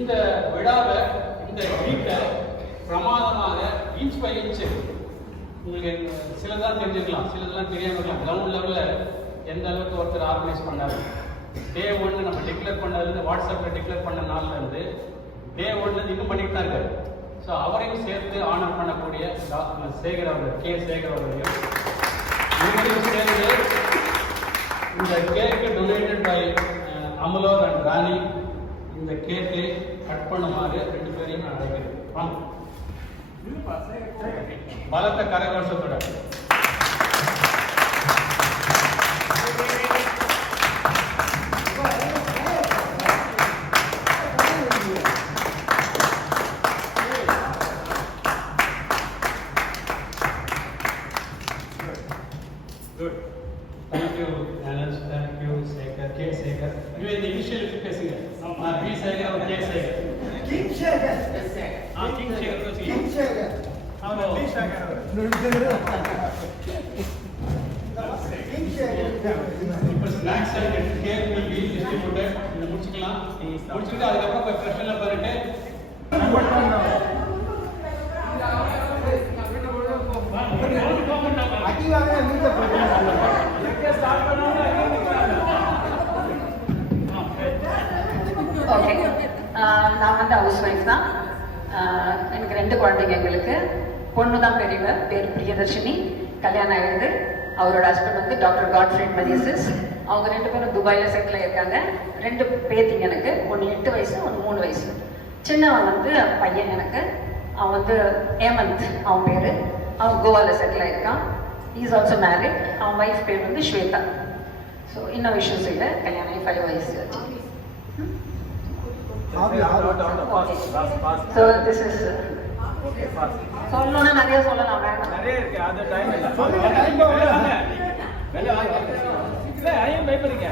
இந்த விழாவை இந்த வீட்டை பிரமாதமாக இன்ச் பை இன்ச்சு உங்களுக்கு சிலதான் தெரிஞ்சுக்கலாம், சிலதெல்லாம் தெரியாம இருக்கலாம். கிரவுண்ட் லெவலில் எந்த அளவுக்கு ஒருத்தர் ஆர்கனைஸ் பண்ணாரு. டே 1 நம்ம டிக்ளேர் பண்ணதுலேருந்து, வாட்ஸ்அப்பில் டிக்ளேர் பண்ண நாள்லேருந்து டே 1 இன்னும் பண்ணிட்டு தான் இருக்காரு. ஸோ அவரையும் சேர்த்து ஆனர் பண்ணக்கூடிய டாக்டர் சேகர் அவர்கள், கே சேகர் அவர்களையும் இவரையும் சேர்ந்து இந்த கேக்கு டொனேட்டட் பை அமலோர் அண்ட் ராணி இந்த கேக்கை கட் பண்ணுமாறு 2 பேரையும் நான் அழைக்கிறேன். பலத்த கரகோஷத்தோட Good. Thank you, Anas. Thank you, Sekhar. K. Sekhar. You in the initial பேசுங்க. B. Sekhar or K. Sekhar? King Sekhar. King Sekhar. King Sekhar. B. Sekhar. King Sekhar. இப்போ snacks and cake will be distributed. இத முடிச்சுக்கலாம். முடிச்சிட்டு அதுக்கப்புறம் போய் ஃப்ரெஷ்ல பண்ணிட்டு அடிவாங்க மீத போடுங்க. ஓகே, நான் வந்து ஹவுஸ் ஒய்ஃப் தான். எனக்கு 2 குழந்தைங்க. எங்களுக்கு பொண்ணு தான் பெரியவ, பேர் பிரியதர்ஷினி. கல்யாணம் ஆகிடுது. அவரோட ஹஸ்பண்ட் வந்து டாக்டர் காட்ஃப்ரீட் மதியசஸ். அவங்க 2 பேரும் துபாயில் செட்டில் ஆயிருக்காங்க. 2 பேத்திங்க எனக்கு. ஒன்று 8 வயசு, ஒன்று 3 வயசு. சின்னவன் வந்து பையன் எனக்கு. அவன் வந்து ஏமந்த் அவன் பேர். அவன் கோவாவில் செட்டில் ஆயிருக்கான். Is also married. அவன் ஒய்ஃப் பேர் வந்து ஸ்வேதா. ஸோ இன்னும் விஷயம் இல்லை. கல்யாணம் 5 வயசு ஆச்சு. So this is சொல்லணும்னா நிறைய சொல்லலாம். நிறைய இருக்கு. அது டைம் இல்ல. வெளிய வாங்க. இல்ல ஐயம் பயப்படுங்க.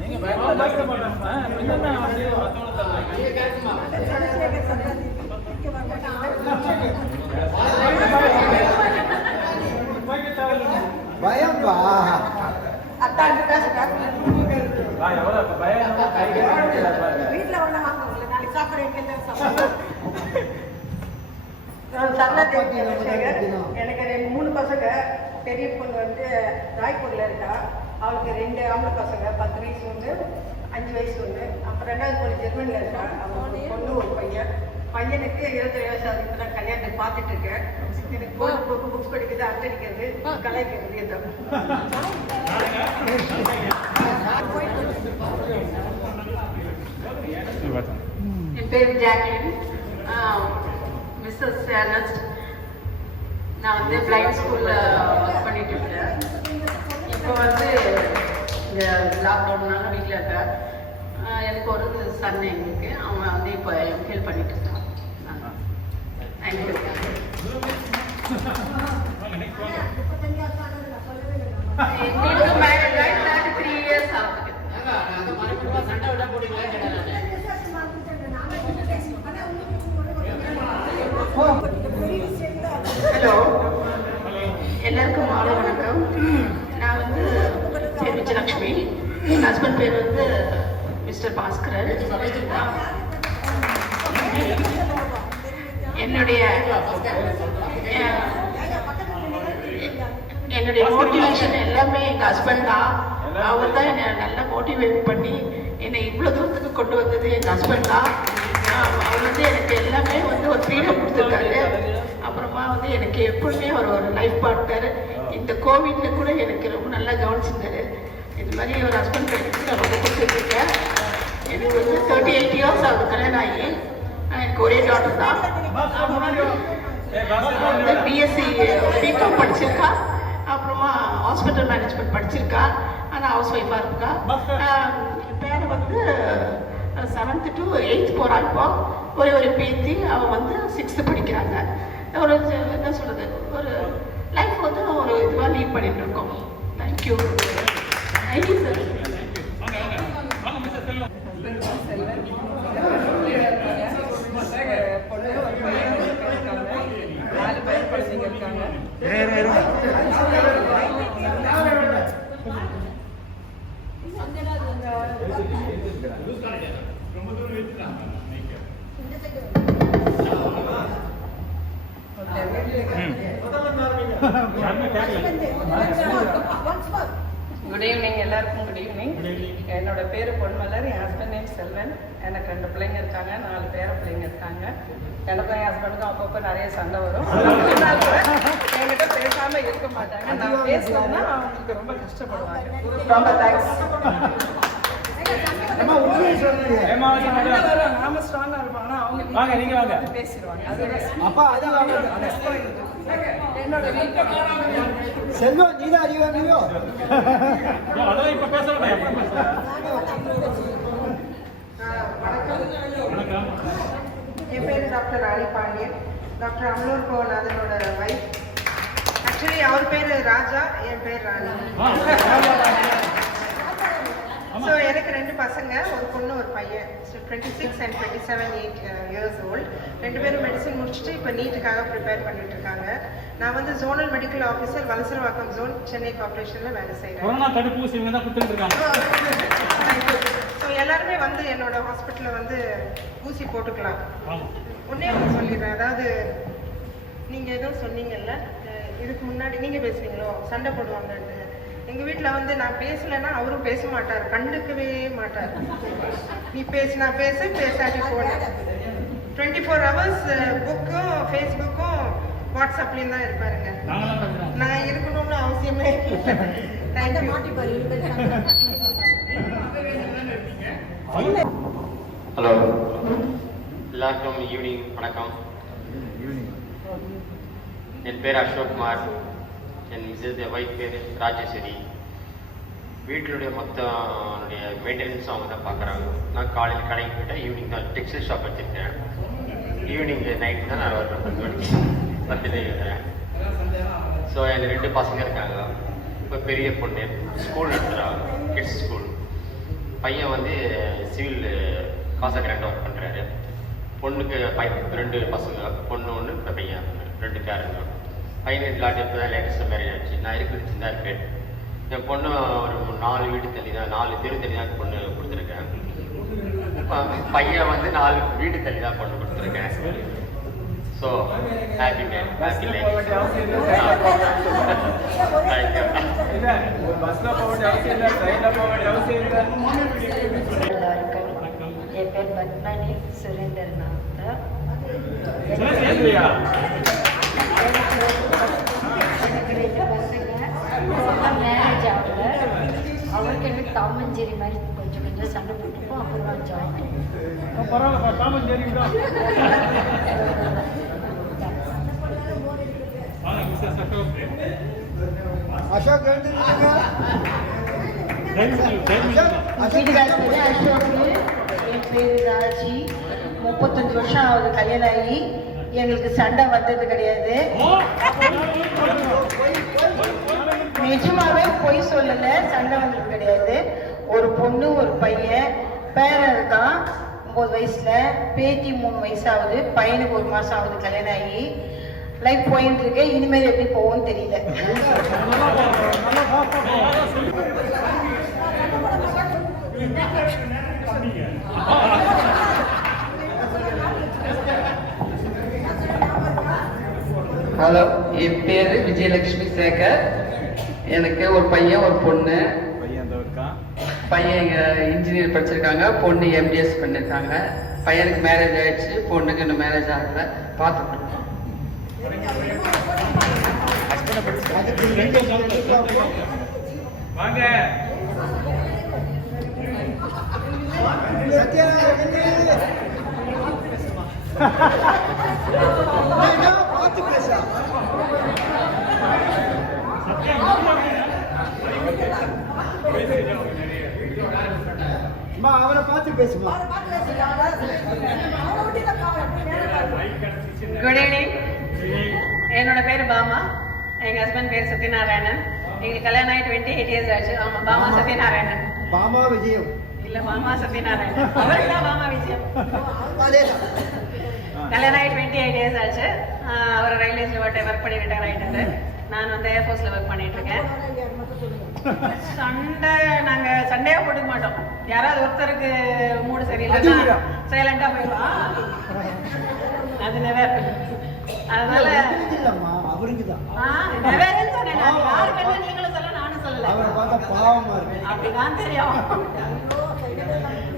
நீங்க பயப்பட மாட்டீங்க. என்னன்னா வந்து மத்தவங்க தரலாம். நீங்க கேக்குமா? பயம் பா. அத்தா கிட்ட ஸ்டார்ட் வா எவ்வளவு பயம் கை கேட்கல பாருங்க. வீட்ல ஒண்ணு வாங்குங்க. நாளைக்கு சாப்பிட வைக்கல எனக்கு 3 பசங்க. பெரிய பொண்ணு வந்து ராய்ப்பூர்ல இருக்கா. அவளுக்கு 2 ஆம்பளை பசங்க. 10 வயசு ஒன்று, 5 வயசு ஒன்று. அப்புறம் 2வது பொண்ணு ஜெர்மனில இருக்கா. அவங்களுக்கு பொண்ணு ஒரு பையன். பையனுக்கு 27 வயசு ஆகுது. இப்பதான் கல்யாணத்தை பார்த்துட்டு இருக்கேன். எனக்கு புக்ஸ் படிக்கிறது, அட்டடிக்கிறது, கலாய்க்கிறது எதுவும். என் பேர் ஜாக்லின். Mrs Ernst. நான் வந்து பிளைண்ட் ஸ்கூலில் ஒர்க் பண்ணிட்டு இருக்கேன். இப்போ வந்து இந்த லாக்டவுன்னால வீட்டில் இருக்கேன். எனக்கு ஒரு சன் எங்களுக்கு. அவன் வந்து இப்போ ஹெல்ப் பண்ணிட்டு இருக்கான். தேங்க்யூ. எங்களுக்கு மேரேஜ் ஆகி 33 இயர்ஸ் ஆகுது. ஹலோ, எல்லாருக்கும் மாலை வணக்கம். நான் வந்து பேர் விஜயலட்சுமி. என் ஹஸ்பண்ட் பேர் வந்து மிஸ்டர் பாஸ்கரன். என்னுடைய மோட்டிவேஷன் எல்லாமே எங்கள் ஹஸ்பண்ட் தான். அவர் தான் என்னை நல்லா மோட்டிவேட் பண்ணி என்னை இவ்வளோ தூரத்துக்கு கொண்டு வந்தது எங்கள் ஹஸ்பண்ட் தான். அவர் வந்து எனக்கு எல்லாமே வந்து ஒரு ஃப்ரீடம் கொடுத்துருக்காரு. அப்புறமா வந்து எனக்கு எப்பவுமே ஒரு லைஃப் பார்ட்னர். இந்த கோவிட்ல கூட எனக்கு ரொம்ப நல்லா கவனிச்சிருந்தாரு. இது மாதிரி ஒரு ஹஸ்பண்ட் எனக்கு நான் ரொம்ப கொடுத்துருக்கேன். எனக்கு வந்து 38 இயர்ஸ் ஆகுது கல்யாணம் ஆகி. எனக்கு ஒரே டாக்டர் தான். பிஎஸ்சி பிகாம் படிச்சிருக்கா. அப்புறமா ஹாஸ்பிட்டல் மேனேஜ்மெண்ட் படிச்சிருக்கா. ஆனால் ஹவுஸ் ஒய்ஃபாக இருக்கா. பேர் வந்து 7th to 8th போகிறாள். இப்போ ஒரு பேத்தி. அவன் வந்து 6th படிக்கிறாங்க. ஒரு என்ன சொல்கிறது, ஒரு லைஃப் வந்து ஒரு இதுவாக லீட் பண்ணிட்டு இருக்கோம். தேங்க்யூ. Thank you sir. ரொம்ப தூரம் குட் ஈவினிங் எல்லாருக்கும் குட் ஈவினிங். என்னோட பேர் பொன்மலர், என் ஹஸ்பண்ட் நேம் செல்வன். எனக்கு 2 பிள்ளைங்க இருக்காங்க, 4 பேர பிள்ளைங்க இருக்காங்க. எனக்கும் என் ஹஸ்பண்டுக்கும் அப்பப்போ நிறைய சண்டை வரும். என்கிட்ட பேசாம இருக்க மாட்டாங்க. நான் பேசலன்னா அவங்களுக்கு ரொம்ப கஷ்டப்படுவாங்க. ரொம்ப தேங்க்ஸ். நாம ஸ்ட்ராங்கா இருப்போம், ஆனா அவங்க பேசிடுவாங்க. அப்பா அது என்னோட வீட்டுல செல்வம் நீதான் அறிவாமியோ அதான் இப்ப பேசுறேன். வணக்கம். என் பேர் டாக்டர் ராணி பாண்டியன். டாக்டர் அமலூர் கோவநாதனோட வைஃப். ஆக்சுவலி அவர் பேர் ராஜா, என் பேர் ராணி. ஸோ எனக்கு 2 பசங்க, ஒரு பொண்ணு ஒரு பையன். So 26 and 27 years old. 2 பேரும் மெடிசன் முடிச்சுட்டு இப்போ நீட்டுக்காக ப்ரிப்பேர் பண்ணிட்டு இருக்காங்க. நான் வந்து zonal medical officer, Valasaravakkam zone, Chennai கார்பரேஷன்ல வேலை செய்கிறேன். கொரோனா தடுப்பூசி இவங்க தான் கொடுத்துட்டு இருக்காங்க. ஸோ எல்லாருமே வந்து என்னோட ஹாஸ்பிட்டலில் வந்து ஊசி போட்டுக்கலாம். ஒன்னே ஒன்று சொல்லிடுறேன். அதாவது நீங்கள் ஏதோ சொன்னீங்கல்ல, இதுக்கு முன்னாடி நீங்கள் பேசுனீங்களோ சண்டை போடுவாங்கன்னு. எங்கள் வீட்டில் வந்து நான் பேசலைன்னா அவரும் பேச மாட்டார், கண்டுக்கவே மாட்டார். நீ பேசினா பேசு, பேசாட்டி போன. 24 hours புக்கும் ஃபேஸ்புக்கும் வாட்ஸ்அப்லேயும் தான் இருப்பாருங்க. நான் இருக்கணும்னு அவசியமே இல்லை. தேங்க்யூ. ஹலோ, எல்லாருக்கும் ஈவினிங் வணக்கம். என் பேர் அசோக்குமார். என் ஒய்ஃப் பேர் ராஜேஸ்வரி. வீட்டினுடைய மொத்த மெயின்டெனன்ஸ் அவங்க தான் பார்க்குறாங்க. நான் காலையில் கடைக்கு போயிட்டேன், ஈவினிங் தான் டெக்ஸ்டைல் ஷாப் வச்சுருக்கேன். ஈவினிங் நைட்டு தான் நான் ஒரு 10 மணிக்கு வந்துட்டு இருக்கிறேன். ஸோ எனக்கு 2 பசங்க இருக்காங்க. இப்போ பெரிய பொண்ணு ஸ்கூல் நடத்துகிறாங்க, கிட்ஸ் ஸ்கூல். பையன் வந்து சிவில் காசக்ராண்ட் ஒர்க் பண்ணுறாரு. பொண்ணுக்கு 2 பசங்க, பொண்ணு 1, இப்போ பையன் 2 பேருங்க. பையனுக்கு இல்லாட்டி இப்போ தான் லேட்டஸ்ட்டாக மேரேஜ் ஆச்சு. நான் இருக்கிறது சின்ன இருக்கேன். என் பொண்ணு ஒரு 4 வீடு தள்ளி தான், 4 தெரு தள்ளி தான் பொண்ணு கொடுத்துருக்கேன். பையன் வந்து 4 வீடு தள்ளி தான் பொண்ணு கொடுத்துருக்கேன். So happy life. பஸ்ல போக வேண்டிய அவசியம் இல்லை, ட்ரெயின்ல போக வேண்டிய அவசியம் இல்லை. என் பேர் பத்மனி சுரேந்திரநாத். சேர்ந்துயா? எனக்கு 2 பசங்க, மேரேஜ் ஆகல. அவருக்கு எனக்கு தாமஞ்சேரி மாதிரி கொஞ்சம் கொஞ்சம் சண்டை போட்டுப்போம். அப்புறம் ஜாயின் பரவாயில்ல, காமன் சரிங்களா? அசோக் எழுந்துருங்க. வீட்டுக்கார பேர் அசோக்கு, என் பேர் ராஜி. 35 வருஷம் ஆகுது கல்யாணம் ஆகி. எங்களுக்கு சண்டை வந்தது கிடையாது. நிஜமாவே பொய் சொல்லல, சண்டை வந்தது கிடையாது. ஒரு பொண்ணு ஒரு பையன், பேரன் இருக்கான் 9 வயசுல, பேத்தி 3 வயசு ஆகுது, பையனுக்கு 1 மாசம் ஆகுது கல்யாணம் ஆகி. லைஃப் போயிட்டு இருக்கு. இனிமேல் எப்படி போகும்னு தெரியல. ஹலோ, என் பேரு விஜயலட்சுமி சேகர். எனக்கு ஒரு பையன் ஒரு பொண்ணு. பையன் இன்ஜினியர் படிச்சிருக்காங்க, பொண்ணு MDS பண்ணிருக்காங்க. பையனுக்கு மேரேஜ் ஆயிடுச்சு, பொண்ணுக்கு இன்னும் மேரேஜ் ஆகல. பார்த்துட்டு இருக்கோம். வாங்க. பார்த்து பேச அவரை பார்த்து பேசுமா. Good evening. என்னோட பேர் பாமா. எங்க ஹஸ்பண்ட் பேர் சத்யநாராயணன். எங்களுக்கு கல்யாணம் ஆகி 28 years ஆச்சு. ஆமா, பாமா சத்யநாராயணன். பாமா விஜயம் இல்ல, பாமா சத்யநாராயணன். அவருக்கு தான் பாமா விஜயம். கல்யாணம் ஆகி 28 years ஆச்சு. அவர் ரயில்வேஸ்ல ஒர்க் பண்ணி ரிட்டையர் ஆயிட்டாரு. நான் வந்து ஏர்ஃபோர்ஸ்ல ஒர்க் பண்ணிட்டு இருக்கேன். சண்டையா போட்டுக்க மாட்டோம். யாராவது ஒருத்தருக்கு மூடு அது சரியில்லைன்னா இல்ல. சைலண்டா போயிடுவான். அது நெவர். அதனால இல்லம்மா அவருக்கு தான் நெவர் சொன்னேன். யாருக்கெல்லாம் நீங்களும் சொல்ல நானும் சொல்லல. அவரை பார்த்தா பாவமா இருக்கு. அப்படிதான் தெரியும்.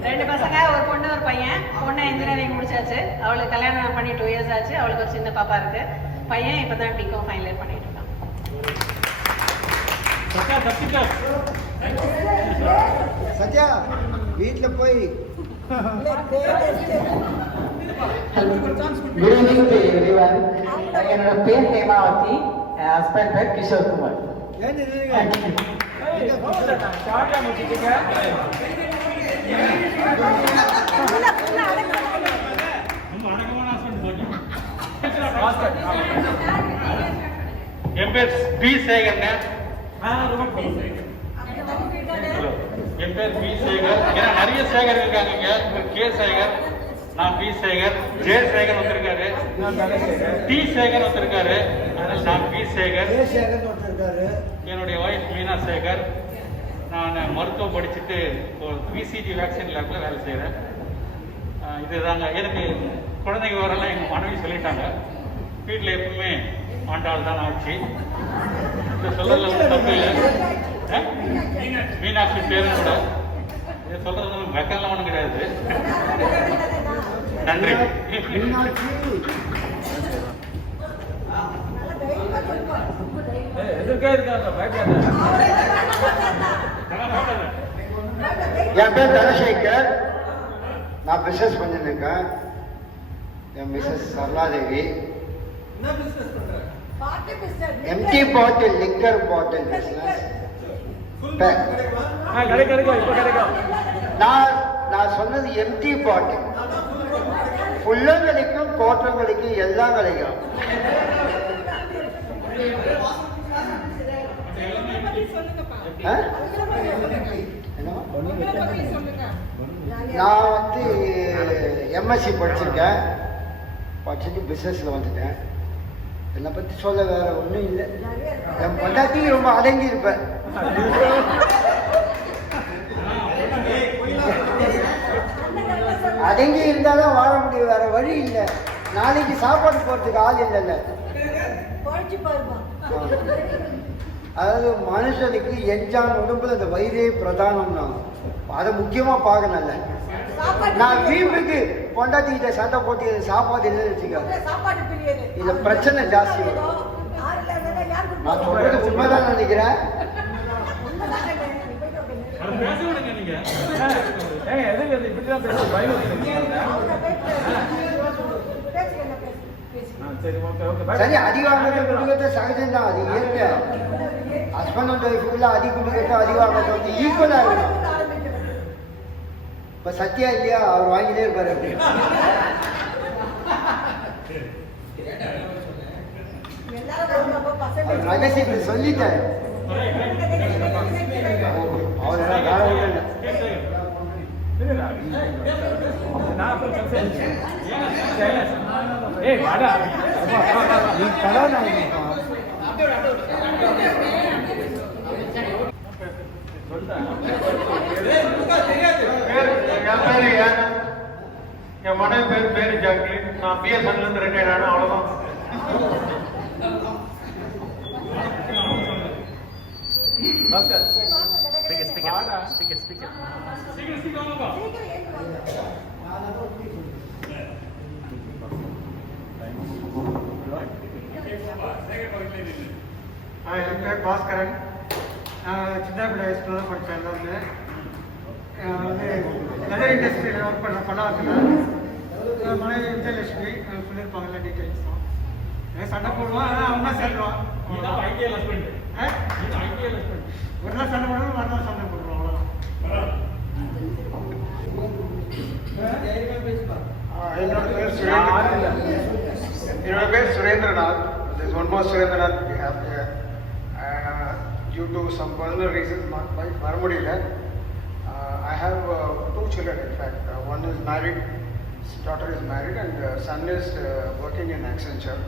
2 பசங்க, ஒரு பொண்ணு ஒரு பையன். பொண்ணு இன்ஜினியரிங் முடிச்சாச்சு. அவளுக்கு கல்யாணம் பண்ணி 2 இயர்ஸ் ஆச்சு. அவளுக்கு ஒரு சின்ன பாப்பா இருக்கு. பையன் இப்பதான் பிகாம் ஃபைனல் இயர் பண்ணிட்டு இருக்கான். சத்யா வீட்டுல போய் குட் ஈவினிங் டு எவ்ரிவன். என்னோட பேர் ஹேமாவதி, ஹஸ்பண்ட் பேர் கிஷோர் குமார். ஏன் நில்லுங்க? ஷார்ட்டா முடிச்சிட்டீங்க. என் பேர் பி சேகர்ங்க. என் பேர் பி சேகர். ஏன்னா நிறைய சேகர் இருக்காங்க இங்க. கே சேகர், நான் பி சேகர், ஜே சேகர் வந்திருக்காரு, டி சேகர் வந்திருக்காரு, நான் பி சேகர். சேகர் ஒருத்தர் இருக்காரு. என்னுடைய ஒய்ஃப் மீனா சேகர். நான் மருத்துவம் படிச்சுட்டு ஒரு பிசிடி வேக்சின் லேப்ல வேலை செய்கிறேன். இதுதாங்க எனக்கு குழந்தைங்க வரலாம் எங்கள் மனைவி சொல்லிட்டாங்க. வீட்டில் எப்பவுமே ஆண்டாள் தான் ஆச்சு. இந்த சொல்றதுல ஒன்றும் தப்பு இல்லை. மீனாட்சி பேரும் கூட இதை சொல்றது வெக்கலாம் ஒன்றும் கிடையாது. நன்றி. மீனாட்சி எதிர்க்கே இருக்காங்க, பயப்படாத. என் பேர் தனசேகர். நான் பிசினஸ் பண்ணிட்டு இருக்கேன். என் missus Saraladevi. Empty bottle liquor bottle business. கிடைக்கும், இப்ப கிடைக்கும். நான் சொன்னது எம்டி பாட்டில். ஃபுல்லும் கிடைக்கும், கோட்டம் கிடைக்கும், எல்லாம் கிடைக்கும். ஆ? நான் வந்து எம்எஸ்சி படிச்சிருக்கேன். படிச்சுட்டு பிஸ்னஸில் வந்துட்டேன். என்னை பற்றி சொல்ல வேற ஒன்றும் இல்லை. என் பொண்டாட்டி ரொம்ப அடங்கி இருப்பேன். அடங்கி இருந்தாலும் வாழ முடியும், வேற வழி இல்லை. நாளைக்கு சாப்பாடு போகிறதுக்கு ஆள் இல்லைல்ல. அதாவது மனுஷனுக்கு எஞ்சான் உடம்புல அந்த வயிறே பிரதானம்னா அதை முக்கியமா பார்க்கணும்ல. நான் வீட்டுக்கு பொண்டாட்டிக்கிட்ட சண்டை போட்டு சாப்பாடு இல்லைன்னு வச்சுக்க, இதுல பிரச்சனை ஜாஸ்தி வரும். நான் சொல்றது உண்மைதான் நினைக்கிறேன். எதுக்கு இப்படிதான் பேச பயம்? சரி, ஓகே ஓகே. சரி, அடி வாங்குறது குடுக்கத்தை சகஜம்தான், அது இயற்கை. ஹஸ்பண்ட் அண்ட் ஒய்ஃபுக்குள்ள அடி குடுக்கத்தை அடி வாங்குறது ஈக்குவலா இருக்கணும். இப்ப சத்யா இல்லையா, அவர் வாங்கிட்டே இருப்பாரு. அப்படி ரகசியத்தை சொல்லிட்டாரு. அவர் எல்லாம் வேற ஒன்றும் இல்லை. நீ கடை என் மனைவி பேர் பேரு ஜாக்லின். நான் பிஎஸ்என்ல இருந்து ரிட்டையர் ஆனேன். அவ்வளவுதான். என் பேர் பாஸ்கரன். நான் சின்ன பிள்ளை வயசுல தான் படித்தேன். எல்லாருமே வந்து லெதர் இண்டஸ்ட்ரியில் ஒர்க் பண்ண வச்சுருக்கேன். மனைவி விஜயலட்சுமி சொல்லியிருப்பாங்க எல்லா டீட்டெயில்ஸ் தான். சண்டை போடுவான், ஆனால் அவன் தான் சேர்ந்துவான். ஒரு நாள் சண்டை போடுவோம், மறுநாள் சண்டை போடுவோம். அவ்வளோதான். என்னோட பேர் Surendranath. There's one more Surendranath we have here. Due to some personal reasons, my wife வர முடியல. I have 2 children, in fact. One is married, his daughter is married, and son is working in Accenture.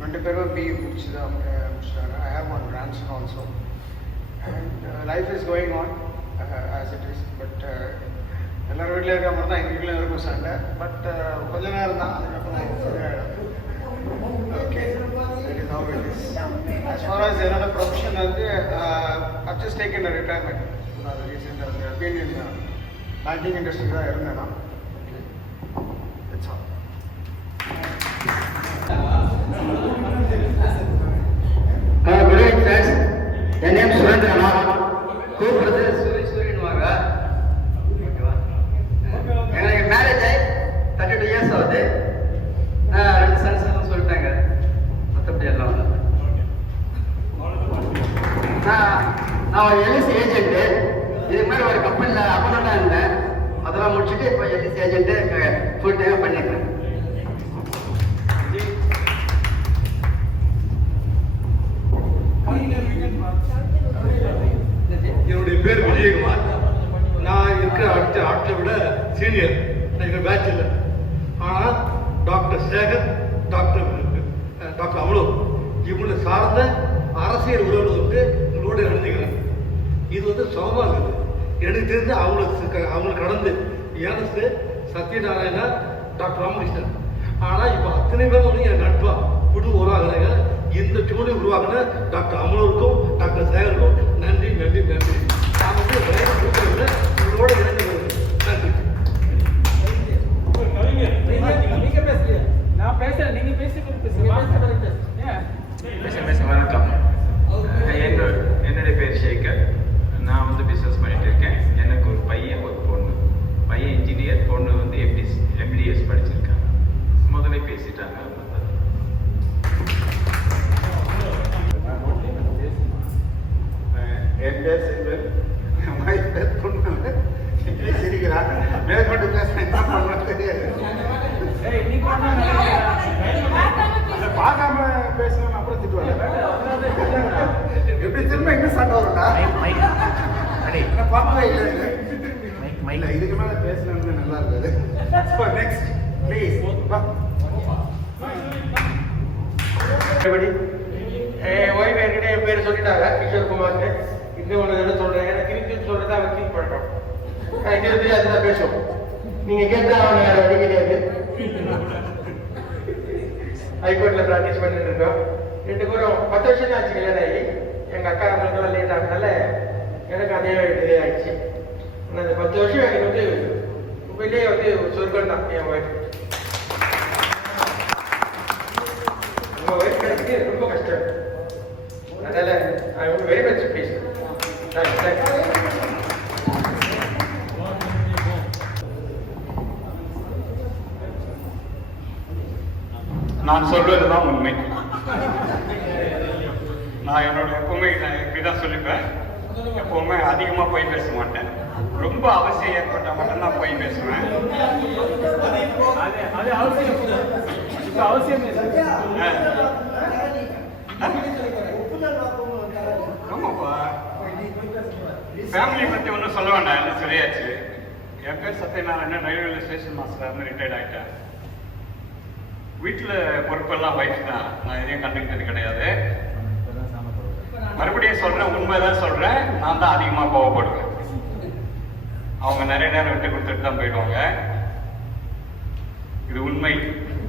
2 பேரும் BE முடிச்சிட்டாங்க. I have one grandson also. And life is going on as it is. எல்லாரும் வீட்டில் இருக்கிற மாதிரி தான் எங்கள் வீட்டில் இருக்கும் சண்டை. பட் கொஞ்ச நேரம் தான், அதுக்கப்புறம் okay. It is how it is. As far as என்னோட ப்ரொஃபஷன் வந்து I've just taken a retirement. நான் ரீசெண்டாக பீன் இன் பேங்கிங் இண்டஸ்ட்ரி தான் இருந்தேன் நான். That's all. Good evening, friends. N name சுரேந்திரனா. கூப்பிடுறது சூரியன்வாங்க. எனக்கு மேரேஜ் ஆகி 32 years ஆகுது. 2 சன்ஸ் சொல்லிட்டாங்க. மற்றபடி எல்லாம் இல்லை. நான் எல்ஐசி ஏஜென்ட்டு. இதுக்கு மாதிரி ஒரு கம்பெனியில் அக்கௌண்டாக இருந்தேன். அதெல்லாம் முடிச்சுட்டு இப்போ எல்ஐசி ஏஜென்ட்டு ஃபுல் டைமாக பண்ணியிருக்கேன். என்னுடைய பேர் விஜயகுமார். நான் இருக்கிற அடுத்த ஆட்களை விட சீனியர், எங்கள் பேச்சில். ஆனால் டாக்டர் சேகர், டாக்டர் அமலோ இவங்களை சார்ந்த அரசியல் உறவுகள் வந்து உங்களோட நடந்துக்கிறேன். இது வந்து சுகமாக இருக்குது. எனக்கு தெரிஞ்சு அவங்களுக்கு கடந்து ஏனஸ்து சத்யநாராயணா, டாக்டர் ராமகிருஷ்ணன். ஆனால் இப்போ அத்தனை பேர் வந்து என் நட்பா குழு உருவாக்குறாங்க. இந்த சூழலை உருவாக்குன டாக்டர் அமலோருக்கும் டாக்டர் சேகருக்கும் நன்றி நன்றி நன்றி. நான் வந்து உங்களோட இணைந்து நன்றி. நீங்க பேசுங்க, நான் பேசுறேன், நீங்க பேசுங்க. வணக்கம். என்னுடைய பேர் சேகர். நான் வந்து பிஸ்னஸ் பண்ணிட்டு இருக்கேன். எனக்கு ஒரு பையன், ஒரு பொண்ணு. பையன் இன்ஜினியர், பொண்ணு வந்து எம்டிஎஸ் படிச்சிருக்காங்க. முதல்ல பேசிட்டாங்க. என் பேர் செல்வன். பேர் பொண்ணு சிரிக்கிறான். மேற்கொண்டு பேச என்ன பண்ண தெரியாது. பார்க்காம பேசணும், அப்புறம் திட்டுவாங்க. எப்படி திரும்ப எங்க சண்டை வரும்னா பார்க்கவே இல்லை. இதுக்கு மேலே பேசணும்னு நல்லா இருக்காது. Next please. ஒய்ஃப் ஏற்கனவே என் பேர் சொல்லிட்டாங்க, கிஷோர் குமார்னு. இன்னும் ஒன்று என்ன சொல்கிறேன், எனக்கு திருப்பி சொல்கிறதா அவன் ஃபீல் பண்ணுறோம். திருப்பி அதுதான் பேசுவோம். நீங்கள் கேட்டால் அவனை வழி கிடையாது. ஹைகோர்ட்டில் ப்ராக்டிஸ் பண்ணிட்டு இருக்கோம். 2 பேரும் 10 வருஷம் தான் ஆச்சு கல்யாணம் ஆகி. எங்கள் அக்கா அவங்களுக்கெல்லாம் லேட் ஆகுனால எனக்கு அதே டிலே ஆகிடுச்சு. ஆனால் அந்த 10 வருஷம் எனக்கு வந்து உண்மையிலேயே வந்து சொர்க்கம் தான் என் ஒய்ஃப். நம்ம ஒய்ஃப் கிடைக்கிறது ரொம்ப கஷ்டம். அதனால I would very much please. நான் சொல்வதுதான் உண்மை. நான் எப்பவுமே இப்படிதான் சொல்லிப்பேன். எப்பவுமே அதிகமாக போய் பேச மாட்டேன். ரொம்ப அவசியம் ஏற்பட்டால் மட்டும்தான் போய் பேசுவேன். ஆமாப்பா, ஃபேமிலி பற்றி ஒன்றும் சொல்ல வேண்டாம், எல்லாம் சரியாச்சு. என் பேர் Sathyanarayanan, railway station master retired ஆகிட்டேன். வீட்டில் பொறுப்பெல்லாம் ஒய்ஃப் தான். நான் எதையும் கண்டுக்கிட்டது கிடையாது. மறுபடியும் சொல்கிறேன், உண்மைதான் சொல்கிறேன். நான் தான் அதிகமாக கோவப்படுவேன். அவங்க நிறைய நேரம் விட்டு கொடுத்துட்டு தான் போயிடுவாங்க. இது உண்மை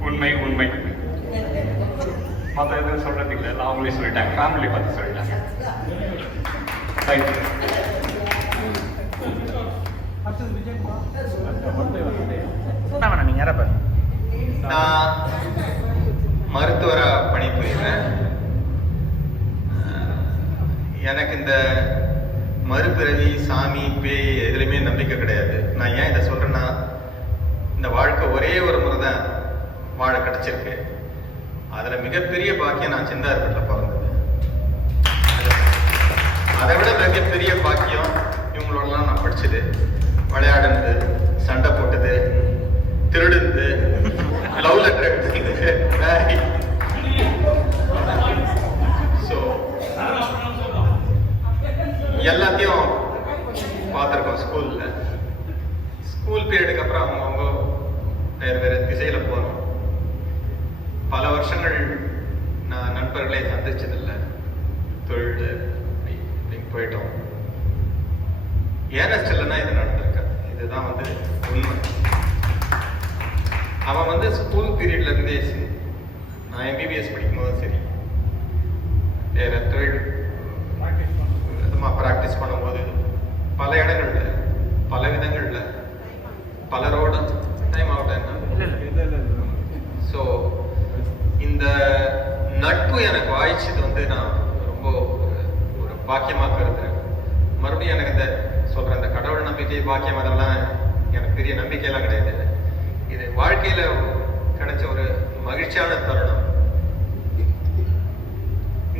உண்மை உண்மை. மற்ற எதுவும் சொல்கிறதுக்கு இல்லை, எல்லாம் அவங்களே சொல்லிட்டாங்க. ஃபேமிலி பார்த்து சொல்லிட்டாங்க. தேங்க்யூ. நீங்கள் யாரை பாரு. நான் மருத்துவராக பணிபுரிகிறேன். எனக்கு இந்த மறுபிறவி, சாமி, பேய் எதுலையுமே நம்பிக்கை கிடையாது. நான் ஏன் இதை சொல்றேன்னா, இந்த வாழ்க்கை ஒரே ஒரு முறை தான் வாழ கிடைச்சிருக்கு. அதில் மிகப்பெரிய பாக்கியம் நான் சிந்தார்பேட்டில் பிறந்தது. அதை விட மிகப்பெரிய பாக்கியம் இவங்களோடலாம் நான் படிச்சது, விளையாடுனது, சண்டை போட்டது, திருடுது, லவ் லெட்டர் எடுத்தது. ஸோ எல்லாத்தையும் பார்த்துருக்கோம் ஸ்கூலில். ஸ்கூல் பீரியடுக்கு அப்புறம் அவங்க வேறு வேறு திசையில் போகிறோம். பல வருஷங்கள் நான் நண்பர்களை சந்திச்சதில்லை. தொழில் அப்படின்னு போயிட்டோம். ஏனஸ்டல்னா இது நடந்திருக்கு. இதுதான் வந்து உண்மை. அவன் வந்து ஸ்கூல் பீரியட்ல இருந்தே சரி, நான் MBBS படிக்கும்போதும் சரி, வேற தொழில் ப்ராக்டிஸ் பண்ணும்போது பல இடங்கள்ல பல விதங்கள்ல பலரோட டைம் ஆகட்டும். ஸோ இந்த நட்பு எனக்கு வாய்ச்சது வந்து நான் ரொம்ப ஒரு பாக்கியமாக கருதுறேன். மறுபடியும் எனக்கு இந்த சொல்றேன், இந்த கடவுள் நம்பிக்கை பாக்கியம் அதெல்லாம் எனக்கு பெரிய நம்பிக்கையெல்லாம் கிடையாது. இது வாழ்க்கையில கிடைச்ச ஒரு மகிழ்ச்சியான தருணம்.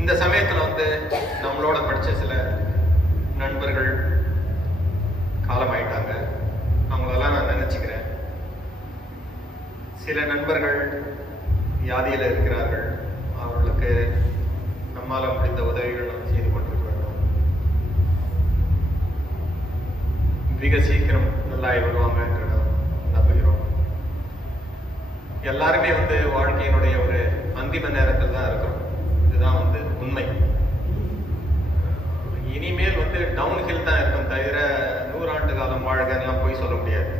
இந்த சமயத்துல வந்து நம்மளோட படிச்ச சில நண்பர்கள் காலமாயிட்டாங்க. அவங்களெல்லாம் நான் நினைச்சுக்கிறேன். சில நண்பர்கள் வியாதியில இருக்கிறார்கள். அவர்களுக்கு நம்மால முடிந்த உதவிகள் நம்ம செய்து கொண்டிருக்க வேண்டும். மிக சீக்கிரம் நல்லாய் வருவாங்க என்று நாம் நம்புகிறோம். எல்லாருமே வந்து வாழ்க்கையினுடைய ஒரு அந்திம நேரத்தில் தான் இருக்கிறோம். இதுதான் வந்து உண்மை. இனிமேல் வந்து டவுன் ஹில் தான் இருக்கும், தவிர 100 ஆண்டு காலம் வாழ்க்கைலாம் போய் சொல்ல முடியாது.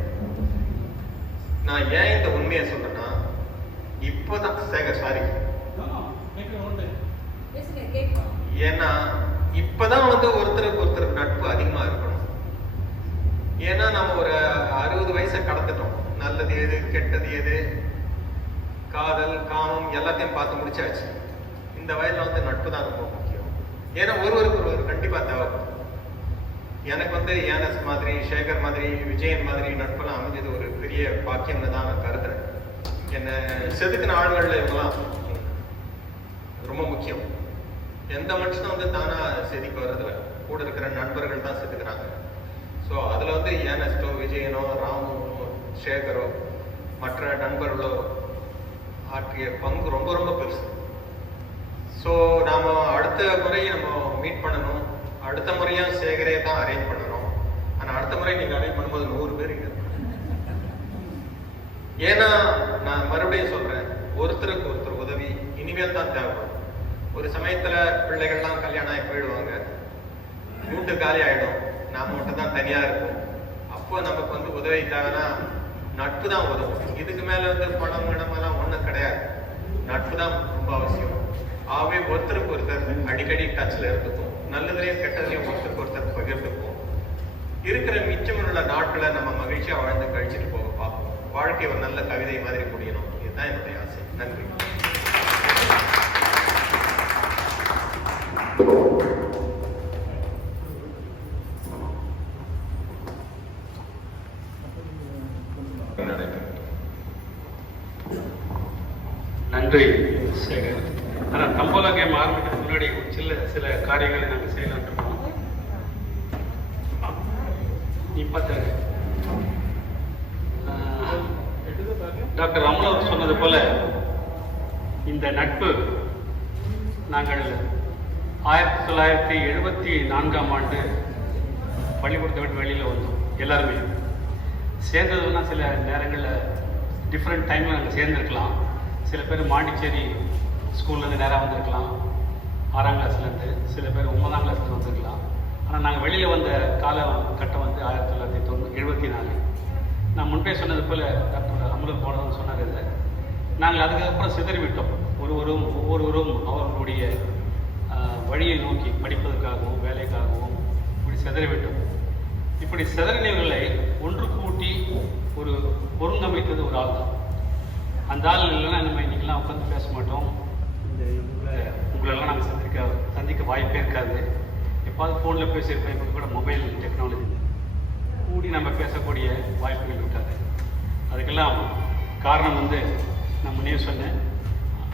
நான் ஏன் இந்த உண்மையை சொல்றேன்னா, இப்போதான் சாரி ஏன்னா இப்பதான் வந்து ஒருத்தருக்கு ஒருத்தர் நட்பு அதிகமா இருக்கணும். ஏன்னா நம்ம ஒரு 60 வயசை கடந்துட்டோம். நல்லது எது கெட்டது எது காதல் காமம் எல்லாத்தையும் பார்த்து முடிச்சாச்சு. இந்த வயதுல வந்து நட்பு தான் ரொம்ப முக்கியம். ஏன்னா ஒருவருக்கு ஒருவர் கண்டிப்பா தேவைப்படும். எனக்கு வந்து ஏனஸ் மாதிரி, சேகர் மாதிரி, விஜயன் மாதிரி நட்பெல்லாம் அமைஞ்சது ஒரு பெரிய பாக்கியம்னு தான் நான் கருதுறேன். என்ன செதுக்கின ஆளுகள்ல இவங்கெல்லாம் ரொம்ப முக்கியம். எந்த மனுஷனும் வந்து தானா செதுக்க வர்றதில்ல, கூட இருக்கிற நண்பர்கள் தான் செதுக்குறாங்க. ஸோ அதுல வந்து ஏனஸ்டோ, விஜயனோ, ராமோ, சேகரோ, மற்ற நண்பர்களோ ஆற்றிய பங்கு ரொம்ப ரொம்ப பெருசு. ஸோ நாம அடுத்த முறை நம்ம மீட் பண்ணணும். அடுத்த முறையா சேகரே தான் அரேஞ்ச் பண்ணணும். ஆனா அடுத்த முறை நீங்க அரேஞ்ச் பண்ணும்போது 100 பேர் இங்க. ஏன்னா நான் மறுபடியும் சொல்றேன், ஒருத்தருக்கு ஒருத்தர் உதவி இனிமேல் தான் தேவைப்படும். ஒரு சமயத்துல பிள்ளைகள்லாம் கல்யாணம் ஆகி போயிடுவாங்க, வீட்டு காலி ஆயிடும், நாம மட்டும் தான் தனியா இருப்போம். அப்போ நமக்கு வந்து உதவி தேவைன்னா நட்பு தான் உதவும். இதுக்கு மேல வந்து பணம் இடமெல்லாம் ஒண்ணும் கிடையாது. நட்பு தான் ரொம்ப அவசியம். ஆகவே ஒருத்தருக்கு ஒருத்தர் அடிக்கடி டச்ல இருந்துக்கும், நல்லதுலயும் கெட்டதுலயும் ஒருத்தருக்கு ஒருத்தர் பகிர்ந்துக்கும். இருக்கிற மிச்சமுள்ள நாட்களை நம்ம மகிழ்ச்சியா வாழ்ந்து கழிச்சுட்டு போக பார்ப்போம். வாழ்க்கை ஒரு நல்ல கவிதை மாதிரி முடியணும். இதுதான் என்னுடைய ஆசை. நன்றி. நன்றி சேகர். ஆனால் தம்போலா கேம் ஆரம்பிக்கிறதுக்கு முன்னாடி சில காரியங்களை நாங்கள் செய்யலாம் இருக்கோம். இப்போ டாக்டர் அமலவர் சொன்னது போல இந்த நட்பு நாங்கள் 1974ஆம் ஆண்டு பள்ளிக்கூடத்தை விட்டு வெளியில் வந்தோம். எல்லாருமே சேர்ந்ததுன்னா சில நேரங்களில் டிஃப்ரெண்ட் டைமில் நாங்கள் சேர்ந்துருக்கலாம். சில பேர் மாண்டிச்சேரி ஸ்கூல்லேருந்து நேராக வந்திருக்கலாம், 6ஆம் கிளாஸ்லேருந்து. சில பேர் 9ஆம் கிளாஸ்லேருந்து வந்திருக்கலாம். ஆனால் நாங்கள் வெளியில் வந்த காலகட்டம் வந்து 1974. நான் முன்பே சொன்னது போல் டாக்டர் அமலர் போனதுன்னு சொன்னார். இதை நாங்கள் அதுக்கப்புறம் சிதறிவிட்டோம். ஒவ்வொருவரும் அவர்களுடைய வழியை நோக்கி படிப்பதற்காகவும் வேலைக்காகவும் இப்படி சிதறிவிட்டோம். இப்படி சிதறினவர்களை ஒன்று கூட்டி ஒரு ஒருங்கமைத்தது ஒரு ஆள் தான். அந்த ஆள் இல்லைன்னா நம்ம இன்னைக்கெல்லாம் உட்காந்து பேச மாட்டோம். உங்களெல்லாம் நாங்கள் சந்திக்க வாய்ப்பே இருக்காது. எப்பாவது ஃபோனில் பேசியிருப்போம். இப்போ கூட மொபைல் டெக்னாலஜி கூடி நம்ம பேசக்கூடிய வாய்ப்புகள் இருக்காது. அதுக்கெல்லாம் காரணம் வந்து நான் முன்னே சொன்னேன்,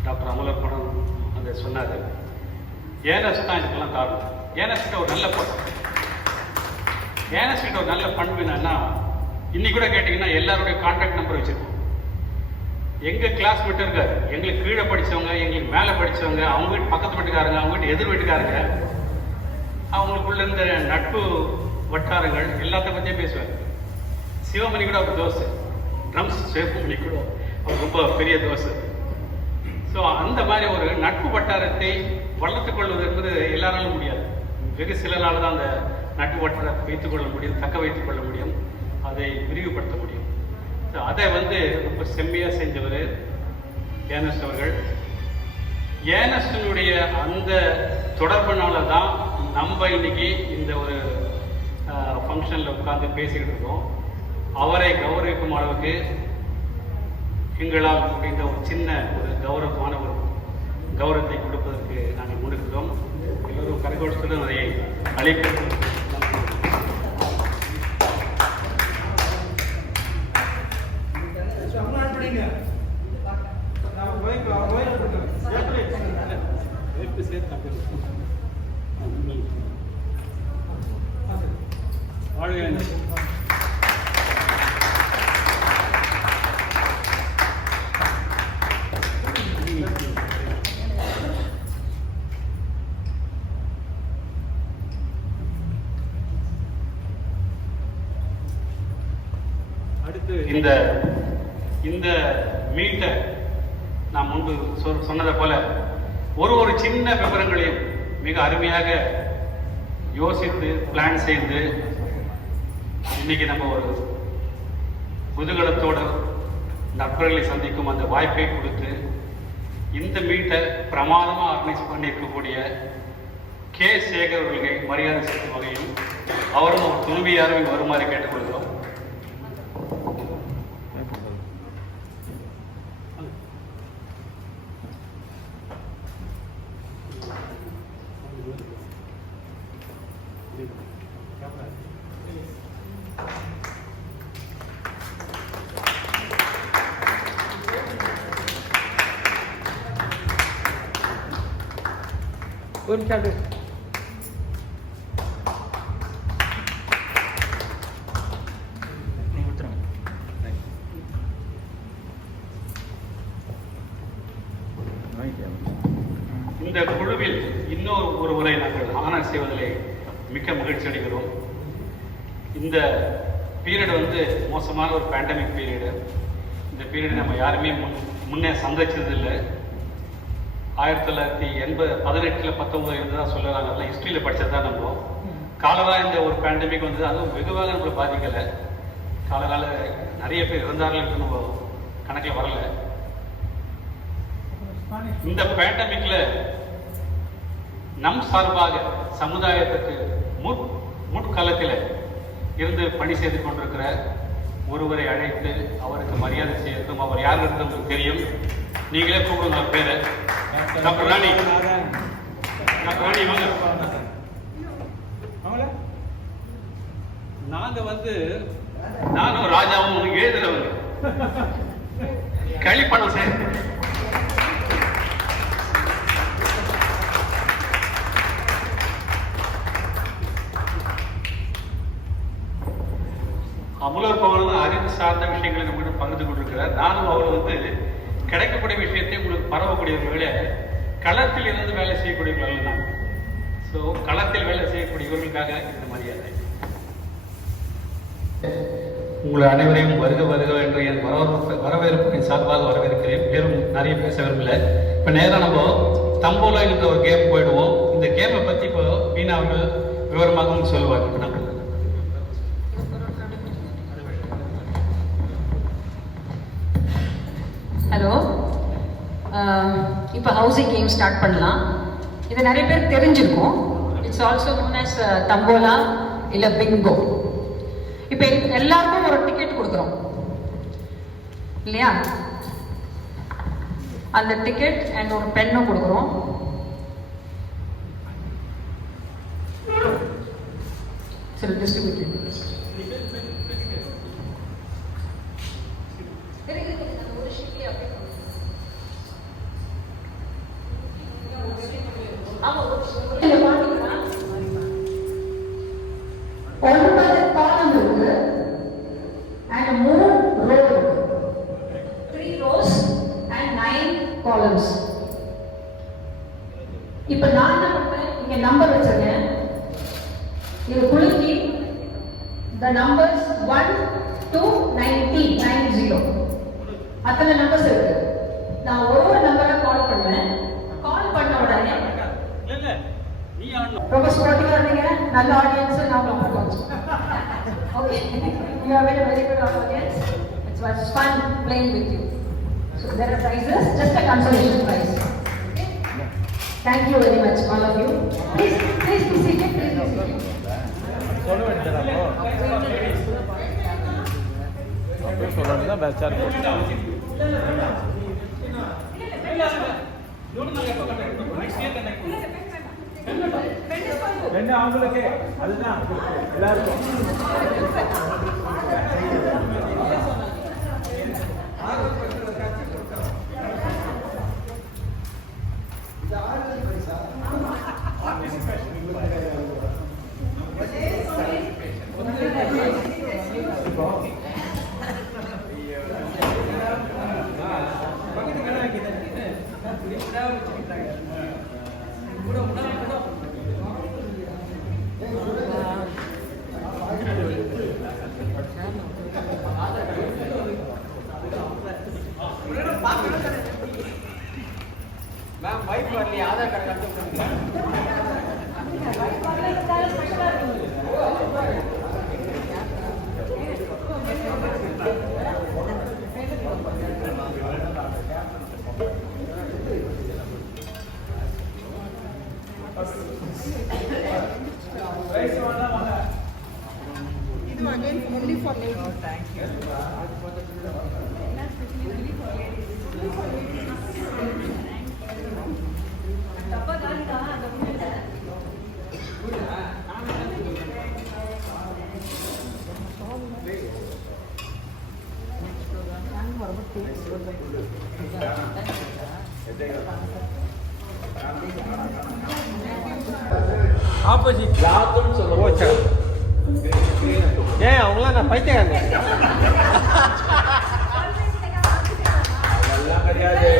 டாக்டர் அமலர் படம் அதை சொன்னார். ஏனஸ் தான் இதுக்கெல்லாம் காரணம். ஏனஸ்கிட்ட ஒரு நல்ல பண்பு, ஏனஸ்கிட்ட ஒரு நல்ல பண்பு என்னன்னா, இன்னைக்கு கூட கேட்டிங்கன்னா எல்லாருடைய கான்டாக்ட் நம்பர் வச்சுருக்கோம். எங்கள் கிளாஸ்மேட் இருக்காரு, எங்களுக்கு கீழே படித்தவங்க, எங்களுக்கு மேலே படித்தவங்க, அவங்க வீட்டு பக்கத்து வீட்டுக்காரங்க, அவங்க வீட்டு எதிர் வீட்டுக்காரங்க, அவங்களுக்குள்ள இருந்த நட்பு வட்டாரங்கள் எல்லாத்த பற்றியும் பேசுவார். சிவமணி கூட அவர் தோசை, ட்ரம்ஸ் சிவமணி கூட அவர் ரொம்ப பெரிய தோசை. ஸோ அந்த மாதிரி ஒரு நட்பு வட்டாரத்தை வளர்த்துக் கொள்வது என்பது எல்லாராலும் முடியாது. வெகு சிலரால் தான் அந்த நட்பு வட்டாரத்தை வைத்துக் கொள்ள முடியும், தக்க வைத்துக் கொள்ள முடியும், அதை விரிவுபடுத்த முடியும். அதை வந்து ரொம்ப செம்மையாக செஞ்சவர் ஏர்னஸ்ட் அவர்கள். ஏர்னஸ்டினுடைய அந்த தொடர்புனால தான் நம்ம இன்னைக்கு இந்த ஒரு ஃபங்க்ஷனில் உட்கார்ந்து பேசிக்கிட்டு இருக்கோம். அவரை கௌரவிக்கும் அளவுக்கு எங்களால் முடிந்த ஒரு சின்ன ஒரு கௌரவமான ஒரு கௌரவத்தை கொடுப்பதற்கு நாங்கள் முன்னிருக்கிறோம். எல்லோரும் கரகோஷத்துடன் அதை அழைக்கிறோம். இந்த இந்த மீட்டை நான் முன்பு சொன்னதை போல ஒரு சின்ன விவரங்களையும் மிக அருமையாக யோசித்து பிளான் செய்து இன்னைக்கு நம்ம ஒரு குதூகலத்தோட நண்பர்களை சந்திக்கும் அந்த வாய்ப்பை கொடுத்து இந்த மீட்டை பிரமாதமாக ஆர்கனைஸ் பண்ணியிருக்கக்கூடிய கே சேகர் அவர்களை மரியாதை செலுத்தும் வகையில் அவரும் ஒரு துணைவியாரும் வருமாறு கேட்டுக்கொள்கிறோம். ஒரு நிமிஷம் இந்த குழுவில் இன்னொரு ஒருவரை நாங்கள் ஆனர் செய்வதிலே மிக்க மகிழ்ச்சி அடைகிறோம். இந்த பீரியட் வந்து மோசமான ஒரு பேண்டமிக் பீரியடு. இந்த பீரியட் நம்ம யாருமே முன்னே சந்திச்சதில்லை. 1918 19 இருந்ததான் சொல்லுறாங்க. அதெல்லாம் ஹிஸ்ட்ரியில் படிச்சது தான் நம்ம. காலரா இந்த ஒரு பேண்டமிக் வந்து அதுவும் வெகுவாக நம்மளை பாதிக்கலை. காலரால நிறைய பேர் இறந்தார்கள் நம்ம கணக்கில் வரல. இந்த பேண்டமிக்ல நம் சார்பாக சமுதாயத்துக்கு முற்காலத்தில் இருந்து பணி செய்து கொண்டிருக்கிற ஒருவரை அழைத்து அவருக்கு மரியாதை செய்யறதும் அவர் யார் இருந்து உங்களுக்கு தெரியும். நீங்களே கூப்பிடுங்க பேரை. டாக்டர் ராணி. டாக்டர் ராணி வாங்க. நாங்க வந்து நானும் ராஜாவும் எழுதுறவங்க கழிப்பணம் செய்ய அமலர் பவன் அறிவு சார்ந்த விஷயங்களை நம்மகிட்ட பகிர்ந்து கொண்டிருக்கிறார். நானும் அவர் வந்து கிடைக்கக்கூடிய விஷயத்தை உங்களுக்கு பரவக்கூடியவர்களே களத்தில் இருந்து வேலை செய்யக்கூடியவர்கள் தான். ஸோ களத்தில் வேலை செய்யக்கூடியவர்களுக்காக இந்த மரியாதை. உங்களை அனைவரையும் வருக வருக என்று என் வரவேற்பு சார்பாக வரவேற்கிறேன். பேரும் நிறைய பேச விரும்பல. இப்போ நேரம் நம்ம தம்போலா என்ற ஒரு கேம் போயிடுவோம். இந்த கேமை பற்றி இப்போ மீனா அவர்கள் விவரமாகவும் சொல்லுவாங்க. இப்போ நம்ம ஹலோ, இப்போ ஹவுசிங் கேம் ஸ்டார்ட் பண்ணலாம். இது நிறைய பேருக்கு தெரிஞ்சிருக்கும். இட்ஸ் ஆல்சோ நோன் ஆஸ் தம்போலா இல்லை பிங்கோ. இப்போ எல்லாருக்கும் ஒரு டிக்கெட் கொடுக்குறோம் இல்லையா? அந்த டிக்கெட் அண்ட் ஒரு பென்னும் கொடுக்குறோம். சரி, டிஸ்ட்ரிபியூட். இப்ப நான் என்ன பண்றேன், இங்க நம்பர் வச்சிருக்கேன். இது குலுக்கி the numbers 1 to 90 அத்தனை நம்பர்ஸ் இருக்கு. நான் ஒரு நம்பரை கால் பண்ணுவேன். கால் பண்ண உடனே ரொம்ப ஸ்போர்ட்டிவா இருந்தீங்க, நல்ல ஆடியன்ஸ். நான் okay, you are very good audience. It's was fun playing with you. So there are prizes, just a consolation prize. Okay? Thank you very much, all of you. Please be seated. Please be seated. சொல்ல வேண்டியதா அப்போ சொல்ல வேண்டியதா பெஸ்டா இருக்கும். என்ன அவங்களுக்கு அதுதான் எல்லாருக்கும் மேம் வைஃப் வரலையே ஆதார் கார்டு இது again only for ladies. Thank you. Opposite யாருன்னு சொல்ல போச்சா ஏன் அவங்களாம் நான் பைத்தியக்காரங்க அதெல்லாம் கிடையாது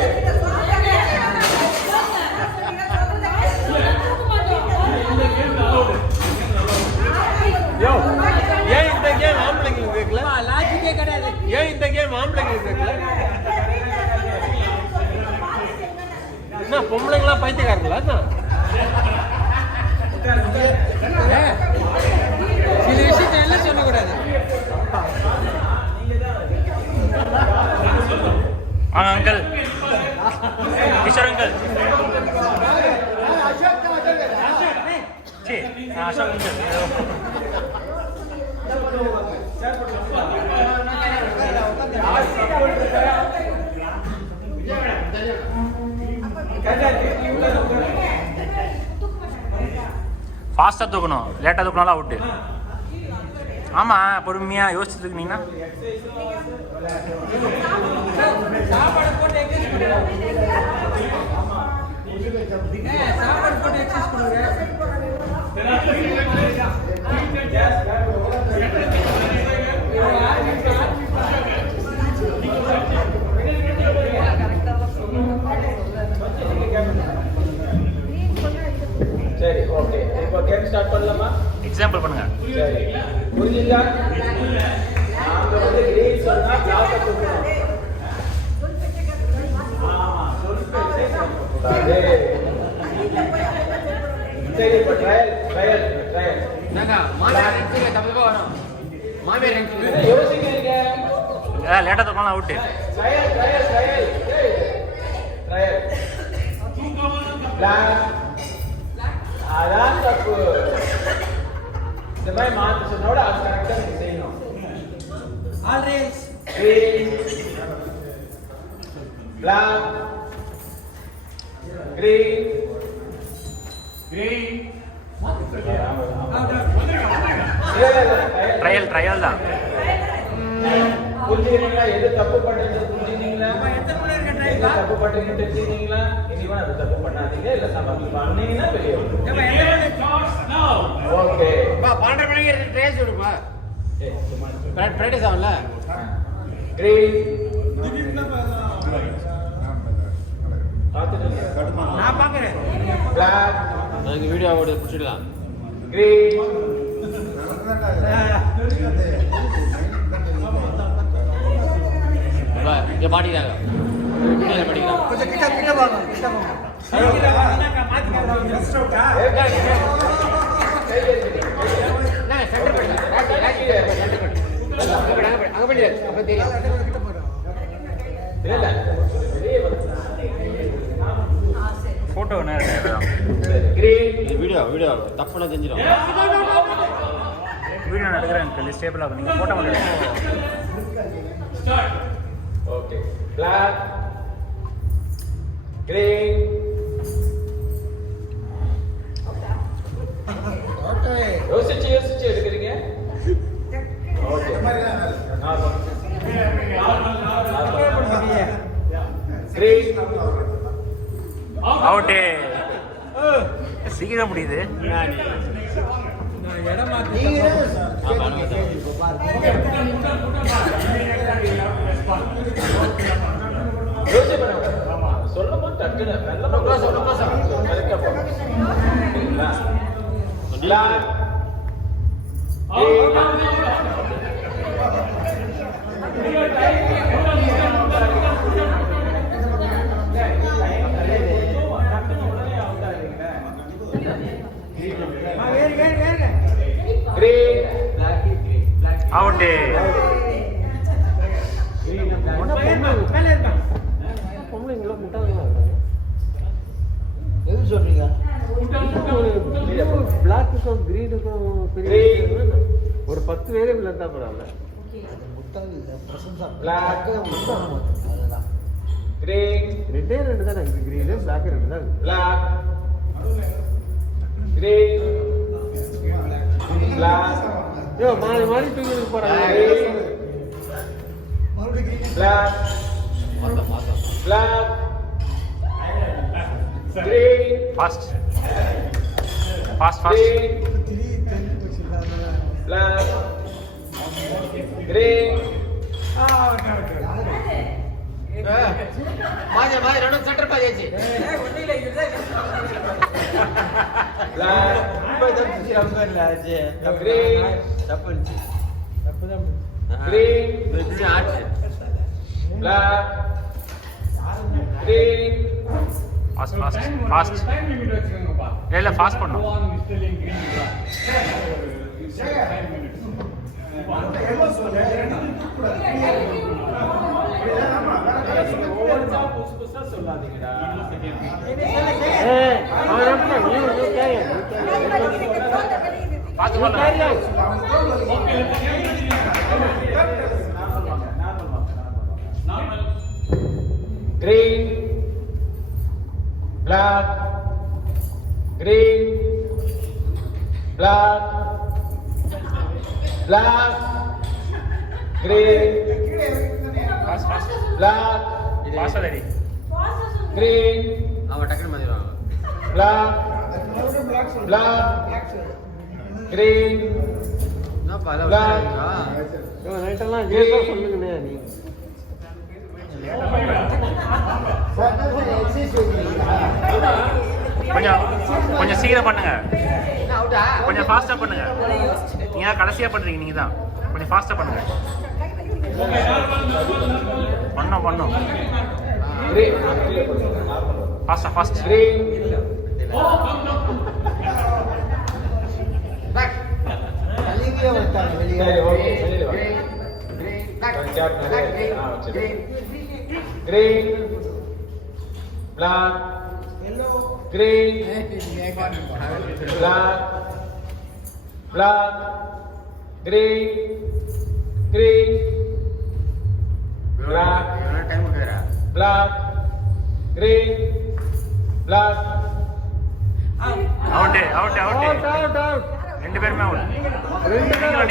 ஏன் இந்த கேம் ஆம்பளைங்களுக்கு கேட்கல லாஜிக்கே கிடையாது ஏன் இந்த கேம் ஆம்பளைங்களுக்கு கேட்கல என்ன பொம்பளைங்களா பைத்தியக்காரங்களா சில விஷயத்தை எல்லாம் சொல்லக்கூடாது uncle Kishore uncle Ashok uncle ஃபாஸ்ட்டாக தூக்கணும், லேட்டாக தூக்கினாலும் அவுட்டு. ஆமாம், பொறுமையாக யோசிச்சுட்டு இருக்கீங்கன்னா சாப்பாடு போட்டு எக்ஸசைஸ் பண்ணுங்க. சரி, ஓகே. இப்போ கேம் ஸ்டார்ட் பண்ணலாமா? எக்ஸாம்பிள் பண்ணுங்க. சரி, புரியுதா? நாம வந்து கிரீன் சொன்னா கிளாஸ் கொடுக்கணும். ஆமா, சொல்லிட்டு சரி, இப்போ ட்ரையல். என்னங்க மாமியார் ரெண்டுல தப்பா வரும். மாமியார் ரெண்டுல யோசிக்கிறீங்க. லேட்டாக தூக்கினாலும் அவுட்டு. ட்ரையல். அதான் தப்பு. இந்த மாதிரி மாற்ற சொன்னோட அது கரெக்டாக நீங்கள் செய்யணும். ஆல்ரேஸ் green, black, green. ட்ரையல் தான். புரிஞ்சுக்கிறீங்களா? எது தப்பு பண்றது புரிஞ்சுக்கிறீங்களா? எது தப்பு பண்றீங்கன்னு தெரிஞ்சுக்கிறீங்களா? இனிமே அது தப்பு பண்ணாதீங்க. இல்ல சமத்தி பண்ணீங்கன்னா வெளியே ஓகே. பன்னெண்டு மணிக்கு ட்ரேஸ் விடுப்பா. ப்ராக்டிஸ் ஆகல. கிரீன். நான் பார்க்குறேன். பிளாக். எனக்கு வீடியோ ஓட பிடிச்சிடலாம். கிரீன். இங்கே பாடிக்கிறாங்க. படிக்கலாம். கொஞ்சம் கிட்ட வாங்க. சென்டர் படிக்கலாம். போட்டோ வீடியோ தப்புனா தெரிஞ்சிடும். வீடியோ நான் எடுக்கிறேன் ஸ்டேபிள் ஆகும். நீங்கள் போட்டோ மட்டும் ஓகே. பிளாக், கிரீன், யோசிச்சு எடுக்கிறீங்க. ஓகே. கிரீன் அவுட்டே. சீக்கிரம் முடியுது. சொல்லும்போது டக்குன்னு நல்ல சொல்லுங்க. அவுட்டே. எது சொல்றீங்க? பிளாக்குக்கும் கிரீனுக்கும் ஒரு 10 வேரியபிள் இருந்தா பரவாயில்ல. அதுதான் கிரீன், ரெண்டே ரெண்டு தான் இருக்கு. கிரீனு பிளாக் ரெண்டு தான் இருக்கு. பிளாக், கிரீன், பிளாக், மாறி மாறி தூக்கி போறாங்க. Black, black, green, fast green, black, green. Centre పై చేసి ஃபாஸ்ட் பண்ணும். Green, black, green, black, black, green, black, green, அவன் டக்குனு மாத்திடுவாங்க. black, black, green, black, நைட்டெல்லாம் சொல்லுங்கண்ணே நீ. கொஞ்சம் சீக்கிரம் பண்ணுங்க. கொஞ்சம் ஃபாஸ்டா பண்ணுங்க. நீங்க கடைசியா பண்றீங்க. நீங்க தான் கொஞ்சம் ஃபாஸ்டா பண்ணுங்க. பண்ணும் ஃபாஸ்ட் வெளியே வந்தாங்க. வெளியே green, black, green, black, black, green, green, black, black, green, black. Out ரெண்டு பேருமே அவுட்.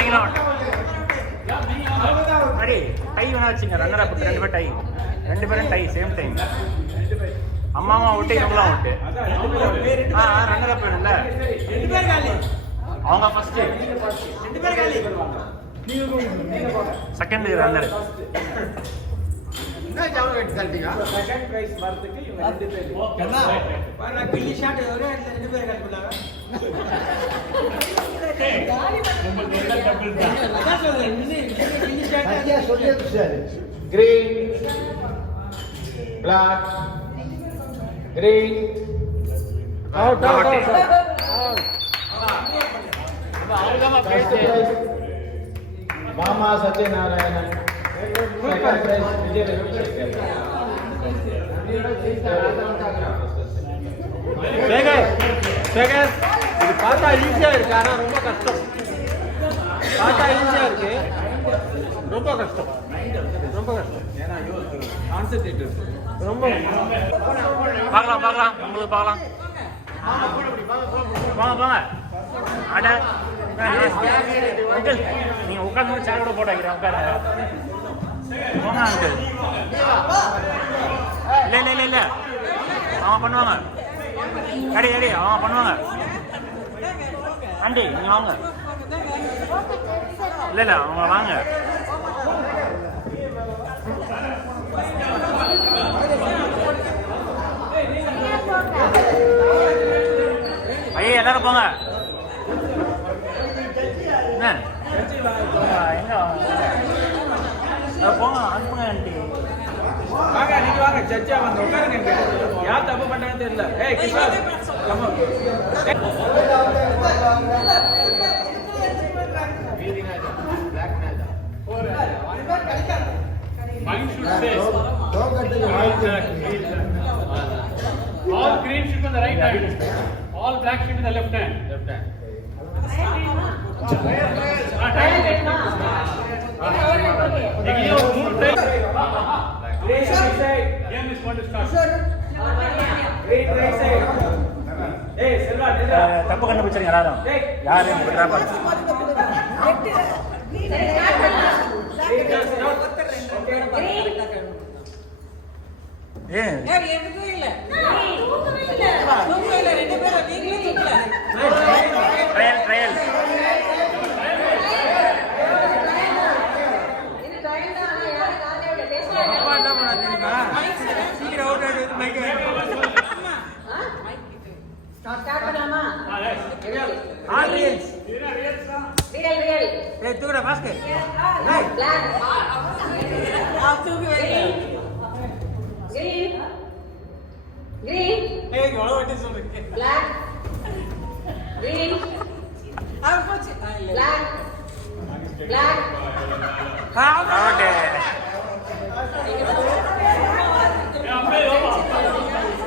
நீங்களும் அவுட். அடி டை வேணா வச்சுங்க. ரன்னர் அப் ரெண்டு பேரும் டை. ரெண்டு பேரும் டை சேம் டைம். அம்மாவும் அவுட்டு இவங்களும் அவுட்டு. ரன்னர் அப் வேணும்ல. அவங்க first. Second runner. Second prize வரதுக்கு இவங்க ரெண்டு பேர். கில்லி ஷாட் ஒரே இடத்துல ரெண்டு பேர் கலப்புறாங்க. Green, black, green, out. மாமா சத்யநாராயணன், செகண்ட் பிரைஸ் விஜயலட்சுமி சேகர். சேகர், இது பார்த்தா ஈஸியா இருக்கு, ஆனா ரொம்ப கஷ்டம். பார்த்தா ஈஸியா இருக்கு, ரொம்ப கஷ்டம், ரொம்ப கஷ்டம். ரொம்ப பார்க்கலாம் பார்க்கலாம், உங்களுக்கு பார்க்கலாம். வாங்க வாங்க. அட அங்கிள், நீங்க உட்காந்து சேர் கூட போட்டு வைக்கிறேன், உட்காருங்க. போங்க அங்கிள். இல்லை இல்லை இல்லை இல்லை, அவன் பண்ணுவாங்க. அடி அடி, அவன் பண்ணுவாங்க. ஆண்டி நீங்க வாங்க. இல்லை இல்லை, அவங்க வாங்க. ஐயா எல்லாரும் போங்க. என்ன எங்க போங்க, அனுப்புங்க ஆண்டி. வாங்க, நீங்க வாங்க, சர்ச்சா வாங்க, உட்காருங்க. யார் தப்பு பண்ணான்னு தெரியல. ஏய் Kishore, come on. Mine should say all green should be on the right hand, all black should be on the left hand. Game is going to start. தப்பு கண்டுபிடிச்சிருங்க எல்லாரும். யாரு விட்றா பாருங்க. Trial trial.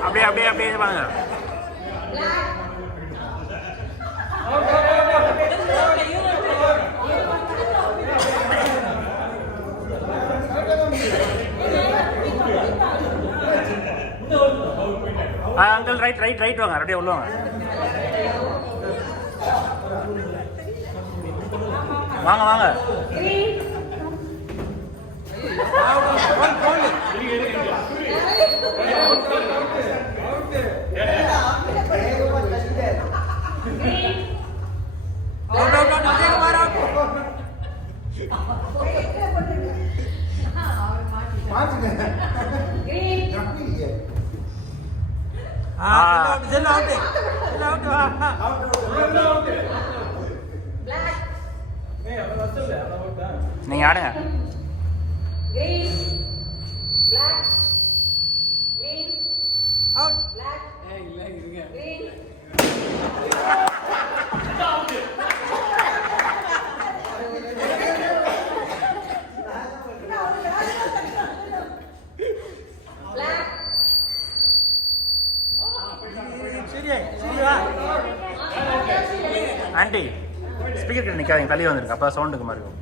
அப்படியே அப்படியே அப்படியே பாருங்க. அங்கிள் ரைட் ரைட் ரைட் வாங்க, அப்படியே உள்ள வாங்க. வாங்க வாங்க. நீங்க ஆடுங்க. ஆண்டி ஸ்பீக்கர் கிட்ட நிக்காதீங்க, தள்ளி வந்துருங்க, அப்போ சவுண்டுக்கு மாதிரி இருக்கும்.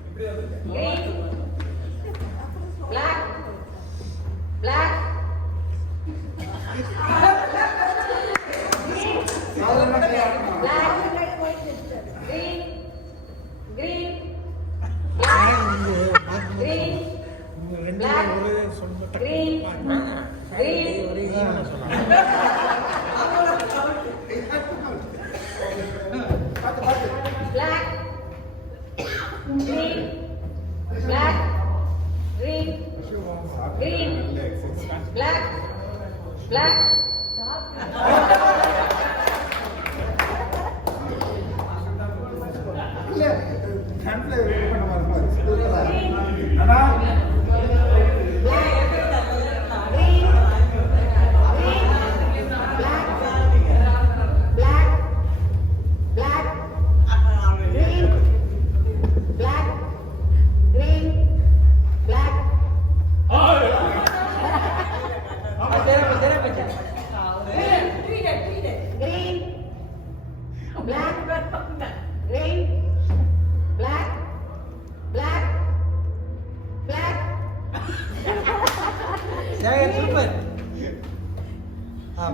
சூப்பர்.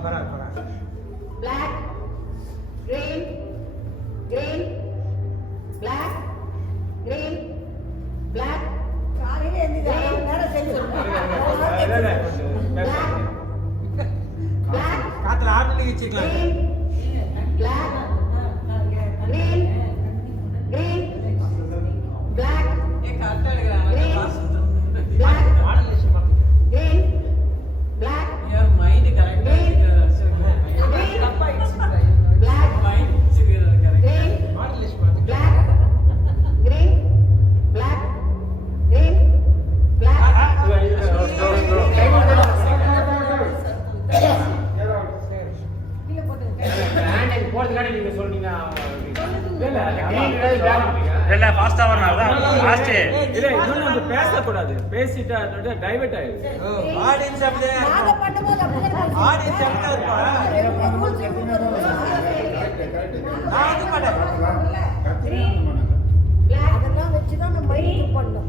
பரவாயில்ல. black, green, green, black, green, black. காத்துல ஆட்டில் வச்சுக்கலாம். Black, green, green, black, green, black, green, black. Your mind correct. Green, black, green, black, green, black, green, black. பேசக்கூடாது, பேசிட்டா டைவர்ட் ஆயிடுது. ஆடியன்ஸ் அப்படியே ஆடியன்ஸ் அப்படியே இருப்பா. நான் இது பண்ணேன். அதெல்லாம் வச்சுதான் நம்ம மைண்ட் பண்ணோம்.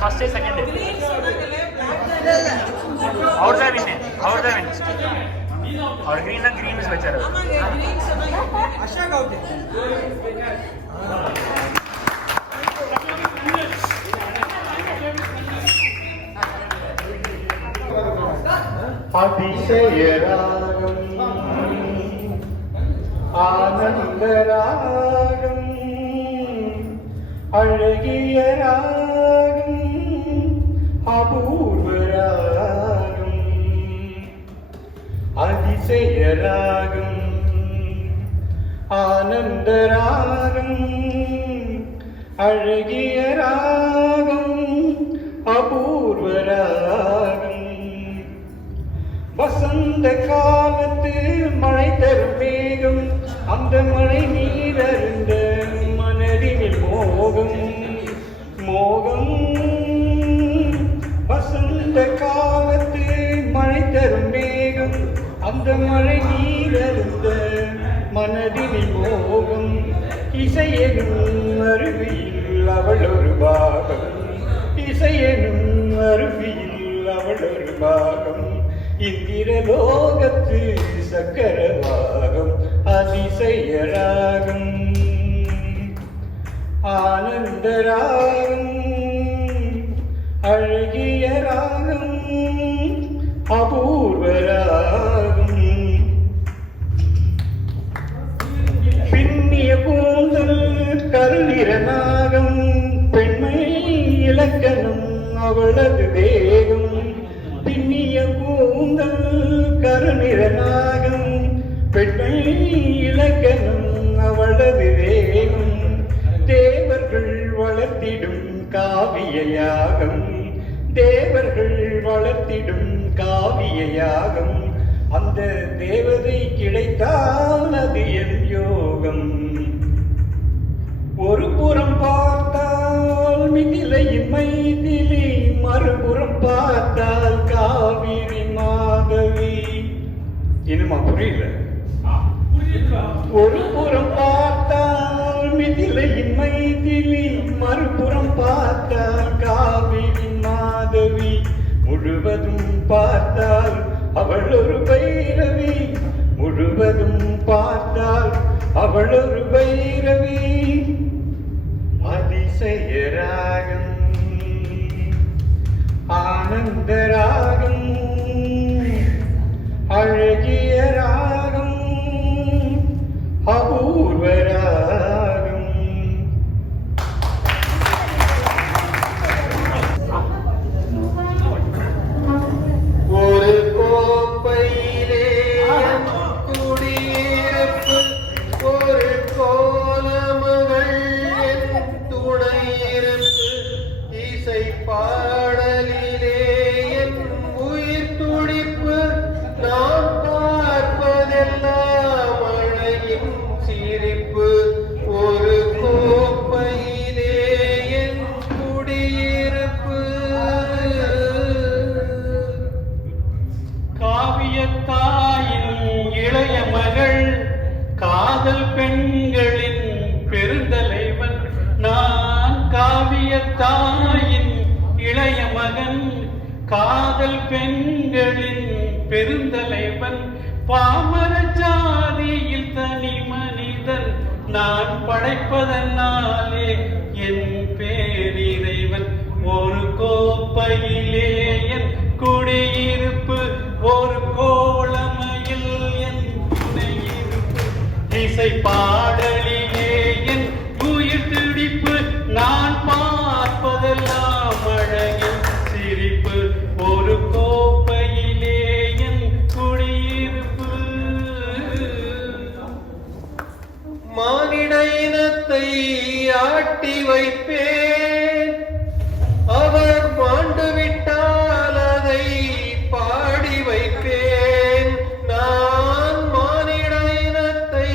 फर्स्ट सेकंड और और ग्रीन ना ग्रीन में बचा अशोक आउट அதிசயராகம் ஆனந்தராகம் அழகிய ராகம் அபூர்வராகம் அதிசயராகம் ஆனந்தராகம் அழகிய ராகம் அபூர்வராகம் வசந்த காலத்து மழை தரும் மேகம் அந்த மழை நீரருந்த மனதினில் மோகம் மோகம் வசந்த காலத்து மழை தரும் மேகம் அந்த மழை நீரருந்த மனதினில் மோகம் இசையெனும் அருவியில் அவள் ஒரு பாகம் இசையெனும் அருவியில் அவள் ஒரு பாகம் இந்திரலோகத்து சக்கரவாகம் அதிசயராகம் ஆனந்தராகம் அழகிய ராகம் அபூர்வராகம் பின்னிய கூந்தல் கருநிறநாகம் பெண்மை இலக்கணம் அவளது தேகம் பின்னிய கூந்தல் கருநிறநாகம் பெண்மை இலக்கணம் அவளது தேகம் தேவர்கள் வளர்த்திடும் காவிய யாகம் தேவர்கள் வளர்த்திடும் காவிய யாகம் அந்த தேவதை கிடைத்தால் அது என் யோகம் ஒரு புறம் பார்த்தால் மிதிலையின் மைதிலி மறுபுறம் பார்த்தால் காவிரி மாதவி இனிமா புரியல ஒரு புறம் பார்த்தால் மிதிலையின் மைதிலி மறுபுறம் பார்த்தால் காவிரி மாதவி முழுவதும் பார்த்தால் அவள் ஒரு பைரவி முழுவதும் பார்த்தால் அவள் ஒரு பைரவி அதிசயராகம் ஆனந்தராகம் அழகிய ராகம் அபூர்வராகம் ஒரு கோப்பையிலே குடியிருப்பு ஒரு கோலமகள் என் துணையிருப்பு இசை பாடலிலே என் உயிர் துடிப்பு நான் காதல் பெண்களின் பெருந்தலைவன் பாமர ஜாதியில் தனி மனிதன் நான் படைப்பதனாலே என் பேரிறைவன் ஒரு கோப்பையிலே என் குடியிருப்பு ஒரு கோளமையில் என் துணையிருப்பு இசை பாடலிலே என் உயிர் துடிப்பு நான் பார்ப்பதெல்லாம் அழகின் சிரிப்பு ஒரு கோப்பையிலே என் குடியிருப்பு. மானிட இனத்தை ஆட்டி வைப்பேன் அவர் மாண்டு விட்டால் அதை பாடி வைப்பேன் நான் மானிட இனத்தை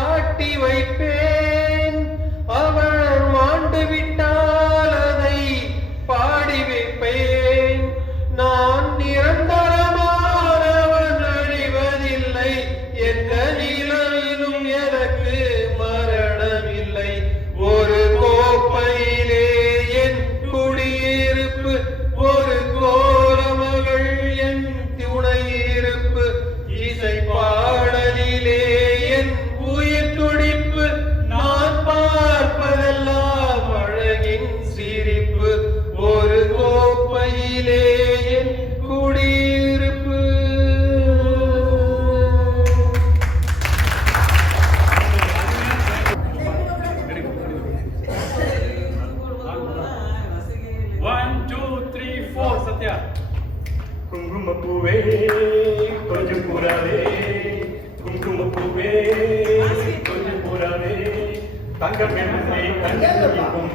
ஆட்டி வைப்பேன் அவர் மாண்டு விட்டால் அதை பாடி வைப்பேன் நான் நிரந்தரமானவன் அழிவதில்லை எந்த நிலையிலும் எனக்கு மரணமில்லை ஒரு கோப்பையிலே என் குடியிருப்பு ஒரு கோலமகள் என் துணையிருப்பு இசை பாடலிலே என் உயிர் துடிப்பு நான் பார்ப்பதெல்லாம் அழகின் சிரிப்பு ஒரு கோப்பையிலே என் குடியிருப்பு. One, two, three, four, Satya. குங்குமப்பூவே கொஞ்சம் புறாவே குங்குமப்பூவே கொஞ்சம் புறாவே தங்க பெண்ணை கண்டிக்கும்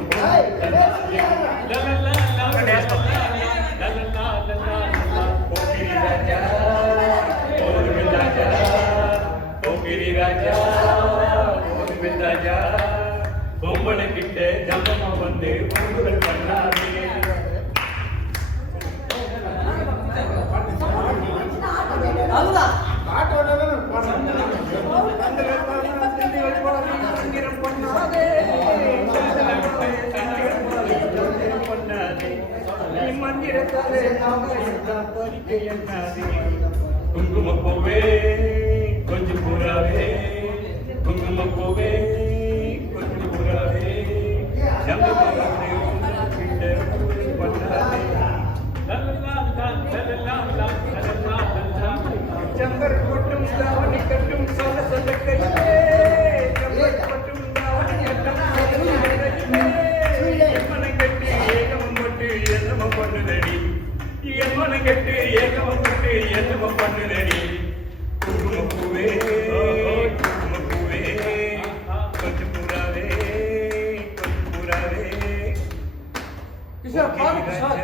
பொம்பளை கிட்ட ஜமமா வந்து பொங்கல் பண்ணாதே குங்குமப்பூவே கொஞ்சம் புறாவே குங்குமப்பூவே கொஞ்சம் புறாவே செம்பர் கொட்டும் தாவணி கட்டும் சொல்ல சொல்ல கையிலே செம்பர் கொட்டும் தாவணி கட்டும் எம்மனை கட்டி ஏகமம் போட்டு என்னம பண்ணுதடி எம்மனை கட்டி ஏகமம் போட்டு என்னம பண்ணுதடி குங்குமப்பூவே குங்குமப்பூவே கொஞ்சம் புறாவே கொஞ்சம் புறாவே கிஷோர் பாடு கிஷோர்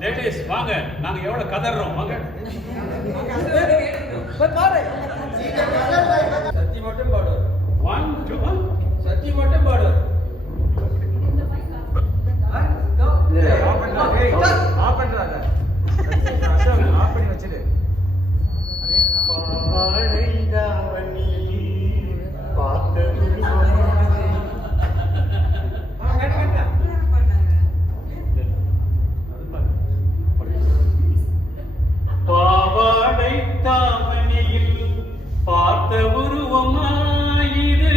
லேடிஸ் வாங்க, நாங்க எவ்வளவு கதறோம் வாங்க. சத்தி மட்டும் பாடு. One, two, சத்தி மட்டும் பாடு. பாவாடை தாவணியில் பார்த்த உருவமாயிரு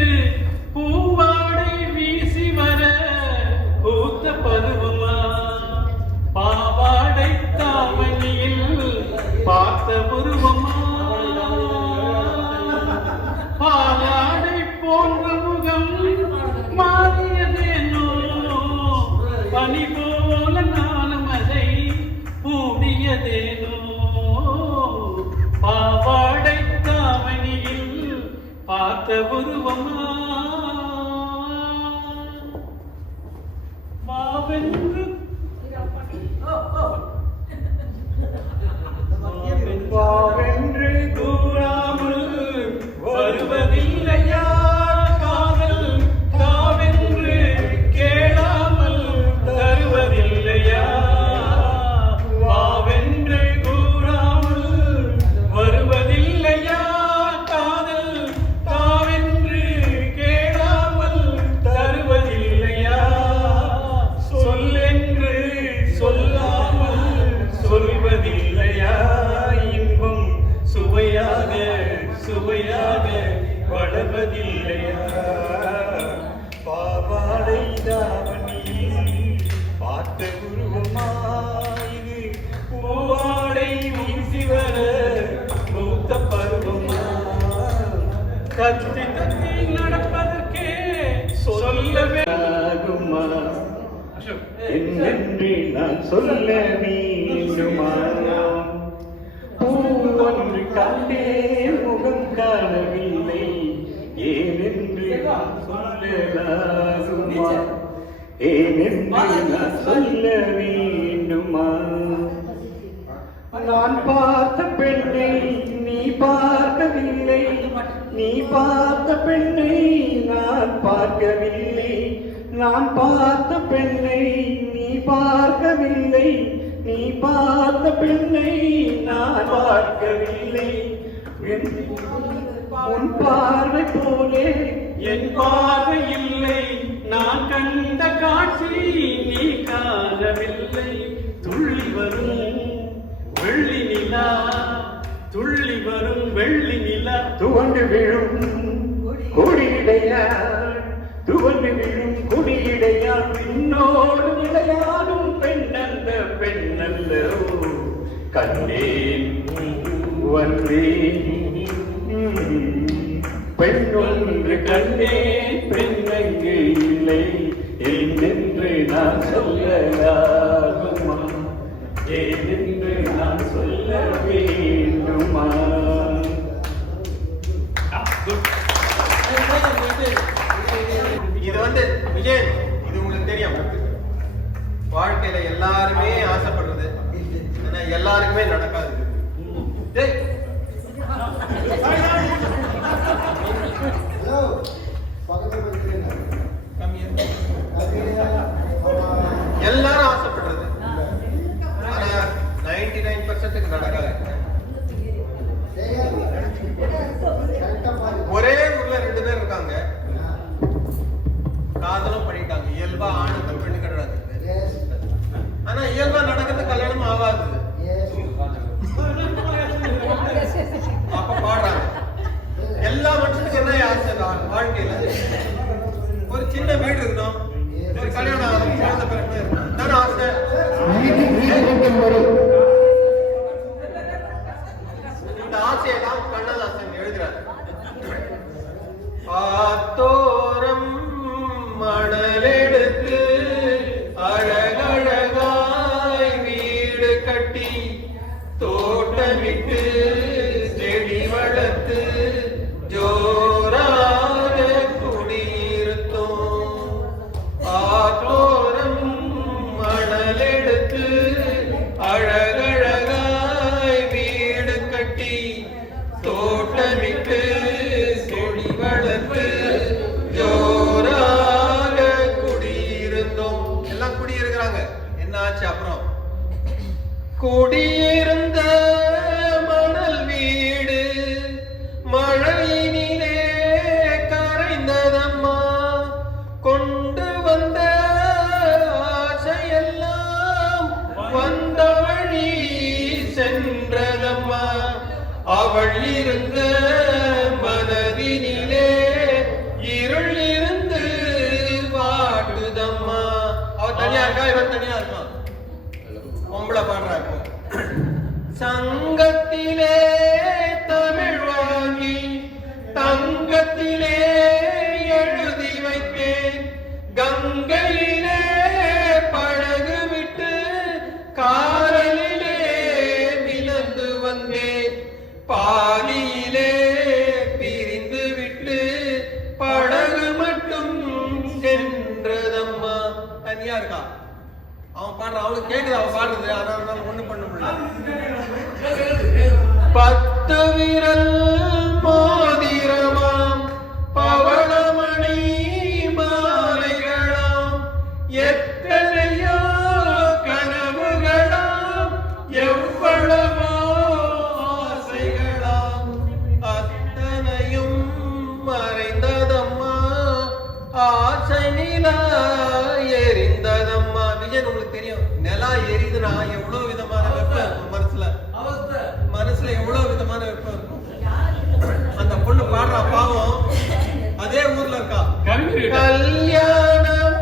பூவாடை வீசி வர பூத்த பருவமா பாவாடை தாவணியில் பார்த்த உருவமா பாலாடை போன்ற முகம் மாறியதேனோ பனி போல நானும் அதை மூடியதேனோ பாவாடை தாவணியில் பார்த்த உருவமா மாவென்று வாவென்று கூறாமல் வருவதில்லையா காதல் காவென்று கேளாமல் தருவதில்லையா வாவென்று கூறாமல் வருவதில்லையா காதல் காவென்று கேளாமல் பார்த்த குருவமா இது பூவாடை வீசி வர மூத்த பருவமா கத்தி கத்தி நடப்பதற்கே சொல்லவே ஆகுமா என்னென்று நான் சொல்ல வேண்டுமா பூவொன்று கண்டே முகம் காணவில்லை ஏனென்று நான் சொல்லலாகுமா ஏனென்று நான் சொல்ல வேண்டுமா நான் பார்த்த பெண்ணை நீ பார்க்கவில்லை நீ பார்த்த பெண்ணை நான் பார்க்கவில்லை நான் பார்த்த பெண்ணை நீ பார்க்கவில்லை நீ பார்த்த பெண்ணை நான் பார்க்கவில்லை உன் பார்வை போலே என் பார்வை இல்லை நான் கண்ட காட்சி நீ காணவில்லை துள்ளி வரும் வெள்ளி நிலா துள்ளி வரும் வெள்ளி நிலா துவண்டு விழும் கொடியிடையா துவண்டு விழும் கொடியிடையா பின்னோடு விளையாடும் பெண்ணல்ல கண்டேன் வந்தேன் பெண்ணொன்று கண்டேன் பெண்ணங்கு இல்லை ஏனென்று நான் சொல்லலாகுமா ஏனென்று நான் சொல்ல வேண்டுமா இது வந்து விஜய், இது உங்களுக்கு தெரியும், வாழ்க்கையில எல்லாருமே ஆசைப்படுறது, ஆனா எல்லாருக்குமே நடக்காது. எல்லாரும் ஆசைப்படுறது, ஆனா 99% நடக்காது. ஒரே ஊர்ல 2 பேர் இருக்காங்க, காதலும் பண்ணிட்டாங்க. இயல்பா ஆணுக்கு பெண்ணு கிடையாது, ஆனா இயல்பா நடக்கிறது கல்யாணம் ஆகாது. அப்ப பாடுறாங்க, எல்லா மனுஷனுக்கும் என்ன ஆசை வாழ்க்கையில? ஒரு சின்ன வீடு இருக்கணும், ஒரு கல்யாணம் ஆகும், குழந்தை பிறகு தானே ஆசை. இந்த ஆசையெல்லாம் கண்ணதாசன் எழுதுறாரு. ஆத்தோரம் மணலெடுத்து அழகழகாய் வீடு கட்டி தோட்டமிட்டு செடி வளர்த்து ஜோராக குடியிருத்தோம். ஆத்தோரம் மணலெடுத்து அழகழகாய் வீடு கட்டி தோட்டமிட்டு செடி வளர்த்து ஜோராக குடியிருந்தோம். எல்லாம் குடியிருக்கிறாங்க. என்ன ஆச்சு அப்புறம்? குடியிருந்த மணல் வீடு மழையினிலே கரைந்ததம்மா. கொண்டு வந்த ஆசையெல்லாம் வந்த வழி சென்றதம்மா. அவள் இருந்த மனதினிலே இருள் இருந்து வாட்டுதம்மா. அவ தனியா இருக்கா, இவன் தனியா இருக்கான். பொம்பளை பாடுறாங்க. சங்கத்திலே தமிழ் வாங்கி தங்கத்திலே எழுதி வைத்தேன். கங்கையிலே படகு விட்டு காரலிலே மிதந்து வந்தேன். பாலியிலே பிரிந்து விட்டு படகு மட்டும் சென்றதம்மா. தனியா இருக்கா, அவன் பாடுறான், அவனுக்கு கேக்குது அவன் பாடுறது, ஆனா ஒண்ணு பண்ண முடியல. 10 விரல் மோதிரமாம் பவளமணி மாலைகளாம் எத்தனையோ கனவுகளாம் எவ்வளவோ ஆசைகளாம் அத்தனையும் மறைந்ததம்மா. ஆசை நிலா எரிந்ததம்மா. விஜயன் உங்களுக்கு தெரியும், நிலா எரியுதுன்னா எவ்வளவு விதமான வெப்பம் இருக்கும் மனசுல எவ்வளவு விதமான வெப்பம் இருக்கும். அந்த பொண்ணு பாடுறா, பாவம் அதே ஊர்ல இருக்கா. கல்யாணம்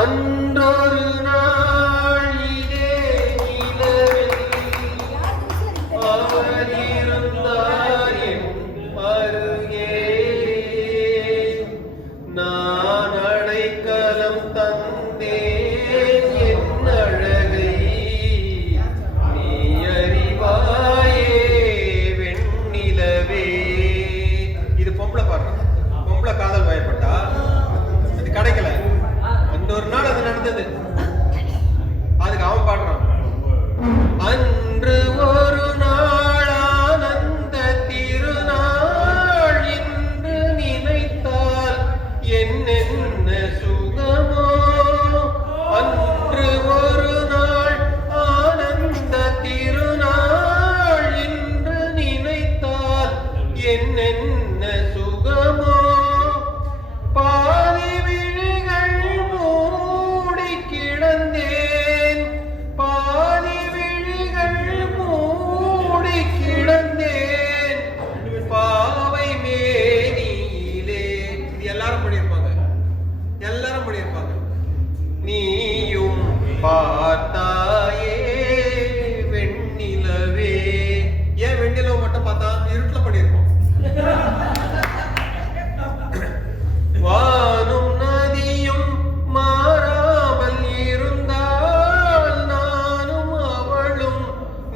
அன்றொரு நாள் இதே நிலவில் அவர் இருந்தார் என் அருகே. நான் அடைக்கலம் தந்தேன் என் அழகை நீ அறிவாயே வெண்ணிலவே. இது பொம்பளை பாடுற பொம்பளை காதல் வயப்பட்டா அது கிடைக்கல. இன்னொரு நாள் அது நடந்தது, அதுக்கு அவன் பாடுறான். அன்று ஒரு நாள் ஆனந்த திருநாள், இன்று நினைத்தால் என்னென்ன சுகமோ. அன்று ஒரு நாள் ஆனந்த திருநாள், இன்று நினைத்தால் என்னென்ன சுகமோ. பாதி விழிகள் மூடி கிடந்தேன், பாதி விழிகள் மூடி கிடந்தேன் பாவை மேனியிலே. இது எல்லாரும் பண்ணியிருப்பாங்க, எல்லாரும் பண்ணியிருப்பாங்க. நீயும் பார்த்தாயே வெண்ணிலவே. ஏன் வெண்ணிலவை மட்டும் பார்த்தா? இருட்டுல பண்ணியிருப்போம். வானும் நதியும் மாறாமல் இருந்தால் நானும் அவளும்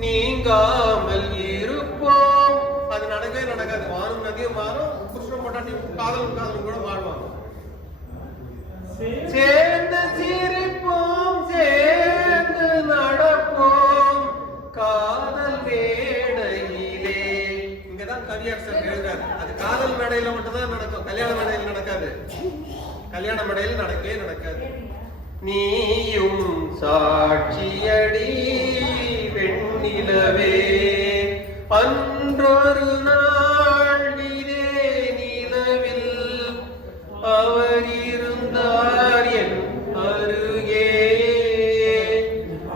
நீங்காமல் இருப்போம். அது நடக்கவே நடக்காது. வானும் நதியும் மாறும், புருஷன் பொண்டாட்டி காதலும் காதலும் கூட வாழ்வாங்க. சேர்ந்து சிரிப்போம், சேர்ந்து நடப்போம் காதல் மேடையிலே. இங்கதான் கவியரசர் எழுதுறாரு. அது காதல் மேடையில மட்டும்தான் நடக்கும், கல்யாண மேடையில் நடக்காது. கல்யாண மேடையில் நடக்கவே நடக்காது. நீயும் சாட்சியடி வெண்ணிலவே. அன்றொரு நாள் இதே நிலவில் அவர் இருந்தார் என் அருகே.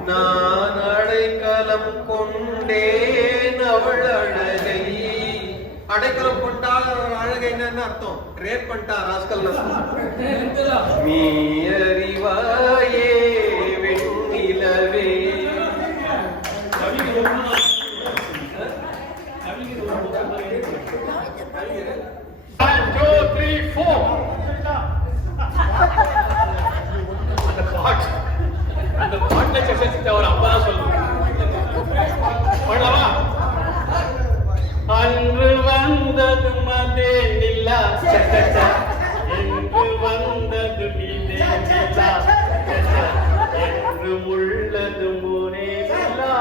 நான் அடைக்கலம் கொண்டேன் அவள் அழகை. அடைக்கலம் கொண்டால் அழகை என்னன்னு அர்த்தம்? ரேப் பண்ணிட்டா ராஸ்கல். நீ அறிவாயே வெண்ணிலவே. அந்த பாட்டை செஞ்ச ஒரு அப்பா தான் சொல்லுவாங்க. அன்று வந்ததும் அதே நிலா, என்று வந்ததும் இதே நிலா, என்று உள்ளதும் ஒரே நிலா,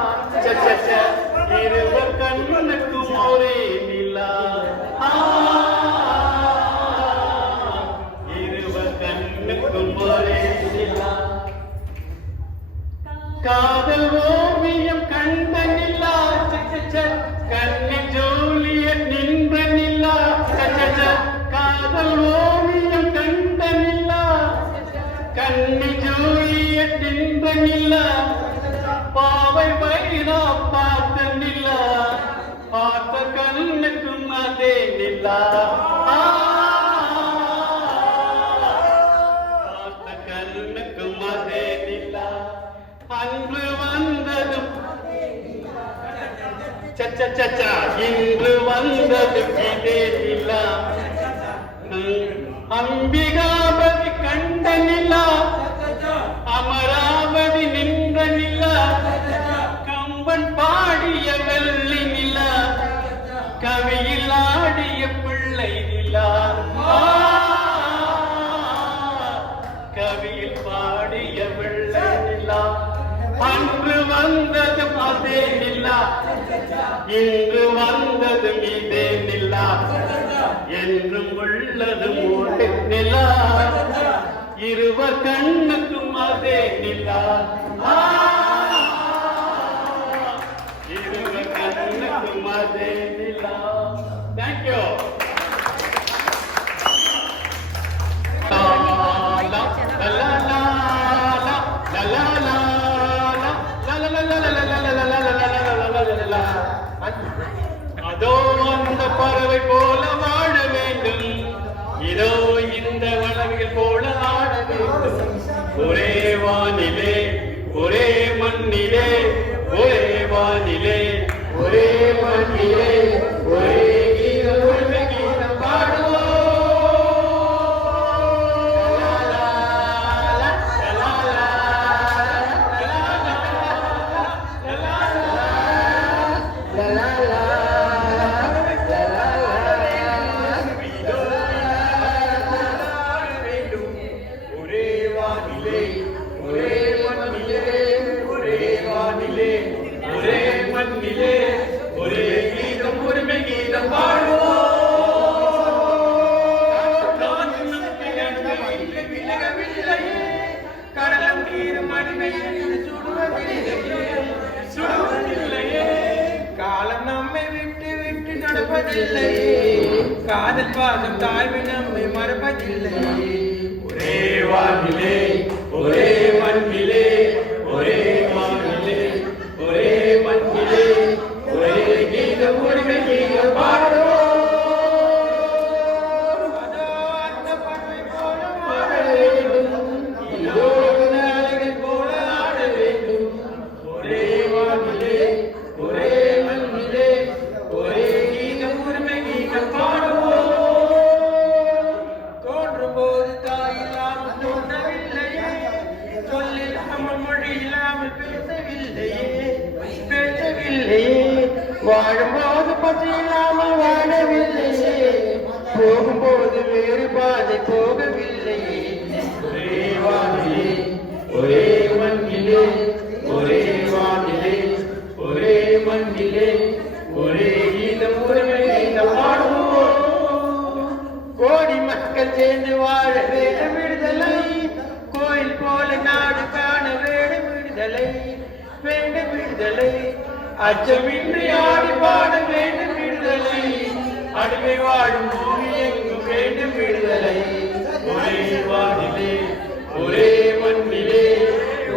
இருவர் கண்ணுக்கும் ஒரே நிலா, இருவர் கண்ணுக்கும் ஒரே நிலா. காதல் ஓவியம் கண்ட நிலா, கண்ணி ஜூலியட் நின்ற நிலா, காதல் ஓவியம் கண்ட நிலா, கண்ணி ஜூலியட் நின்ற நிலா, பாவை வைரா பார்த்த நிலா, பார்த்த கண்ணுக்கும் அதே நிலா, பார்த்த கண்ணுக்கும் அதே நிலா. அன்று வந்ததும் இன்று வந்ததும் இதே நிலா, அம்பிகாபதி கண்ட நிலா, அமராவதி நின்ற நிலா, கம்பன் பாடிய வெள்ளி நிலா, கவியில் ஆடிய பிள்ளை நிலா, கவியில் பாடிய வெள்ளை நிலா. அன்று வந்ததும் அதே நிலா, இன்று வந்ததும் இதே நிலா, என்றும் உள்ளதும் ஒரு நிலா, இருவர் கண்ணுக்கும் அதே நிலா, இருவர் கண்ணுக்கும் அதே நிலா. தேங்க்யூ. அதோ அந்த பறவை போல வாழ வேண்டும், இதோ இந்த வள ஒரே வானிலே ஒரே மண்ணிலே ஒரே வானிலே ஒரே மண்ணிலே ஒரே கீதம் உரிமை கீதம் பாடுவோம். ஒரே வானிலே ஒரே மண்ணிலே ஒரே வானிலே ஒரே மண்ணிலே ஒரே கீதம் உரிமை கீதம் பாடுவோம். விலகவில்லையே கடலும் நீரும் அடிமையில் சுடுவதில்லையே காலம் நம்மை விட்டு விட்டு நடப்பதில்லையே காதல் பாதம் தாய்மை நம்மை மறப்பதில்லையே. ஒரே வானிலே ஒரே மண்ணிலே ஒரே வானிலே ஒரே மண்ணிலே ஒரே கீதம் உரிமை கீதம் பாடுவோம். அதோ அந்த பறவை போல வாழ வேண்டும், இதோ அந்த அலைகளை போல ஆட வேண்டும். ஒரே வானிலே ஒரே மண்ணிலே ஒரே கீதம் உரிமை கீதம் பாடுவோம். தோன்றும் போது தாய் இல்லாமல் தோன்றவில்லையே, சொல்லில்லாமல் மொழி இல்லாமல் பேசவில்லையே, வாழும்போது பசி இல்லாமல் வாழவில்லையே, போகும்போது வேறு பாதை போகவில்லையே. ஒரே வானிலே ஒரே மண்ணிலே ஒரே வானிலே ஒரே மண்ணிலே ஒரே கீதம் உரிமை கீதம் பாடுவோம். கோடி மக்கள் சேர்ந்து வாழ வேண்டும் விடுதலை, கோயில் போல நாடு காண வேண்டும் விடுதலை, வேண்டும் விடுதலை, அச்சமின்றி ஆடி பாட வேண்டும் விடுதலை, அடிமை வாழும் பூமி எங்கும் வேண்டும் விடுதலை. ஒரே வானிலே ஒரே மண்ணிலே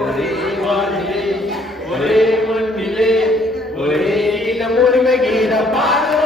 ஒரே வானிலே ஒரே மண்ணிலே ஒரே கீதம் உரிமை கீதம் பாடுவோம்.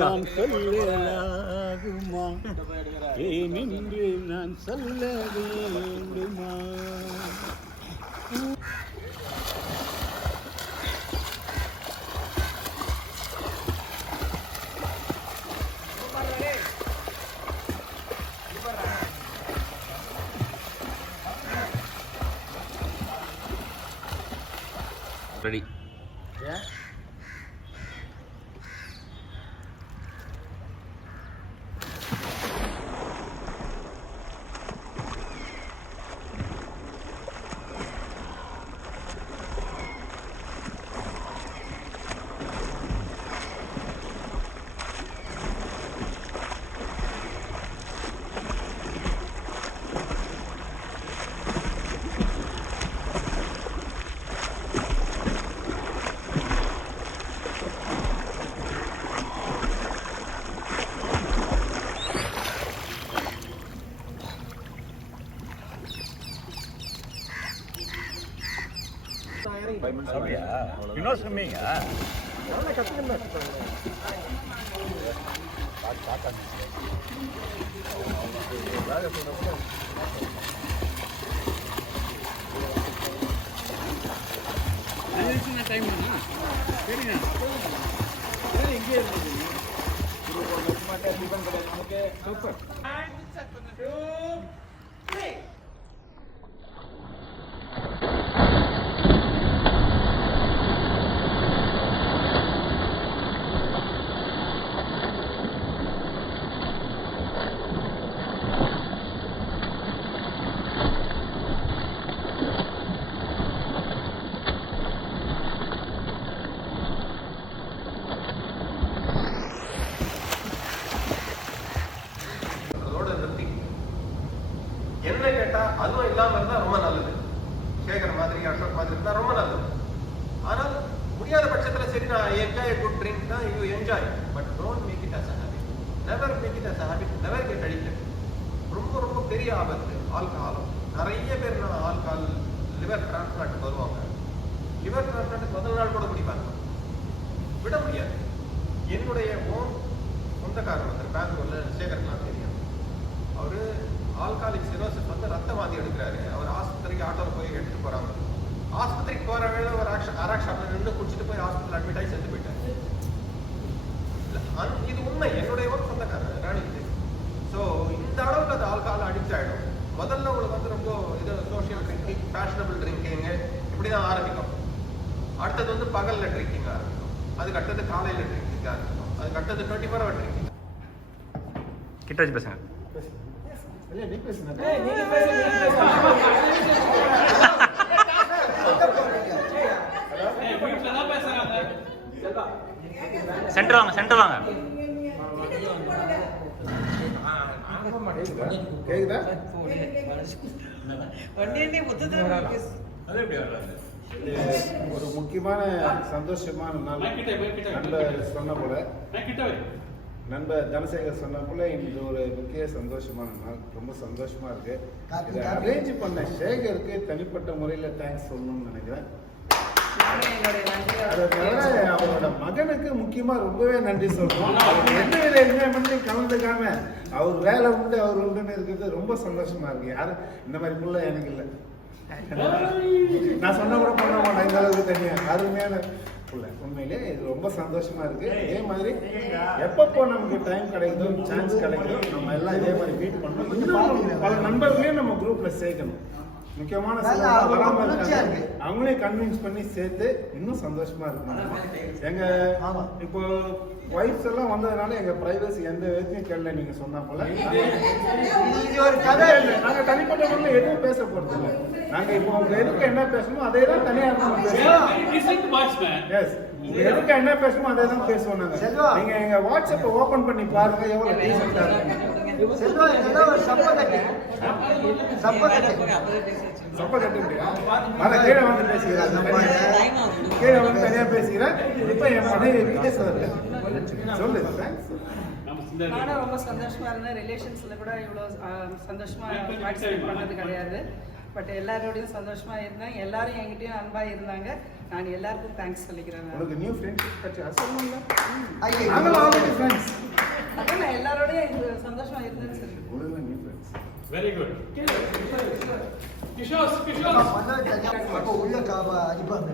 நான் சொல்லலாகுமா, ஏனென்று நான் சொல்ல வேண்டுமா? ரெடி. அப்படியா? இன்னும் சொன்னீங்க டைம் சரிங்க எங்கே இருந்தது சூப்பர். என்ன கேட்டா அதுவும் இல்லாம இருந்தா ரொம்ப நல்லது. சேகர் மாதிரி அசோக் மாதிரி இருந்தா ரொம்ப நல்லது. ஆனால் முடியாத பட்சத்துல சரி நான் என்ஜாய் குட் ட்ரிங்க் தான் you enjoy, but don't make it as a habit. Never make it as a habit. Never get addicted. ரொம்ப ரொம்ப பெரிய ஆபத்து ஆல்கஹாலும். நிறைய பேர் நான் ஆல்கஹால் லிவர் டிரான்ஸ்பிளான்ட் வருவாங்க. லிவர் டிரான்ஸ்பிளான்ட் முதல் நாள் கூட குடிப்பாங்க, விட முடியாது. என்னுடைய சொந்தக்காரர் ஒருத்தர் பெங்களூர்ல, சேகர்லாம் தெரியும். அவரு ஆல்காலிக் சிரோசிஸ் வந்து ரத்த வாந்தி எடுக்கிறாரு. அவர் ஆஸ்பத்திரிக்கு ஆட்டோவில் போய் எடுத்துட்டு போறாங்க. ஆஸ்பத்திரிக்கு போற வேலை ஒரு அராக்ஷாப்ல நின்று குடிச்சிட்டு போய் ஹாஸ்பிட்டல் அட்மிட் ஆகி செத்து போயிட்டாரு. இது உண்மை. என்னுடைய சொந்தக்காரர் ராணிக்கு. ஸோ இந்த அளவுக்கு அது ஆல்கஹால் அடிக்ட் ஆகிடும். முதல்ல உங்களுக்கு வந்து ரொம்ப இது சோஷியல் ட்ரிங்கிங், ஃபேஷனபிள் ட்ரிங்கிங் இப்படி தான் ஆரம்பிக்கும். அடுத்தது வந்து பகல்ல ட்ரிங்கிங் ஆரம்பிக்கும். அதுக்கு அடுத்தது காலையில ட்ரிங்கிங் ஆரம்பிக்கும். அதுக்கு அடுத்தது 24 hour ட்ரிங்கிங். கிட்ட வச்சு பேசுங்க. சென்டர் வாங்க, சென்டர் வாங்க. ஒரு முக்கியமான சந்தோஷமான நாள். நண்பர் சொன்ன போல நண்பர் தனசேகர் சொன்ன போல இன்று ஒரு முக்கிய சந்தோஷமான நாள். ரொம்ப சந்தோஷமா இருக்கு. இதை அரேஞ்ச் பண்ண சேகருக்கு தனிப்பட்ட முறையில் தேங்க்ஸ் சொல்லணும்னு நினைக்கிறேன். அதை தவிர அவரோட மகனுக்கு முக்கியமா ரொம்பவே நன்றி சொல்றோம். அவர் எந்த வித என்ஜாய்மெண்ட்லையும் கலந்துக்காம அவர் வேலை உண்டு அவர் உண்டுன்னு இருக்கிறது ரொம்ப சந்தோஷமா இருக்கு. யாரும் இந்த மாதிரி புள்ள எனக்கு இல்லை. நான் சொன்ன கூட பண்ண மாட்டேன். இந்த அளவுக்கு தனியா அருமையான புள்ள. உண்மையிலே இது ரொம்ப சந்தோஷமா இருக்கு. இதே மாதிரி எப்பப்போ நமக்கு டைம் கிடைக்குதோ, சான்ஸ் கிடைக்குதோ, நம்ம எல்லாம் இதே மாதிரி மீட் பண்ணணும். இன்னும் பல நண்பர்களையும் நம்ம குரூப்ல சேர்க்கணும். முக்கியமான வராம இருக்காங்க, அவங்களே கன்வின்ஸ் பண்ணி சேர்த்து இன்னும் சந்தோஷமா இருக்கணும். எங்க இப்போ வைஃப்ஸ் எல்லாம் வந்ததுனால எங்க பிரைவசி எந்த விதத்தையும் கேள்வி நீங்க சொன்னா போல நாங்க தனிப்பட்ட முறையில் எதுவும் பேச போறது இல்லை. நாங்க இப்போ உங்க எதுக்கு என்ன பேசணுமோ அதே தான் தனியா எதுக்கு என்ன பேசணுமோ அதே தான் பேசுவோம். நாங்க நீங்க எங்க வாட்ஸ்அப்பை ஓபன் பண்ணி பாருங்க எவ்வளவு டீசெண்டா இருக்கு. கீழே வந்து பேசுகிறேன், கீழே வந்து தனியா பேசுகிறேன். இப்ப என் மனைவி சொல்லு. நானும் ரொம்ப சந்தோஷமா இருந்தேன். ரிலேஷன்ஸ்ல கூட இவ்வளோ சந்தோஷமா பார்ட்டிசிபேட் பண்ணது கிடையாது. பட் எல்லாரோடையும் சந்தோஷமா இருந்தேன். எல்லாரும் என்கிட்டயும் அன்பா இருந்தாங்க. நான் எல்லாருக்கும் தேங்க்ஸ் சொல்லிக்கிறேன். நியூ ஃப்ரெண்ட்ஷிப் பத்தி அசல்ல அதான் நான் எல்லாரோடையும் சந்தோஷமா இருந்தேன்னு சொல்லி. Very good. கிஷோர் அப்போ உள்ள காபா அடிப்பாங்க.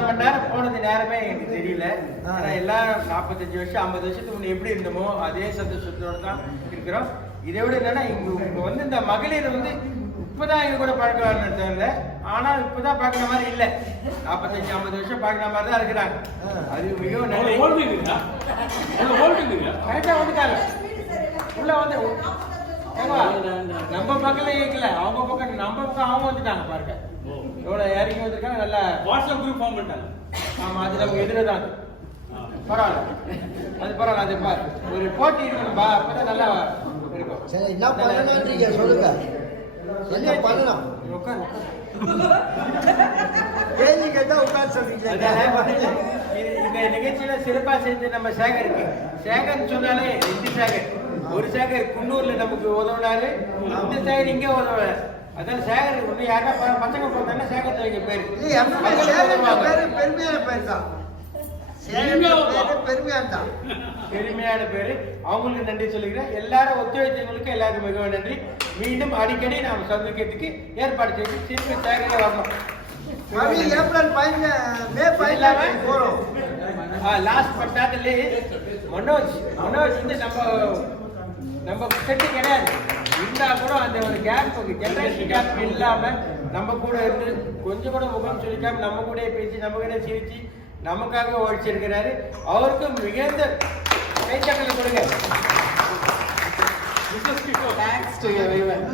மணி நேரம் போனது நேரமே எனக்கு தெரியல. எல்லாம் 45 வருஷம் 50 வருஷத்துக்கு முன்ன எப்படி இருந்தோமோ அதே சந்தோஷத்தோட தான் இருக்கிறோம். இதை விட என்னன்னா இங்க வந்து இந்த மகளிர் வந்து இப்பதான் எங்க கூட பழக்கம் தெரியல. ஆனா இப்பதான் பாக்குற மாதிரி இல்ல. 45-50 வருஷம் பாக்குற மாதிரி தான் இருக்கிறாங்க. அது மிகவும் கரெக்டா வந்துட்டாங்க. உள்ள வந்து நம்ம பக்கத்துல கேட்கல, அவங்க பக்கம் நம்ம பக்கம் அவங்க வந்துட்டாங்க. பாருங்க எவ்வளவு இறங்கி வந்திருக்காங்க. நல்லா வாட்ஸ்அப் குரூப் ஃபார்ம் பண்ணிட்டாங்க. ஆமா, அது நமக்கு எதிரதான். பரவாயில்ல, அது பரவாயில்ல. அது பாரு, ஒரு போட்டி இருக்கணும்பா, அப்பதான் நல்லா இருக்கும். சரி, என்ன பண்ணணும்ன்றீங்க சொல்லுங்க. என்ன பண்ணலாம் கேள்வி கேட்டா உட்காந்து சொல்றீங்களா? இந்த நிகழ்ச்சியில சிறப்பா செஞ்ச நம்ம சேகருக்கு சேகர்னு சொன்னாலே 2 சேகர். ஒரு சேகர் குன்னூர்ல நமக்கு உதவுனாரு, இந்த சேகர் இங்கே உதவுறாரு. அதான் சேகர் இன்னும் யாரா பசங்க போட்டாங்கன்னா சேகர் வைக்க பேரு பெருமையான பேர் தான். பெருமையான பேரு. அவங்களுக்கு நன்றி சொல்லுகிறேன். எல்லாரும் ஒத்துழைத்தவங்களுக்கு எல்லாருக்கும் மிகவும் நன்றி. மீண்டும் அடிக்கடி நாம் சந்திக்கிறதுக்கு ஏற்பாடு செய்து திருப்பி சேகரே வரணும். ஏப்ரல் 15 போறோம். Last but not least Manoj வந்து நம்ம செட்டு கிடையாது. இருந்தா கூட அந்த ஒரு கேப் ஜெனரேஷன் கேப் இல்லாம நம்ம கூட இருந்து கொஞ்சம் கூட முகம் சொல்லிக்காம நம்ம கூட பேசி நம்ம கூட சிரிச்சு நமக்காக உழைச்சிருக்கிறாரு. அவருக்கு மிகுந்த கைத்தட்டல் கொடுங்க. Thanks to everyone.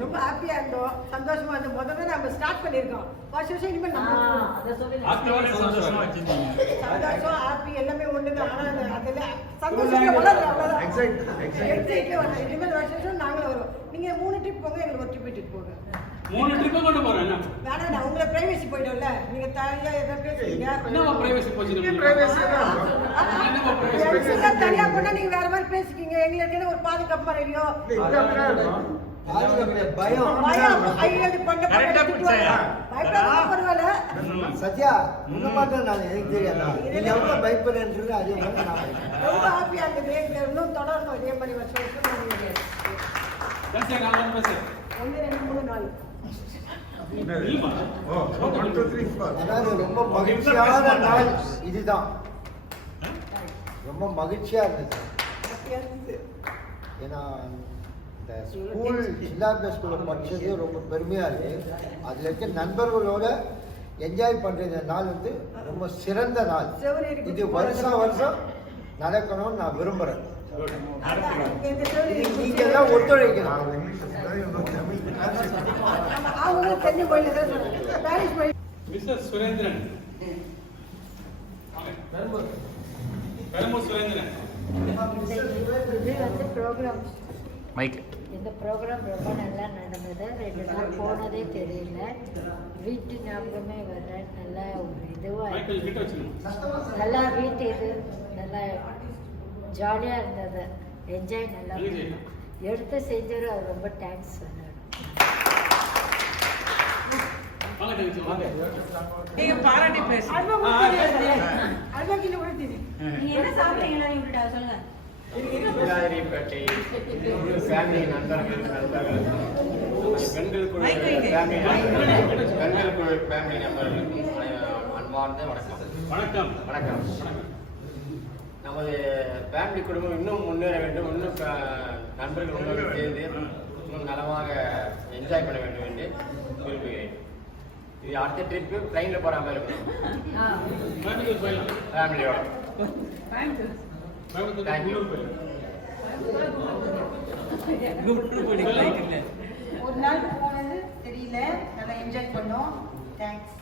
ரொம்ப ஹாப்பியா இருந்தோம், சந்தோஷமா இருந்தோம். முதல்ல நம்ம ஸ்டார்ட் பண்ணிருக்கோம். வருஷம் இனிமேல் சந்தோஷம் ஹாப்பி எல்லாமே ஒண்ணுதான். ஆனா அதுல சந்தோஷமே வளரும், அவ்வளவுதான். இனிமேல் வருஷம் நாங்களும் வருவோம். நீங்க 3 ட்ரிப் போங்க, எங்களுக்கு ஒரு ட்ரிப் இட்டு போங்க. 3 ட்ரிப் கொண்டு போறேன். வேணா உங்களை பிரைவசி போயிடும்ல, நீங்க தனியா எதை பேசுறீங்க? என்னமா பிரைவசி போச்சு? தனியா போனா நீங்க வேற மாதிரி பேசிக்கீங்க. எங்களுக்கு ஒரு பாதுகாப்பு மாதிரியோ சத்யா உங்க பார்த்தா நான் எனக்கு தெரியாதா? நீங்க எவ்வளவு பயப்படுறது அதே மாதிரி நான் ரொம்ப ஹாப்பியா இருக்குது. இன்னும் தொடரணும் இதே மாதிரி வருஷம் 1 2 3 4. அதாவது ரொம்ப மகிழ்ச்சியான நாள் இதுதான். ரொம்ப மகிழ்ச்சியா இருந்தது. ஏன்னா இந்த ஸ்கூல் சில்லாந்த ஸ்கூலில் படித்தது ரொம்ப பெருமையாக இருக்குது. அதில் இருக்க நண்பர்களோட என்ஜாய் பண்ணுற நாள் வந்து ரொம்ப சிறந்த நாள். இது வருஷம் நடக்கணும்னு நான் விரும்புகிறேன். நீங்க எல்லாம் ஒத்துழைக்கணும். மிஸ்டர் சுரேந்திரன், பெரம்பூர் சுரேந்திரன். இந்த ப்ரோக்ராம் ரொம்ப நல்லா நடந்தது. 2 நாள் போனதே தெரியல. வீட்டு ஞாபகமே வர நல்லா ஒரு இதுவாக நல்லா வீட்டு இது நல்லா ஜாலியாக இருந்தது. என்ஜாய் நல்லா எடுத்து செஞ்சவர் அவர் ரொம்ப தேங்க்ஸ் சொன்னார். நீங்க பாராட்டி பேசுங்க. நீங்க என்ன சாப்பிட்டீங்களா? நீங்க சொல்லுங்க. விலாரிப்பேட்டை ஃபேமிலி நண்பர்கள் பெண்கள் குழு ஃபேமிலி நண்பர்களுக்கு அன்பார்ந்த வணக்கம். வணக்கம் வணக்கம். நமது ஃபேமிலி குடும்பம் இன்னும் முன்னேற வேண்டும், இன்னும் நண்பர்கள் உங்களோடு சேர்ந்து இன்னும் நலமாக என்ஜாய் பண்ண வேண்டும் என்று விரும்புகிறேன். இது அடுத்த ட்ரிப்பு ட்ரெயினில் போகிற மாதிரி இருக்கும் ஃபேமிலியோட. ஒரு நாள் போனது தெரியல, நல்லா என்ஜாய் பண்ணோம். தேங்க்ஸ்.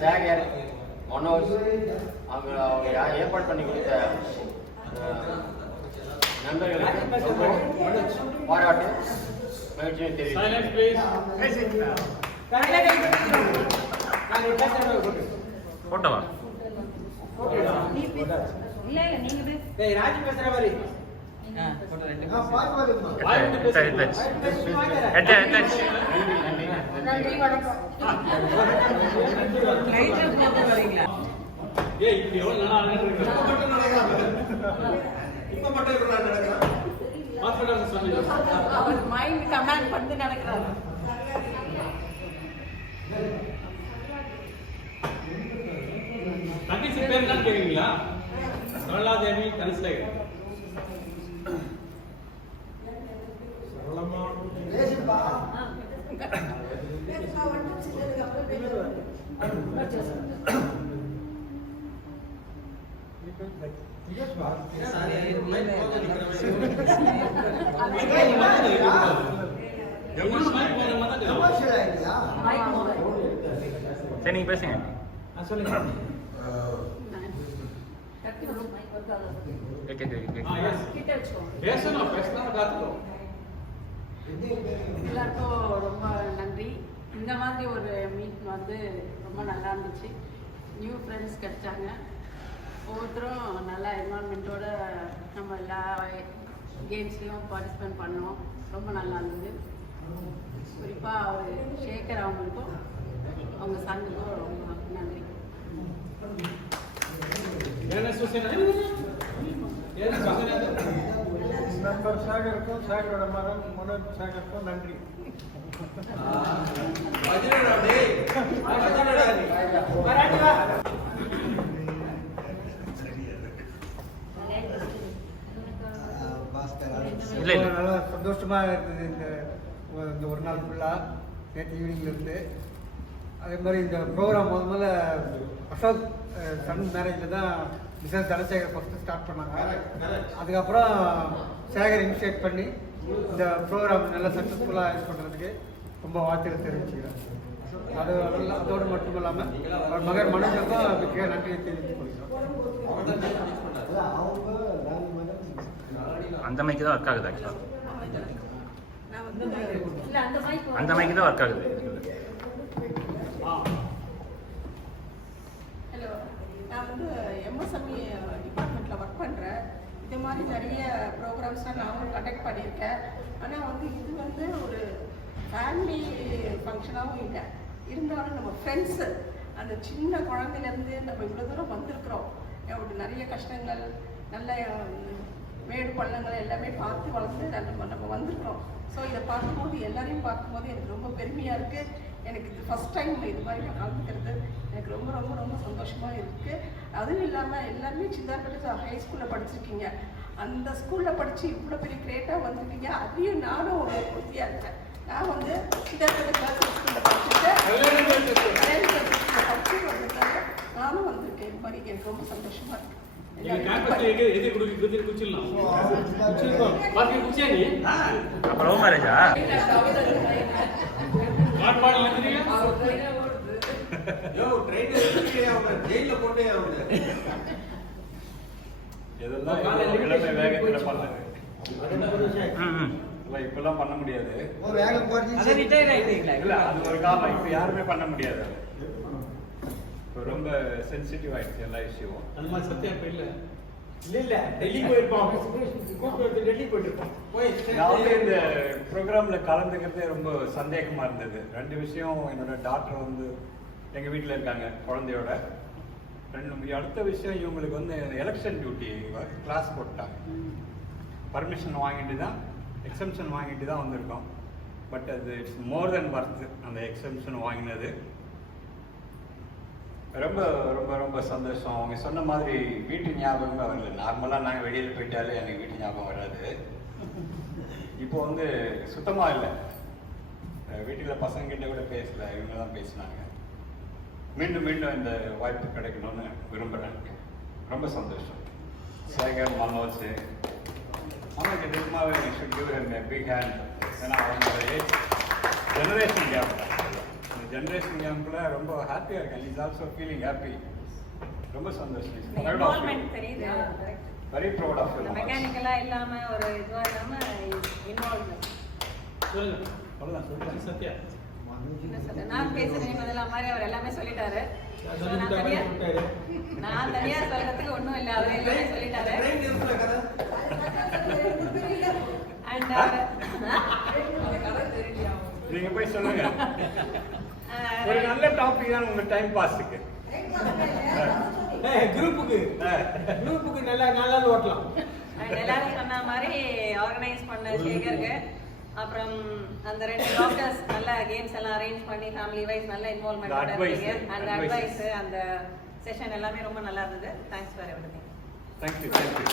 சேகர், மனோஜ் அவங்க ஏற்பாடு பண்ணி கொடுத்த நண்பர்களுக்கு பாராட்டு மகிழ்ச்சியை தெரிவிக்கிறேன். போட்டவா ராஜி பேசுற மாதிரி நன்றி, வணக்கம். அவர் மைண்ட் கமாண்ட் பண்ணி நடக்கிறாரு. தங்கச்சி பேர் தான் கேக்குறீங்களா? சரளாதேவி கன்ஸ்லேகர். சரி நீங்க பேசுங்க. சொல்லுங்க. எல்லாருக்கும் ரொம்ப நன்றி. இந்த மாதிரி ஒரு மீட் வந்து ரொம்ப நல்லா இருந்துச்சு. நியூ ஃப்ரெண்ட்ஸ் கிடைச்சாங்க. ஒவ்வொருத்தரும் நல்லா என்வால்மெண்ட்டோட நம்ம எல்லா கேம்ஸ்லையும் பார்ட்டிசிபேட் பண்ணோம். ரொம்ப நல்லா இருந்தது. குறிப்பாக அவர் சேகர் அவங்களுக்கும் அவங்க சங்குக்கும் ரொம்ப நன்றி. நண்பர் சாகருக்கும் சாகரோட மகன் மனோஜ் சாகருக்கும் நன்றி. நல்லா சந்தோஷமா இருந்தது இந்த ஒரு நாள் ஃபுல்லா, நேற்று ஈவினிங்ல இருந்து. அதே மாதிரி இந்த ப்ரோக்ராம் முதல்ல அசோக் சன் மேரேஜில் தான் மிஸ்ஸஸ் தனசேகர் ஃபஸ்ட்டு ஸ்டார்ட் பண்ணாங்க. அதுக்கப்புறம் சேகர் இனிஷியேட் பண்ணி இந்த ப்ரோக்ராம் நல்லா சக்ஸஸ்ஃபுல்லாக இது பண்ணுறதுக்கு ரொம்ப வாழ்த்துக்கள் தெரிவிச்சுக்கிறேன். அதோடு மட்டும் இல்லாமல் அவர் மகன் மனோஜுக்கும் மிக நன்றியை தெரிவித்துக் கொள்கிறோம். அந்த மைக்கு தான் ஒர்க் ஆகுது. ஆக்சுவலாக அந்த மைக்கு தான் ஒர்க் ஆகுது. ஹலோ, நான் வந்து எம்எஸ்எம்இ டிபார்ட்மெண்ட்டில் ஒர்க் பண்ணுறேன். இது மாதிரி நிறைய ப்ரோக்ராம்ஸ்லாம் நானும் கண்டக்ட் பண்ணியிருக்கேன். ஆனால் வந்து இது வந்து ஒரு ஃபேமிலி ஃபங்க்ஷனாகவும் இல்லை. இருந்தாலும் நம்ம ஃப்ரெண்ட்ஸு, அந்த சின்ன குழந்தைலேருந்து நம்ம இவ்வளோ தூரம் வந்திருக்கிறோம். நிறைய கஷ்டங்கள், நல்ல மேடு பள்ளங்கள் எல்லாமே பார்த்து வளர்த்து நம்ம வந்திருக்கிறோம். ஸோ இதை பார்க்கும்போது எல்லாரையும் பார்க்கும்போது எனக்கு ரொம்ப பெருமையாக இருக்குது. எனக்கு இது ஃபஸ்ட் டைம் இது மாதிரி நான் கலந்துக்கிறது எனக்கு ரொம்ப ரொம்ப ரொம்ப சந்தோஷமாக இருக்குது. அதுவும் இல்லாமல் எல்லாருமே சிந்தார்பேட்டை ஹை ஸ்கூலில் படிச்சிருக்கீங்க. அந்த ஸ்கூலில் படித்து இவ்வளோ பெரிய கிரேட்டாக வந்திருக்கீங்க. அதையும் நானும் ஒரு உறுதியாக இருக்கேன். நான் வந்து சிந்தார்பேட்டை கேர்ள்ஸ் ஸ்கூலில் படிச்சுட்டு வந்திருக்காங்க. நானும் வந்திருக்கேன். இது மாதிரி எனக்கு ரொம்ப சந்தோஷமாக இருக்குது. அப்புறம் மேரேஜா இப்பெல்லாம் பண்ண முடியாது. இல்ல அது ஒரு காலம். இப்ப யாருமே பண்ண முடியாது. இப்போ ரொம்ப சென்சிட்டிவ் ஆயிடுச்சு எல்லா இஷ்யூவும். அந்த மாதிரி சத்தியா இப்போ இல்லை. இல்ல டெல்லி போயிருப்பான். டெல்லி போயிருப்பான். நான் வந்து இந்த ப்ரோக்ராம்ல கலந்துக்கிறதே ரொம்ப சந்தேகமா இருந்தது. ரெண்டு விஷயம். என்னோட டாக்டர் வந்து எங்க வீட்டில் இருக்காங்க குழந்தையோட. அடுத்த விஷயம், இவங்களுக்கு வந்து எலெக்ஷன் டியூட்டி கிளாஸ் போட்டாங்க. பர்மிஷன் வாங்கிட்டு தான், எக்ஸம்ஷன் வாங்கிட்டு தான் வந்திருக்கோம். பட் அது இட்ஸ் மோர் தென் வர்த். அந்த எக்ஸம்ஷன் வாங்கினது ரொம்ப ரொம்ப ரொம்ப சந்தோஷம். அவங்க சொன்ன மாதிரி வீட்டு ஞாபகமே வரல. நார்மலாக நாங்கள் வெளியில் போயிட்டாலே எனக்கு வீட்டு ஞாபகம் வராது. இப்போ வந்து சுத்தமாக இல்லை. வீட்டில் பசங்ககிட்ட கூட பேசல, இவங்க தான் பேசினாங்க. மீண்டும் மீண்டும் இந்த வாய்ப்பு கிடைக்கணும்னு விரும்புகிறேன். ரொம்ப சந்தோஷம். சேகர், மனோஜ், நமக்கு நிஜமாவே should give a big hand. ஏன்னா அவங்க ஜெனரேஷன் கேப். இந்த ஜெனரேஷன் கேம்ப்ல ரொம்ப ஹாப்பியாக இருக்கேன். Is also feeling happy. ரொம்ப சந்தோஷம். Very proud of you. மெக்கானிக்கலா இல்லாம ஒரு இதுவா இல்லாம இன்வால்வ்மென்ட். அவ்வளவுதான் சொல்லுங்க. சத்யா நான் பேசுறேன் முதல்ல மாதிரி அவர் எல்லாமே சொல்லிட்டாரு. நான் தனியா சொல்றதுக்கு ஒண்ணும் இல்லை. அவர் எல்லாமே சொல்லிட்டாரு. நீங்க போய் சொல்லுங்க. ஒரு நல்ல டாபிக் தான் உங்க டைம் பாஸுக்கு. குரூப்புக்கு நல்லா நாளாவது ஓட்டலாம். எல்லாரும் சொன்ன மாதிரி ஆர்கனைஸ் பண்ண சேகருக்கு, அப்புறம் அந்த 2 டாக்டர்ஸ் நல்ல கேம்ஸ் எல்லாம் அரேஞ்ச் பண்ணி ஃபேமிலி வைஸ் நல்ல இன்வால்வ்மென்ட் பண்ணீங்க. அந்த அட்வைஸ், அந்த செஷன் எல்லாமே ரொம்ப நல்லா இருந்தது. Thanks for everything. Thank you. Thank you.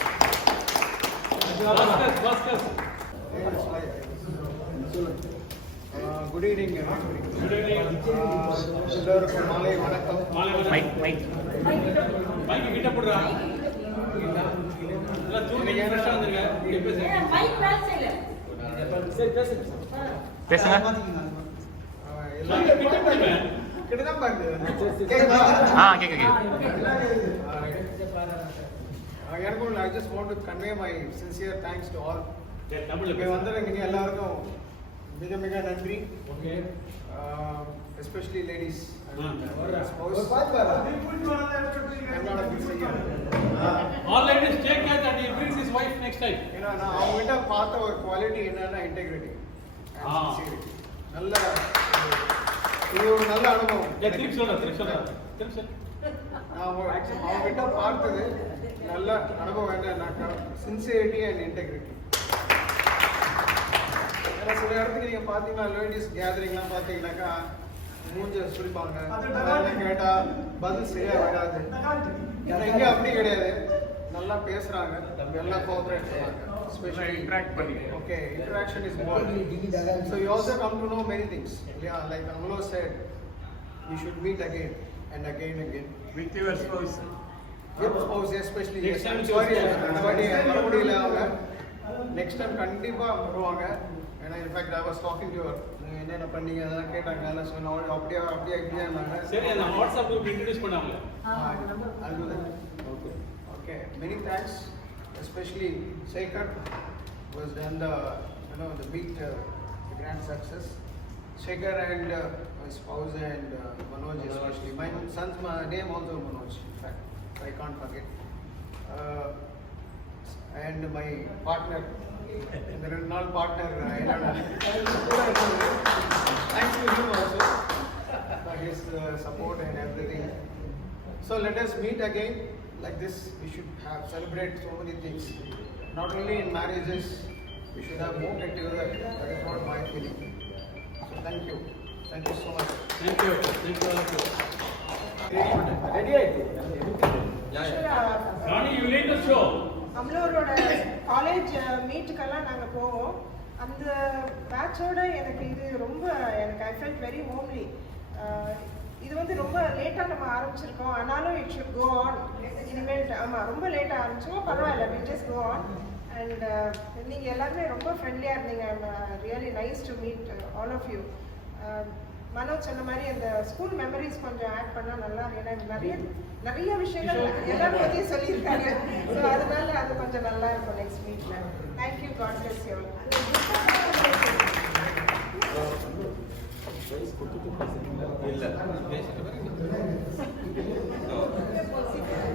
Good evening. Good evening. எல்லோருக்கும் மாலை வணக்கம். மைக் கிட்ட போடுறா. எல்லாம் தூங்கி ஃப்ரெஷ்ஷா வந்துருங்க. இங்க பேசுங்க. மைக் பேசல. சரி பேசுங்க. பேசுங்க. எல்லாரும் கிட்ட போடுங்க. கிட்ட தான் பாருங்க. கேக்குது. I just want to convey my sincere thanks to all. இங்க வந்திருக்கீங்க எல்லாருக்கும் மிக மிக நன்றி. Okay. Especially ladies. I'm not a big singer. All ladies take care that he brings his wife next time. ஏன்னா நான் அவங்ககிட்ட பார்த்த ஒரு குவாலிட்டி என்னன்னா இன்டெகிரிட்டி. நல்ல இது ஒரு நல்ல அனுபவம். திருப்பி சொல்றேன். நான் அவங்ககிட்ட பார்த்தது நல்ல அனுபவம் என்னன்னாக்கா சின்சியரிட்டி அண்ட் இன்டெகிரிட்டி. ஏன்னா சில இடத்துக்கு நீங்க பாத்தீங்கன்னா லேடிஸ் கேதரிங்லாம் பாத்தீங்கன்னாக்கா மூஞ்ச சுழிப்பாங்க, அதெல்லாம் கேட்டா பதில் சரியா வராது. ஏன்னா இங்க அப்படி கிடையாது, நல்லா பேசுறாங்க, நல்லா கோஆபரேட் பண்ணுவாங்க. Especially interact பண்ணி. Okay, interaction is more. So you also come to know many things. Yeah, like Amlo said, we should meet again and again. With your spouse. With spouse, especially. Next time sorry, மறுபடியில் அவங்க next time கண்டிப்பா வருவாங்க. ஏன்னா in fact I was talking to her. என்னென்ன பண்ணீங்க அதெல்லாம் கேட்டாங்க. அதெல்லாம் சொன்னோம் அப்படியே இப்படியானாங்க. சரி, அந்த வாட்ஸ்அப் குரூப் இன்ட்ரோ듀ce பண்ணாங்க. I'll do that. Okay. Many thanks, especially Shekhar, who has done the meet, the grand success. Shekhar and my spouse and Manoj especially. My son's name also Manoj, in fact, I can't forget. And my partner, the Renal partner, thanks to him also for his support and everything. So let us meet again. Like this, we should celebrate so many things. Not only in marriages, we should have more get together. That is what my feeling. So thank you so much. Thank you. Ready? Rani, you lead the show. நம்மளோட college மீட்டுக்கெல்லாம் நாங்கள் போவோம். அந்த பேட்சோட எனக்கு இது ரொம்ப I felt very homely. இது வந்து ரொம்ப லேட்டாக நம்ம ஆரம்பிச்சிருக்கோம், ஆனாலும் இட் ஷுட் கோ ஆன். இனிமேல் ஆமாம் ரொம்ப லேட்டாக ஆரம்பிச்சோம், பரவாயில்ல, will just go on. And நீங்கள் எல்லாருமே ரொம்ப ஃப்ரெண்ட்லியாக இருந்தீங்க. Really nice to meet all of you. Manoj சொன்ன மாதிரி அந்த ஸ்கூல் மெமரிஸ் கொஞ்சம் ஆட் பண்ணால் நல்லா. ஏன்னா நிறைய விஷயங்கள் எல்லாரும் பற்றியும் சொல்லியிருக்காங்க. ஸோ அதனால அது கொஞ்சம் நல்லா இருக்கும் நெக்ஸ்ட் வீக்கில். Thank you. God bless you.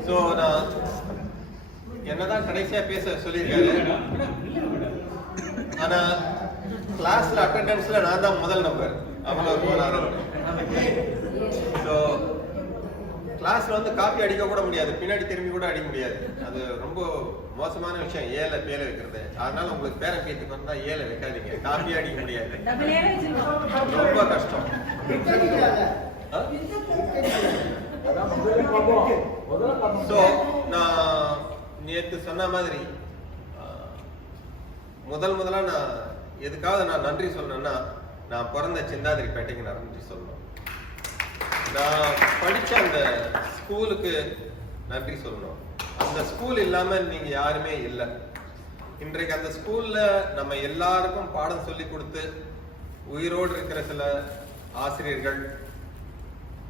So நான் என்னதான் கடைசியா பேச சொல்லியிருக்காரு, ஆனா கிளாஸ்ல அட்டெண்டன்ஸ்ல நான் தான் முதல் நம்பர். அவ்வளோ போனாரு. ஸோ கிளாஸ்ல வந்து காப்பி அடிக்க கூட முடியாது, பின்னாடி திரும்பி கூட அடிக்க முடியாது. அது ரொம்ப மோசமான விஷயம், ஏல பேல வைக்கிறது. அதனால உங்களுக்கு பேரன் பேத்துக்கு வந்தா ஏல வைக்காதீங்க, காப்பி அடிக்க முடியாது, ரொம்ப கஷ்டம். ஸோ நான் நேற்று சொன்ன மாதிரி முதலா நான் எதுக்காவது நான் நன்றி சொல்லணும்னா, நான் பிறந்த சிந்தாதிரிப்பேட்டைக்கு நான் நன்றி சொல்லணும். நான் படித்த அந்த ஸ்கூலுக்கு நன்றி சொல்லணும். அந்த ஸ்கூல் இல்லாமல் நீங்கள் யாருமே இல்லை. இன்றைக்கு அந்த ஸ்கூல்ல நம்ம எல்லாருக்கும் பாடம் சொல்லி கொடுத்து உயிரோடு இருக்கிற சில ஆசிரியர்கள்,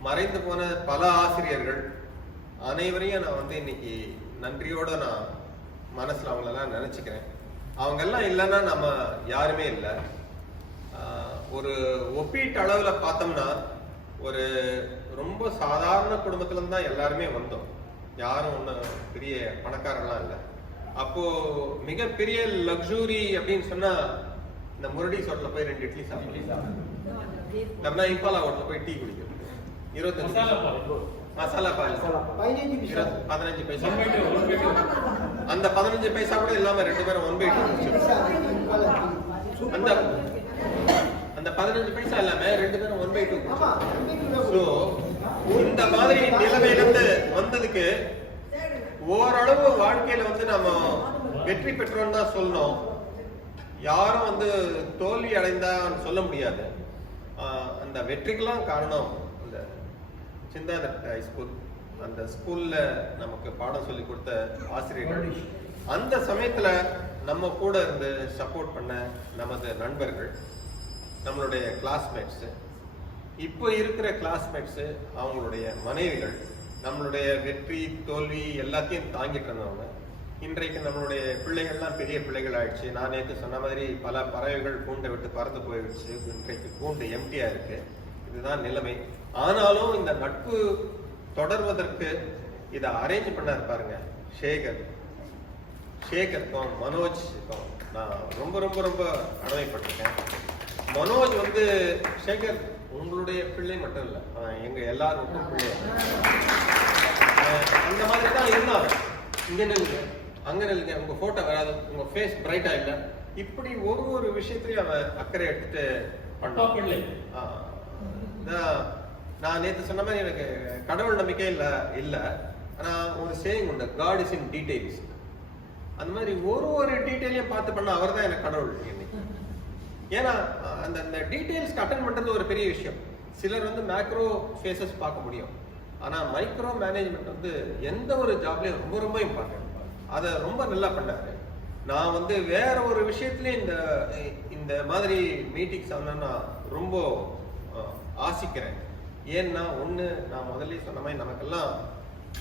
மறைந்து போன பல ஆசிரியர்கள் அனைவரையும் நான் வந்து இன்னைக்கு நன்றியோட நான் மனசுல அவங்களெல்லாம் நினைச்சுக்கிறேன். அவங்க எல்லாம் இல்லைன்னா நம்ம யாருமே இல்லை. ஒரு ஒப்பீட்டு அளவுல பார்த்தோம்னா ஒரு ரொம்ப சாதாரண குடும்பத்துல இருந்து தான் எல்லாருமே வந்தோம். யாரும் ஒன்றும் பெரிய பணக்காரங்களாம் இல்லை. அப்போ மிகப்பெரிய லக்ஸுரி அப்படின்னு சொன்னா இந்த முரடிஸ் ஹோட்டல்ல போய் 2 இட்லி சாப்பிடலாம், இல்லைன்னா இம்பாலா ஹோட்டல்ல போய் டீ குடிக்கிறது. 25 மசாலா பால் 15 பைசா. அந்த 15 பைசா கூட இல்லாம 2 பேரும் 1/2 அந்த 15 பைசா இல்லாம 2 பேரும் 1/2. ஸோ இந்த மாதிரி நிலைமையிலிருந்து வந்ததுக்கு ஓரளவு வாழ்க்கையில வந்து நம்ம வெற்றி பெற்றோம்னு தான் சொல்லணும். யாரும் வந்து தோல்வி அடைந்தான்னு சொல்ல முடியாது. அந்த வெற்றிக்கெல்லாம் காரணம் அந்த இந்த சிந்தாதட் ஹைஸ்கூல், அந்த ஸ்கூல்ல நமக்கு பாடம் சொல்லி கொடுத்த ஆசிரியர்கள், அந்த சமயத்துல நம்ம கூட இருந்து சப்போர்ட் பண்ண நமது நண்பர்கள், நம்மளுடைய கிளாஸ்மேட்ஸு, இப்போ இருக்கிற கிளாஸ்மேட்ஸு, அவங்களுடைய மனைவிகள், நம்மளுடைய வெற்றி தோல்வி எல்லாத்தையும் தாங்கிட்டு இருந்தவங்க. இன்றைக்கு நம்மளுடைய பிள்ளைகள்லாம் பெரிய பிள்ளைகள் ஆயிடுச்சு. நான் நேற்று சொன்ன மாதிரி பல பறவைகள் கூண்டை விட்டு பறந்து போயிடுச்சு. இன்றைக்கு கூண்டு எம்டியா இருக்கு. இதுதான் நிலைமை. ஆனாலும் இந்த நட்பு தொடர்வதற்கு இதை அரேஞ்ச் பண்ண இருப்பாருங்க சேகருக்கும் மனோஜுக்கும் நான் ரொம்ப ரொம்ப ரொம்ப கடமைப்பட்டிருக்கேன். மனோஜ் வந்து சேகர் உங்களுடைய பிள்ளை மட்டும் இல்லை, எங்க எல்லாருக்கும் பிள்ளை. அந்த மாதிரி தான் இருந்தாங்க. இங்க நில்லுங்க, அங்க நில்லுங்க, உங்க போட்டோ வராது, உங்க ஃபேஸ் பிரைட்டா இல்ல, இப்படி ஒரு விஷயத்திலயும் அவன் அக்கறை எடுத்துட்டு பண்ணான். நான் நேற்று சொன்ன மாதிரி எனக்கு கடவுள் நம்பிக்கை இல்ல, ஆனா ஒரு சேயிங் உண்டு, காட் இஸ் இன் டீடைல்ஸ். அந்த மாதிரி ஒரு டீடைலையும் பார்த்து பண்ண அவர் தான் எனக்கு கடவுள். ஏன்னா அந்த டீடைல்ஸ்க்கு அட்டன் பண்றது ஒரு பெரிய விஷயம். சிலர் வந்து மேக்ரோ ஃபேஸஸ் பார்க்க முடியும், ஆனா மைக்ரோ மேனேஜ்மெண்ட் வந்து எந்த ஒரு ஜாப்லயும் ரொம்ப ரொம்ப இம்பார்ட்டன்ட். அதை ரொம்ப நல்லா பண்ணாரு. நான் வந்து வேற ஒரு விஷயத்துலயும் இந்த மாதிரி மீட்டிங்ஸ் நான் ரொம்ப ஆசிக்கிறேன். ஏன்னா ஒண்ணு, நான் முதல்ல சொன்ன மாதிரி நமக்கெல்லாம்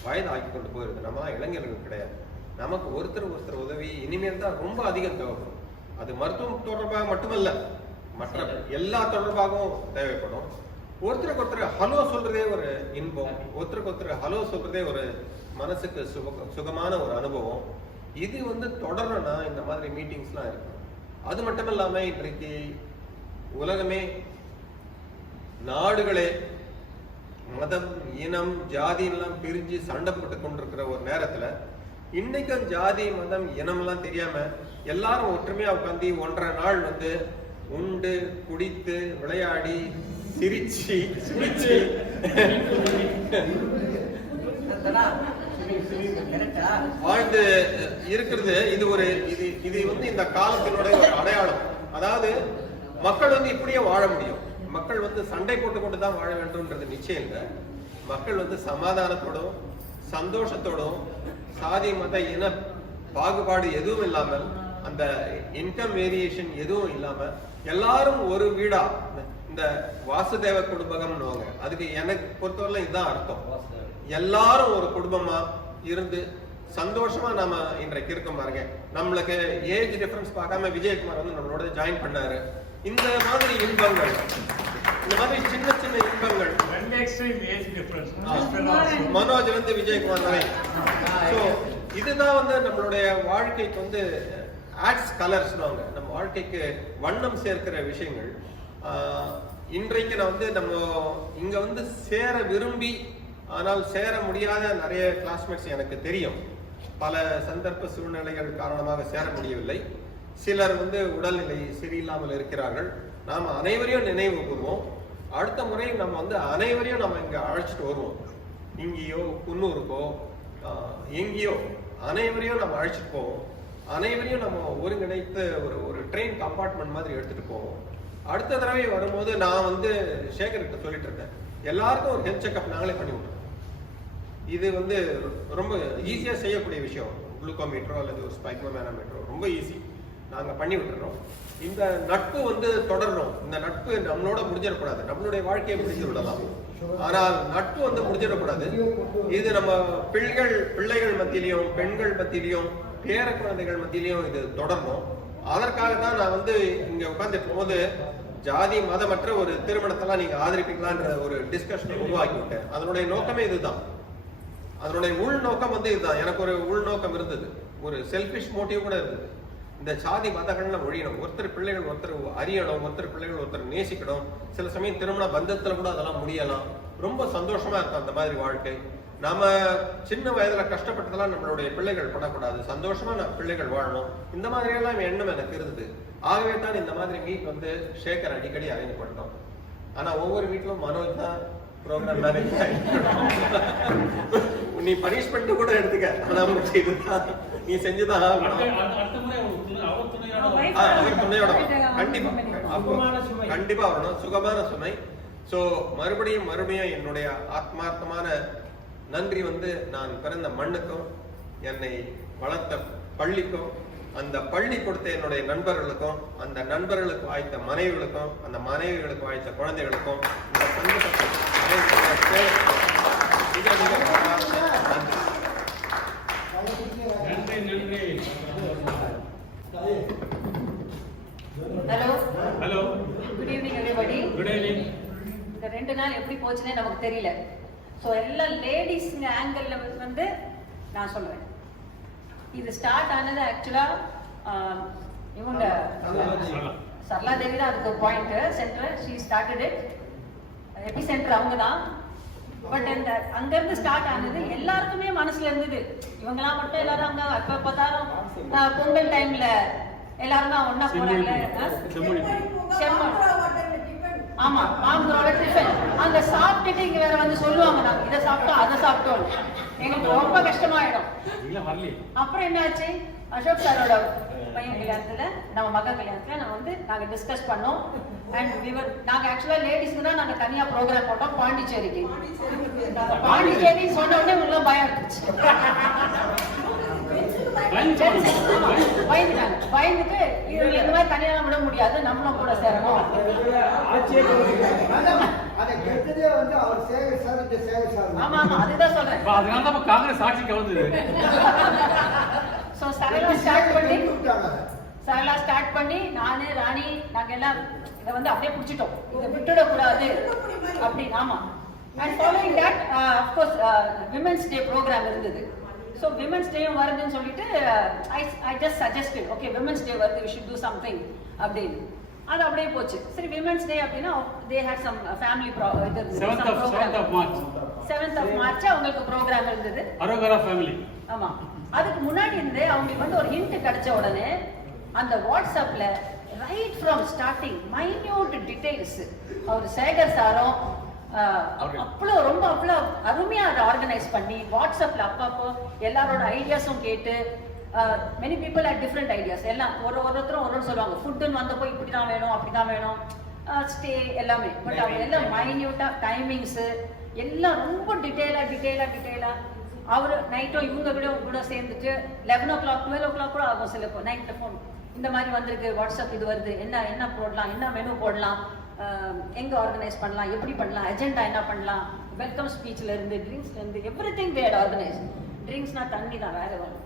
வயது ஆக்கி கொண்டு போயிருது. நம்ம இளைஞர்கள் கிடையாது. நமக்கு ஒருத்தர் உதவி இனிமேல் தான் ரொம்ப அதிகம் தேவைப்படும். அது மருத்துவம் தொடர்பாக மட்டுமல்ல, மற்ற எல்லா தொடர்பாகவும் தேவைப்படும். ஒருத்தருக்கு ஹலோ சொல்றதே ஒரு இன்பம், ஒருத்தருக்கு ஹலோ சொல்றதே ஒரு மனசுக்கு சுகமான ஒரு அனுபவம். இது வந்து தொடரணும்னா இந்த மாதிரி மீட்டிங்ஸ்லாம் இருக்கும். அது மட்டும் இல்லாம இன்றைக்கு உலகமே, நாடுகளே மதம் இனம் ஜாதியெல்லாம் பிரிஞ்சு சண்டை போட்டு கொண்டிருக்கிற ஒரு நேரத்துல இன்னைக்கும் ஜாதி மதம் இனம் எல்லாம் தெரியாம எல்லாரும் ஒற்றுமையா உட்காந்து 1.5 நாள் வந்து உண்டு குடித்து விளையாடி சிரிச்சு சிரிச்சு வாழ்ந்து இருக்கிறது. இது வந்து இந்த காலத்தினுடைய ஒரு அடையாளம். அதாவது மக்கள் வந்து இப்படியே வாழ முடியும். மக்கள் வந்து சண்டை போட்டு தான் வாழ வேண்டும்ன்றது நிச்சயம் இல்லை. மக்கள் வந்து சமாதானத்தோடும் சந்தோஷத்தோடும் சாதி மத இன பாகுபாடு எதுவும் இல்லாமல், அந்த இன்கம் வேரியேஷன் எதுவும் இல்லாம எல்லாரும் ஒரு வீடா, இந்த வாசுதேவ குடும்பம்னுவாங்க, அதுக்கு எனக்கு பொறுத்தவரை இதுதான் அர்த்தம். எல்லாரும் ஒரு குடும்பமா இருந்து சந்தோஷமா நாம இன்றைக்கு இருக்கோம் பாருங்க. நம்மளுக்கு ஏஜ் டிஃபரன்ஸ் பார்க்காம விஜயகுமார் வந்து நம்மளோட ஜாயின் பண்ணாரு. இந்த மாதிரி இன்பங்கள், இந்த மாதிரி சின்ன சின்ன இன்பங்கள், மனோஜ்ல இருந்து விஜயகுமார் வரை, இதுதான் வந்து நம்மளுடைய வாழ்க்கைக்கு வந்து ஆட்ஸ் கலர்ஸ், நம்ம வாழ்க்கைக்கு வண்ணம் சேர்க்கிற விஷயங்கள். இன்றைக்கு நான் வந்து நம்ம இங்க வந்து சேர விரும்பி ஆனால் சேர முடியாத நிறைய கிளாஸ்மேட்ஸ் எனக்கு தெரியும். பல சந்தர்ப்ப சூழ்நிலைகள் காரணமாக சேர முடியவில்லை. சிலர் வந்து உடல்நிலை சரியில்லாமல் இருக்கிறார்கள். நாம் அனைவரையும் நினைவு கூறுவோம். அடுத்த முறை நம்ம வந்து அனைவரையும் நம்ம இங்க அழைச்சிட்டு வருவோம். இங்கேயோ குன்னூருக்கோ எங்கேயோ அனைவரையும் நம்ம அழைச்சிட்டு போவோம். அனைவரையும் நம்ம ஒருங்கிணைத்து ஒரு ட்ரெயின் கம்பார்ட்மெண்ட் மாதிரி எடுத்துட்டு போவோம். அடுத்த தடவை வரும்போது நான் வந்து சேகர்கிட்ட சொல்லிட்டு இருக்கேன், எல்லாருக்கும் ஒரு ஹெல்த் செக்அப் நாங்களே பண்ணி விட்டுறோம். இது வந்து ரொம்ப ஈஸியா செய்யக்கூடிய விஷயம். குளுக்கோமீட்டரோ அல்லது ஒரு ஸ்பைக்ரோமேனோமீட்டரோ ரொம்ப ஈஸி, நாங்க பண்ணி விட்டுறோம். இந்த நட்பு வந்து தொடரணும். இந்த நட்பு நம்மளோட முடிஞ்சிடக்கூடாது. நம்மளுடைய வாழ்க்கையை முடிஞ்சு விடலாம், ஆனால் நட்பு வந்து முடிஞ்சிடக்கூடாது. இது நம்ம பிள்ளைகள் மத்தியிலையும் பெண்கள் மத்தியிலையும் பேர குழந்தைகள் மத்தியிலையும் இது தொடரணும். அதற்காக தான் நான் வந்து இங்க உட்கார்ந்து போது ஜாதி மதமற்ற ஒரு திருமணத்தெல்லாம் நீங்க ஆதரிப்பீங்களான்ற ஒரு டிஸ்கஷனை உருவாக்கி விட்டேன். அதனுடைய நோக்கமே இதுதான். அதனுடைய உள்நோக்கம் வந்து இதுதான். எனக்கு ஒரு உள்நோக்கம் இருந்தது, ஒரு செல்ஃபிஷ் மோட்டிவ் கூட இருந்தது. இந்த சாதி மதங்கள்லாம் ஒழியணும், ஒருத்தர் பிள்ளைகள் ஒருத்தர் அறியணும், ஒருத்தர் பிள்ளைகள் ஒருத்தர் நேசிக்கணும். சில சமயம் திருமண பந்தத்துல கூட அதெல்லாம் முடியலாம். ரொம்ப சந்தோஷமா இருக்கும் அந்த மாதிரி வாழ்க்கை. நாம சின்ன வயதுல கஷ்டப்பட்டதெல்லாம் நம்மளுடைய பிள்ளைகள் படக்கூடாது, சந்தோஷமா நம்ம பிள்ளைகள் வாழணும். இந்த மாதிரி எல்லாம் எண்ணம் எனக்கு இருந்தது. ஆகவே தான் இந்த மாதிரி மீட் வந்து சேகர் அடிக்கடி அரேஞ்ச் பண்ணோம். ஆனா ஒவ்வொரு வீட்டிலும் மனோஜ் தான் ப்ரோக்ராம் மேனேஜ். நீ பனிஷ்மெண்ட் கூட எடுத்துக்க, ஆனா இதுதான் நீ செஞ்சுதான் கண்டிப்பா வரணும். சுகமான சுமை. ஸோ மறுபடியும் என்னுடைய ஆத்மார்த்தமான நன்றி வந்து நான் பிறந்த மண்ணுக்கும் என்னை வளர்த்த பள்ளிக்கும் அந்த பள்ளி கொடுத்த என்னுடைய நண்பர்களுக்கும் அந்த நண்பர்களுக்கு வாய்த்த மனைவிகளுக்கும் அந்த மனைவிகளுக்கு வாய்த்த குழந்தைகளுக்கும் இந்த hello good evening everybody. Good evening. இந்த 2 நாள் எப்படி போச்சுன்னே நமக்கு தெரியல. ஸோ எல்லா லேடிஸ்ங்க ஆங்கிள் வந்து நான் சொல்றேன். இது ஸ்டார்ட் ஆனது ஆக்சுவலா இவங்க சரளா தேவி தான் அதுக்கு point centre. She started it. Epicentre அவங்க தான். பட் இந்த அங்கிருந்து ஸ்டார்ட் ஆனது எல்லாருக்குமே மனசுல இருந்தது. இவங்கெல்லாம் மட்டும் எல்லாரும் அங்க எப்ப பார்த்தாலும் பொங்கல் டைம்ல எல்லாரும் தான் ஒன்னா போறாங்க. செம்மண் ஆமா மாம்பழோட டிஃபன் அங்க சாப்பிட்டுட்டு இங்க வேற வந்து சொல்லுவாங்க நாங்க இதை சாப்பிட்டோம் அதை சாப்பிட்டோம். எங்களுக்கு ரொம்ப கஷ்டமாயிடும். அப்புறம் என்னாச்சு, அசோக் சாரோட பையன் கல்யாணத்துல நம்ம மகன் கல்யாணத்துல நாங்க டிஸ்கஸ் பண்ணோம். அண்ட் நாங்க ஆக்சுவலா லேடிஸ்க்கு தான் நாங்க தனியா ப்ரோக்ராம் போட்டோம் பாண்டிச்சேரிக்கு. பாண்டிச்சேரி சொன்ன உடனே உங்களுக்கு பயம் இருந்துச்சு. பயந்துட்டு இது இந்த மாதிரி தனியா விட முடியாது, நம்மளும் கூட சேரணும். ஆமா ஆமா அதுதான் சொல்றேன். அதனால காங்கிரஸ் ஆட்சிக்கு வந்தது. சோ சரளா ஸ்டார்ட் பண்ணி நானு ராணி நாங்க எல்லாம் இதை அப்படியே பிடிச்சிட்டோம். இதை விட்டுடக்கூடாது அப்படின்னு. ஆமா. And following that of course women's day programme இருந்தது. ஸோ விமென்ஸ் டேயும் வருதுன்னு சொல்லிட்டு I just suggested okay women's day வருது, வி ஷுட் டூ சம்திங் அப்படின்னு. அது அப்படியே போச்சு. சரி விமென்ஸ் டே அப்படின்னா தே ஹேட் சம் ஃபேமிலி இது 7th of March. 7th of March அவங்களுக்கு ப்ரோக்ராம் இருந்தது. அரோகரா ஃபேமிலி. ஆமா. அதுக்கு முன்னாடி இருந்து அவங்களுக்கு ஒரு ஹிண்ட் கிடைச்ச உடனே அந்த வாட்ஸ்அப்ல right from starting minute details அவர் சேகர் சாரும் அவ்வளோ அருமையா அதை ஆர்கனைஸ் பண்ணி வாட்ஸ்அப்ல அப்பப்போ எல்லாரோட ஐடியாஸும் கேட்டு many people are different ideas எல்லாம் ஒருத்தரும் ஒரு சொல்லுவாங்க. ஃபுட்டுன்னு வந்தப்போ இப்படிதான் வேணும் அப்படிதான் வேணும் ஸ்டே எல்லாமே. பட் அவங்க எல்லாம் மைன்யூட்டா டைமிங்ஸ் எல்லாம் ரொம்ப டீட்டெயிலா அவரு நைட்டும் இவங்க கூட சேர்ந்துட்டு 11 o'clock 12 o'clock கூட ஆகும். சில நைட்ல ஃபோன் இந்த மாதிரி வந்திருக்கு, வாட்ஸ்அப் இது வருது, என்ன போடலாம், என்ன மெனு போடலாம், எங்க ஆர்கனைஸ் பண்ணலாம், எப்படி பண்ணலாம், அஜெண்டா என்ன பண்ணலாம், வெல்கம் ஸ்பீச்ல இருந்து ட்ரிங்க்ஸ்ல இருந்து எவ்ரிதிங் தே ஹேட் ஆர்கனைஸ். ட்ரிங்க்ஸ்னா தண்ணி தான் வேற வரும்.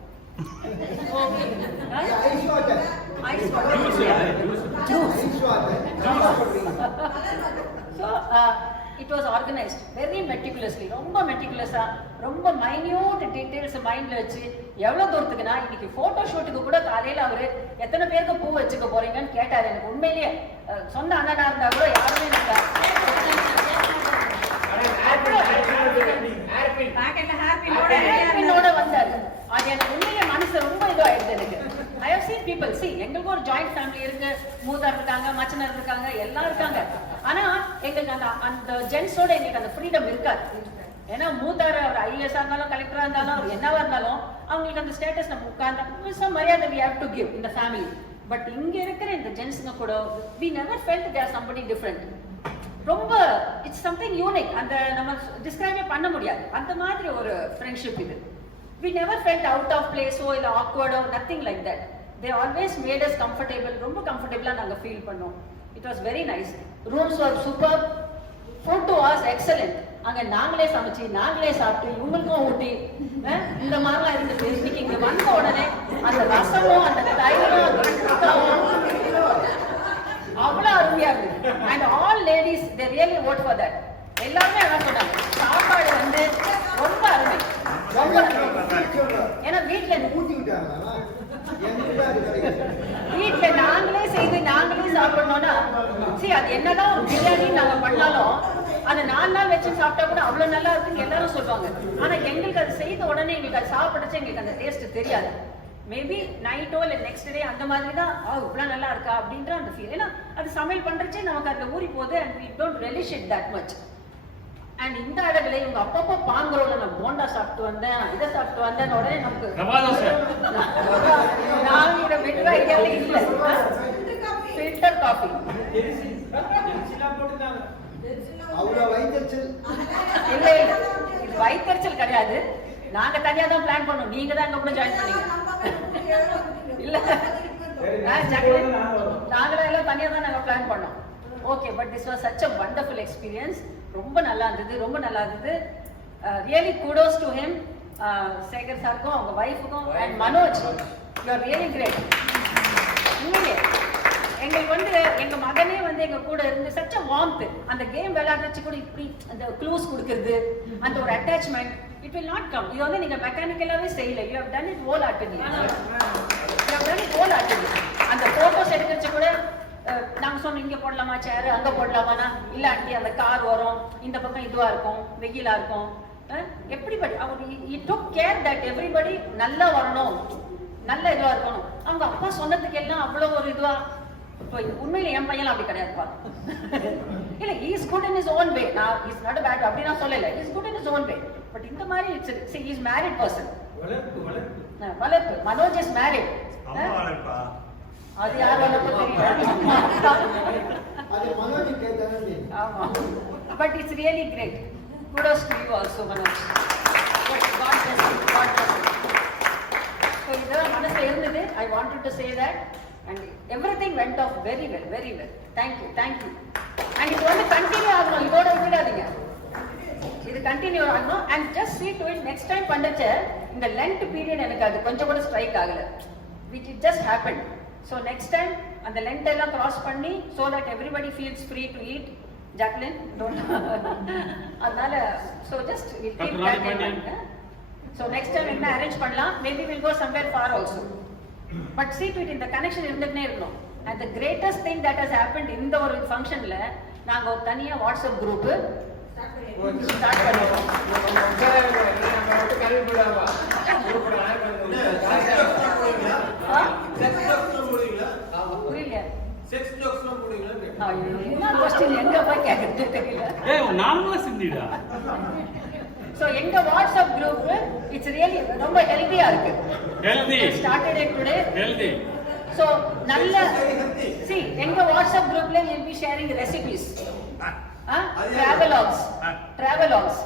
It was organized very meticulously, ரொம்ப மெட்டிகுலஸா ரொம்ப மைன்யூட் டீடைல்ஸ் மைண்ட்ல வச்சு எவ்வளவு தூரத்துக்குனா இன்னைக்கு போட்டோ ஷூட்டுக்கு கூட காலையில அவரு எத்தனை பேருக்கு பூ வச்சுக்க போறீங்கன்னு கேட்டாரு. எனக்கு உண்மையிலேயே சொந்த அண்ணனா இருந்தா கூட யாருமே வந்தாரு. அது எனக்கு உண்மையிலே மனசு ரொம்ப இதுவாயிடுது எனக்கு. I have seen people, see எங்களுக்கு ஒரு ஜாயிண்ட் ஃபேமிலி இருக்கு, மூதார் இருக்காங்க, மச்சனர் இருக்காங்க, எல்லாம் இருக்காங்க. ஆனா எங்களுக்கு அந்த ஜென்ஸோட எங்களுக்கு அந்த ஃப்ரீடம் இருக்காது. ஏன்னா மூதார் அவர் ஐஏஎஸ்ஆ இருந்தாலும் கலெக்டரா இருந்தாலும் அவர் என்னவா இருந்தாலும் அவங்களுக்கு அந்த ஸ்டேட்டஸ் நம்ம உட்கார்ந்தா மரியாதை we have to give in the family. But இங்க இருக்கிற இந்த ஜென்ஸுங்க கூட we never felt they are somebody different. ரொம்ப இட்ஸ் சம்திங் யூனிக். அந்த நம்ம டிஸ்கிரைபே பண்ண முடியாது. அந்த மாதிரி ஒரு ஃப்ரெண்ட்ஷிப் இது. We never felt out of place or awkward or nothing like that. They always made us comfortable. ரொம்ப கம்ஃபர்டபிளா நாங்க ஃபீல் பண்ணோம். It was very nice. Rooms were superb. Food was excellent. அங்க நாங்களே சமைச்சு நாங்களே சாப்பிட்டு இவங்களுக்கும் ஊட்டி இந்த மாதிரிலாம் இருந்தது. இன்னைக்கு இங்க வந்த உடனே அந்த ரசமும் அந்த தயிரும் அவ்வளவு அருமையா இருந்தது. And all ladies they really vote for that. எல்லாருமே என்ன சொன்னாங்க, சாப்பாடு ரொம்ப அருமை. ஏன்னா வீட்டுல நாங்களே செய்து நாங்களே சாப்பிடணும்னா அது என்னதான் ஒரு பிரியாணி நாங்க பண்ணாலும் அதை 4 நாள் வச்சு சாப்பிட்டா கூட அவ்வளவு நல்லா இருக்குன்னு எல்லாரும் சொல்லுவாங்க. ஆனா எங்களுக்கு அது செய்த உடனே எங்களுக்கு அது சாப்பிடுச்சு எங்களுக்கு அந்த டேஸ்ட் தெரியாது. மேபி நைட்டோ இல்ல நெக்ஸ்ட் டே அந்த மாதிரி தான் இவ்வளவு நல்லா இருக்கா அப்படின்ற அந்த ஃபீல். ஏன்னா அது சமையல் பண்றச்சே நமக்கு அதுல ஊறி போகுது. and we don't relish it that much. And இந்த அழகுல இவங்க அப்பப்போ பாங்குறோம்ல, நான் போண்டா சாப்பிட்டு வந்தேன், இதை சாப்பிட்டு வந்தேன் உடனே நமக்கு நான் இதை விடுற ஐடியாவே இல்லை. ஃபில்டர் காஃபி அவ்வளவு வைத்தறிச்சல் இல்ல இது வைத்தறிச்சல் கிடையாது. நாங்க தனியா தான் பிளான் பண்ணோம். நீங்க தான் எங்க கூட ஜாயின் பண்ணீங்க. இல்ல நாங்களே எல்லாம் தனியா தான் நாங்க பிளான் பண்ணோம். Okay, but this was such a wonderful experience. ரொம்ப நல்லா இருந்தது, ரொம்ப நல்லா இருந்தது. Really kudos to him. Sekar சாருக்கும் அவங்க வைஃபுக்கும் and Manoj, you are really great. உண்மையிலே எங்களுக்கு வந்து எங்க மகனே வந்து எங்க கூட இருந்து சச்ச வார்ம்த். அந்த கேம் விளையாடுறச்சு கூட இப்படி அந்த க்ளூஸ் கொடுக்கறது, அந்த ஒரு attachment, it will not come. இது வந்து நீங்க மெக்கானிக்கலாவே செய்யல. You have done it whole heartedly. You have done it whole heartedly. அந்த போட்டோஸ் எடுக்கிறச்சு கூட நாங்க சொன்னோம் இங்க போடலாமா சேர், அங்க போடலாமானா இல்ல ஆண்டி அந்த கார் வரும், இந்த பக்கம் இதுவா இருக்கும், வெயிலா இருக்கும். எப்படிப்பட்ட அவர் he took care that everybody நல்லா வரணும், நல்ல இதுவா இருக்கணும். அவங்க அப்பா சொன்னதுக்கு எல்லாம் அவ்வளவு ஒரு இதுவா. உண்மையில என் பையன் அப்படி கிடையாதுப்பா. இல்ல he is good in his own way. நான் he is not bad அப்படி நான் சொல்லல. he is good in his own way. But இந்த மாதிரி see he is married person. வளர்ப்பு. Manoj is married. அது யார் வளர்ப்பு தெரியல. அது மனோஜ் கேட்டானே. ஆமா. But it's really great. Kudos to you also, Manoj. God bless you. God bless you. So இதெல்லாம் மனசுல இருந்தது. I wanted to say that. And everything went off very well, very well. Thank you, thank you. And இது வந்து continue ஆகணும். இதோட விடாதீங்க. இது continue ஆகணும். And just see to it next time பண்ணச்ச இந்த length period எனக்கு அது கொஞ்சம் கூட ஸ்ட்ரைக் ஆகல. Which it just happened. So next time அந்த length எல்லாம் cross பண்ணி so that everybody feels free to eat. Jacqueline, don't. அதனால so just we'll keep that in mind. So next time என்ன arrange பண்ணலாம். Maybe we'll go somewhere far also. But see to it in the connection இருந்துட்டே இருக்கணும். And the greatest thing that has happened இந்த ஒரு ஃபங்க்ஷன்ல நாங்க ஒரு தனியா வாட்ஸ்அப் குரூப் ஸ்டார்ட் பண்ணிட்டோம். புரியல. செக்ஸ் ஜோக்ஸ்லாம் போடுவீங்களா? என்ன क्वेश्चन எங்க போய் கேக்குறது தெரியல. ஏய் நாமளே சிந்திடா. So எங்க வாட்ஸ்அப் குரூப் இட்ஸ் ரியலி ரொம்ப ஹெல்தியா இருக்கு. Healthy. Started it today. Healthy. So நல்ல see எங்க வாட்ஸ்அப் குரூப்ல we will be sharing recipes. travelogs.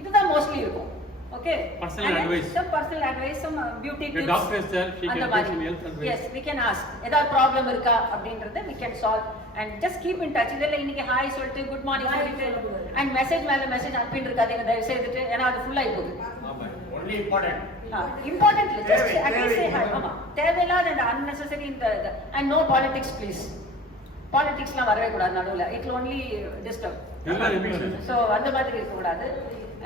இதுதான் மோஸ்ட்லி இருக்கும். Okay. Personal advice. Some personal advice, some beauty tips. The doctor said she can give some health advice. Yes, we can ask. ஏதாவது problem இருக்கா அப்படிங்கறத we can solve and just keep in touch. இதெல்லாம் இன்னைக்கு hi சொல்லிட்டு good morning சொல்லிட்டு and message மேல message அனுப்பிட்டு இருக்காதீங்க தயவு செய்துட்டு. ஏன்னா அது ஃபுல் ஆகி போகுது. only important. Importantly just at least say hi. ஆமா. தேவையில்லாத and unnecessary இந்த and no politics please. Politicsலாம் வரவே கூடாது நடுவுல. It will only disturb. So அந்த மாதிரி இருக்க கூடாது.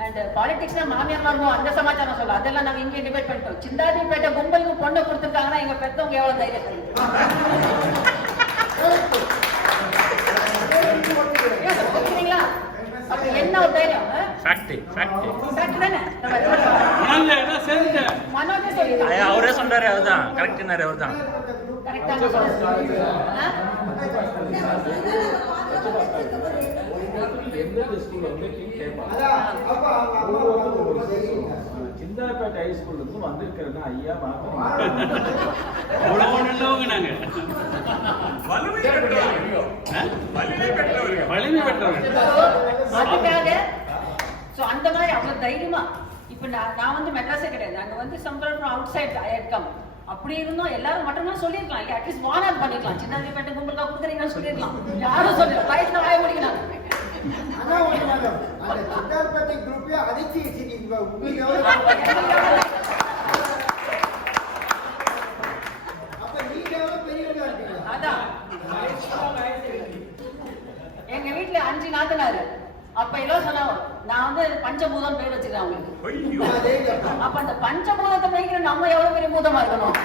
And politics na மாமியார் மாறுவோம் அந்த சமாச்சாரம் சொல்ல அதெல்லாம் நாங்க இங்கே டிபேட் பண்ணிட்டோம். சிந்தாதிப்பேட்டை கும்பலுக்கு பொண்ணை கொடுத்துருக்காங்கன்னா எங்க பெத்தவங்க எவ்வளவு தைரியம் ஓகேங்களா? அப்ப என்ன ஒரு தைரியம்? தானே மனோஜே சொல்லிட்டாங்க. அவரே சொன்னாரு, அதுதான் கரெக்ட்னாரு. அவர்தான் கரெக்டாக சொல்றாரு. சிந்தாப்பேட்டை ஹைஸ்கூல்ல இருந்து வந்திருக்கிறேன்னு ஐயா அதுக்காக அந்த மாதிரி அவ்வளவு தைரியமா இப்ப நான் வந்து மெட்ராஸே கிடையாது. நாங்க வந்து சம்பளம் அவுட் சைட் ஐட்கம் அப்படி இருந்தோம். எல்லாரும் மட்டும்தான் சொல்லிருக்கலாம். இல்ல அட்லீஸ்ட் வார்ன் பண்ணிக்கலாம். சின்னாதிப்பேட்டை கும்பலுக்கா கொடுக்குறீங்கன்னு சொல்லிருக்கலாம். யாரும் சொல்லல. வயசுல வாய முடிக்கலாம். ஆனா ஒண்ணு மேடம், அந்த சிந்தார்பேட்டை குரூப்பே அடிச்சு வச்சிருக்கீங்க. உங்களுக்கு அப்ப நீங்க எவ்வளவு பெரியவங்க இருக்கீங்க. அதான் எங்க வீட்டுல 5 நாத்தனாரு. அப்ப எல்லாம் சொன்னாங்க நான் வந்து பஞ்சபூதம் பேர் வச்சிருக்கேன் அவங்களுக்கு. அப்ப அந்த பஞ்சபூதத்தை மேய்க்கிற நம்ம எவ்வளவு பெரிய பூதமா இருக்கணும்.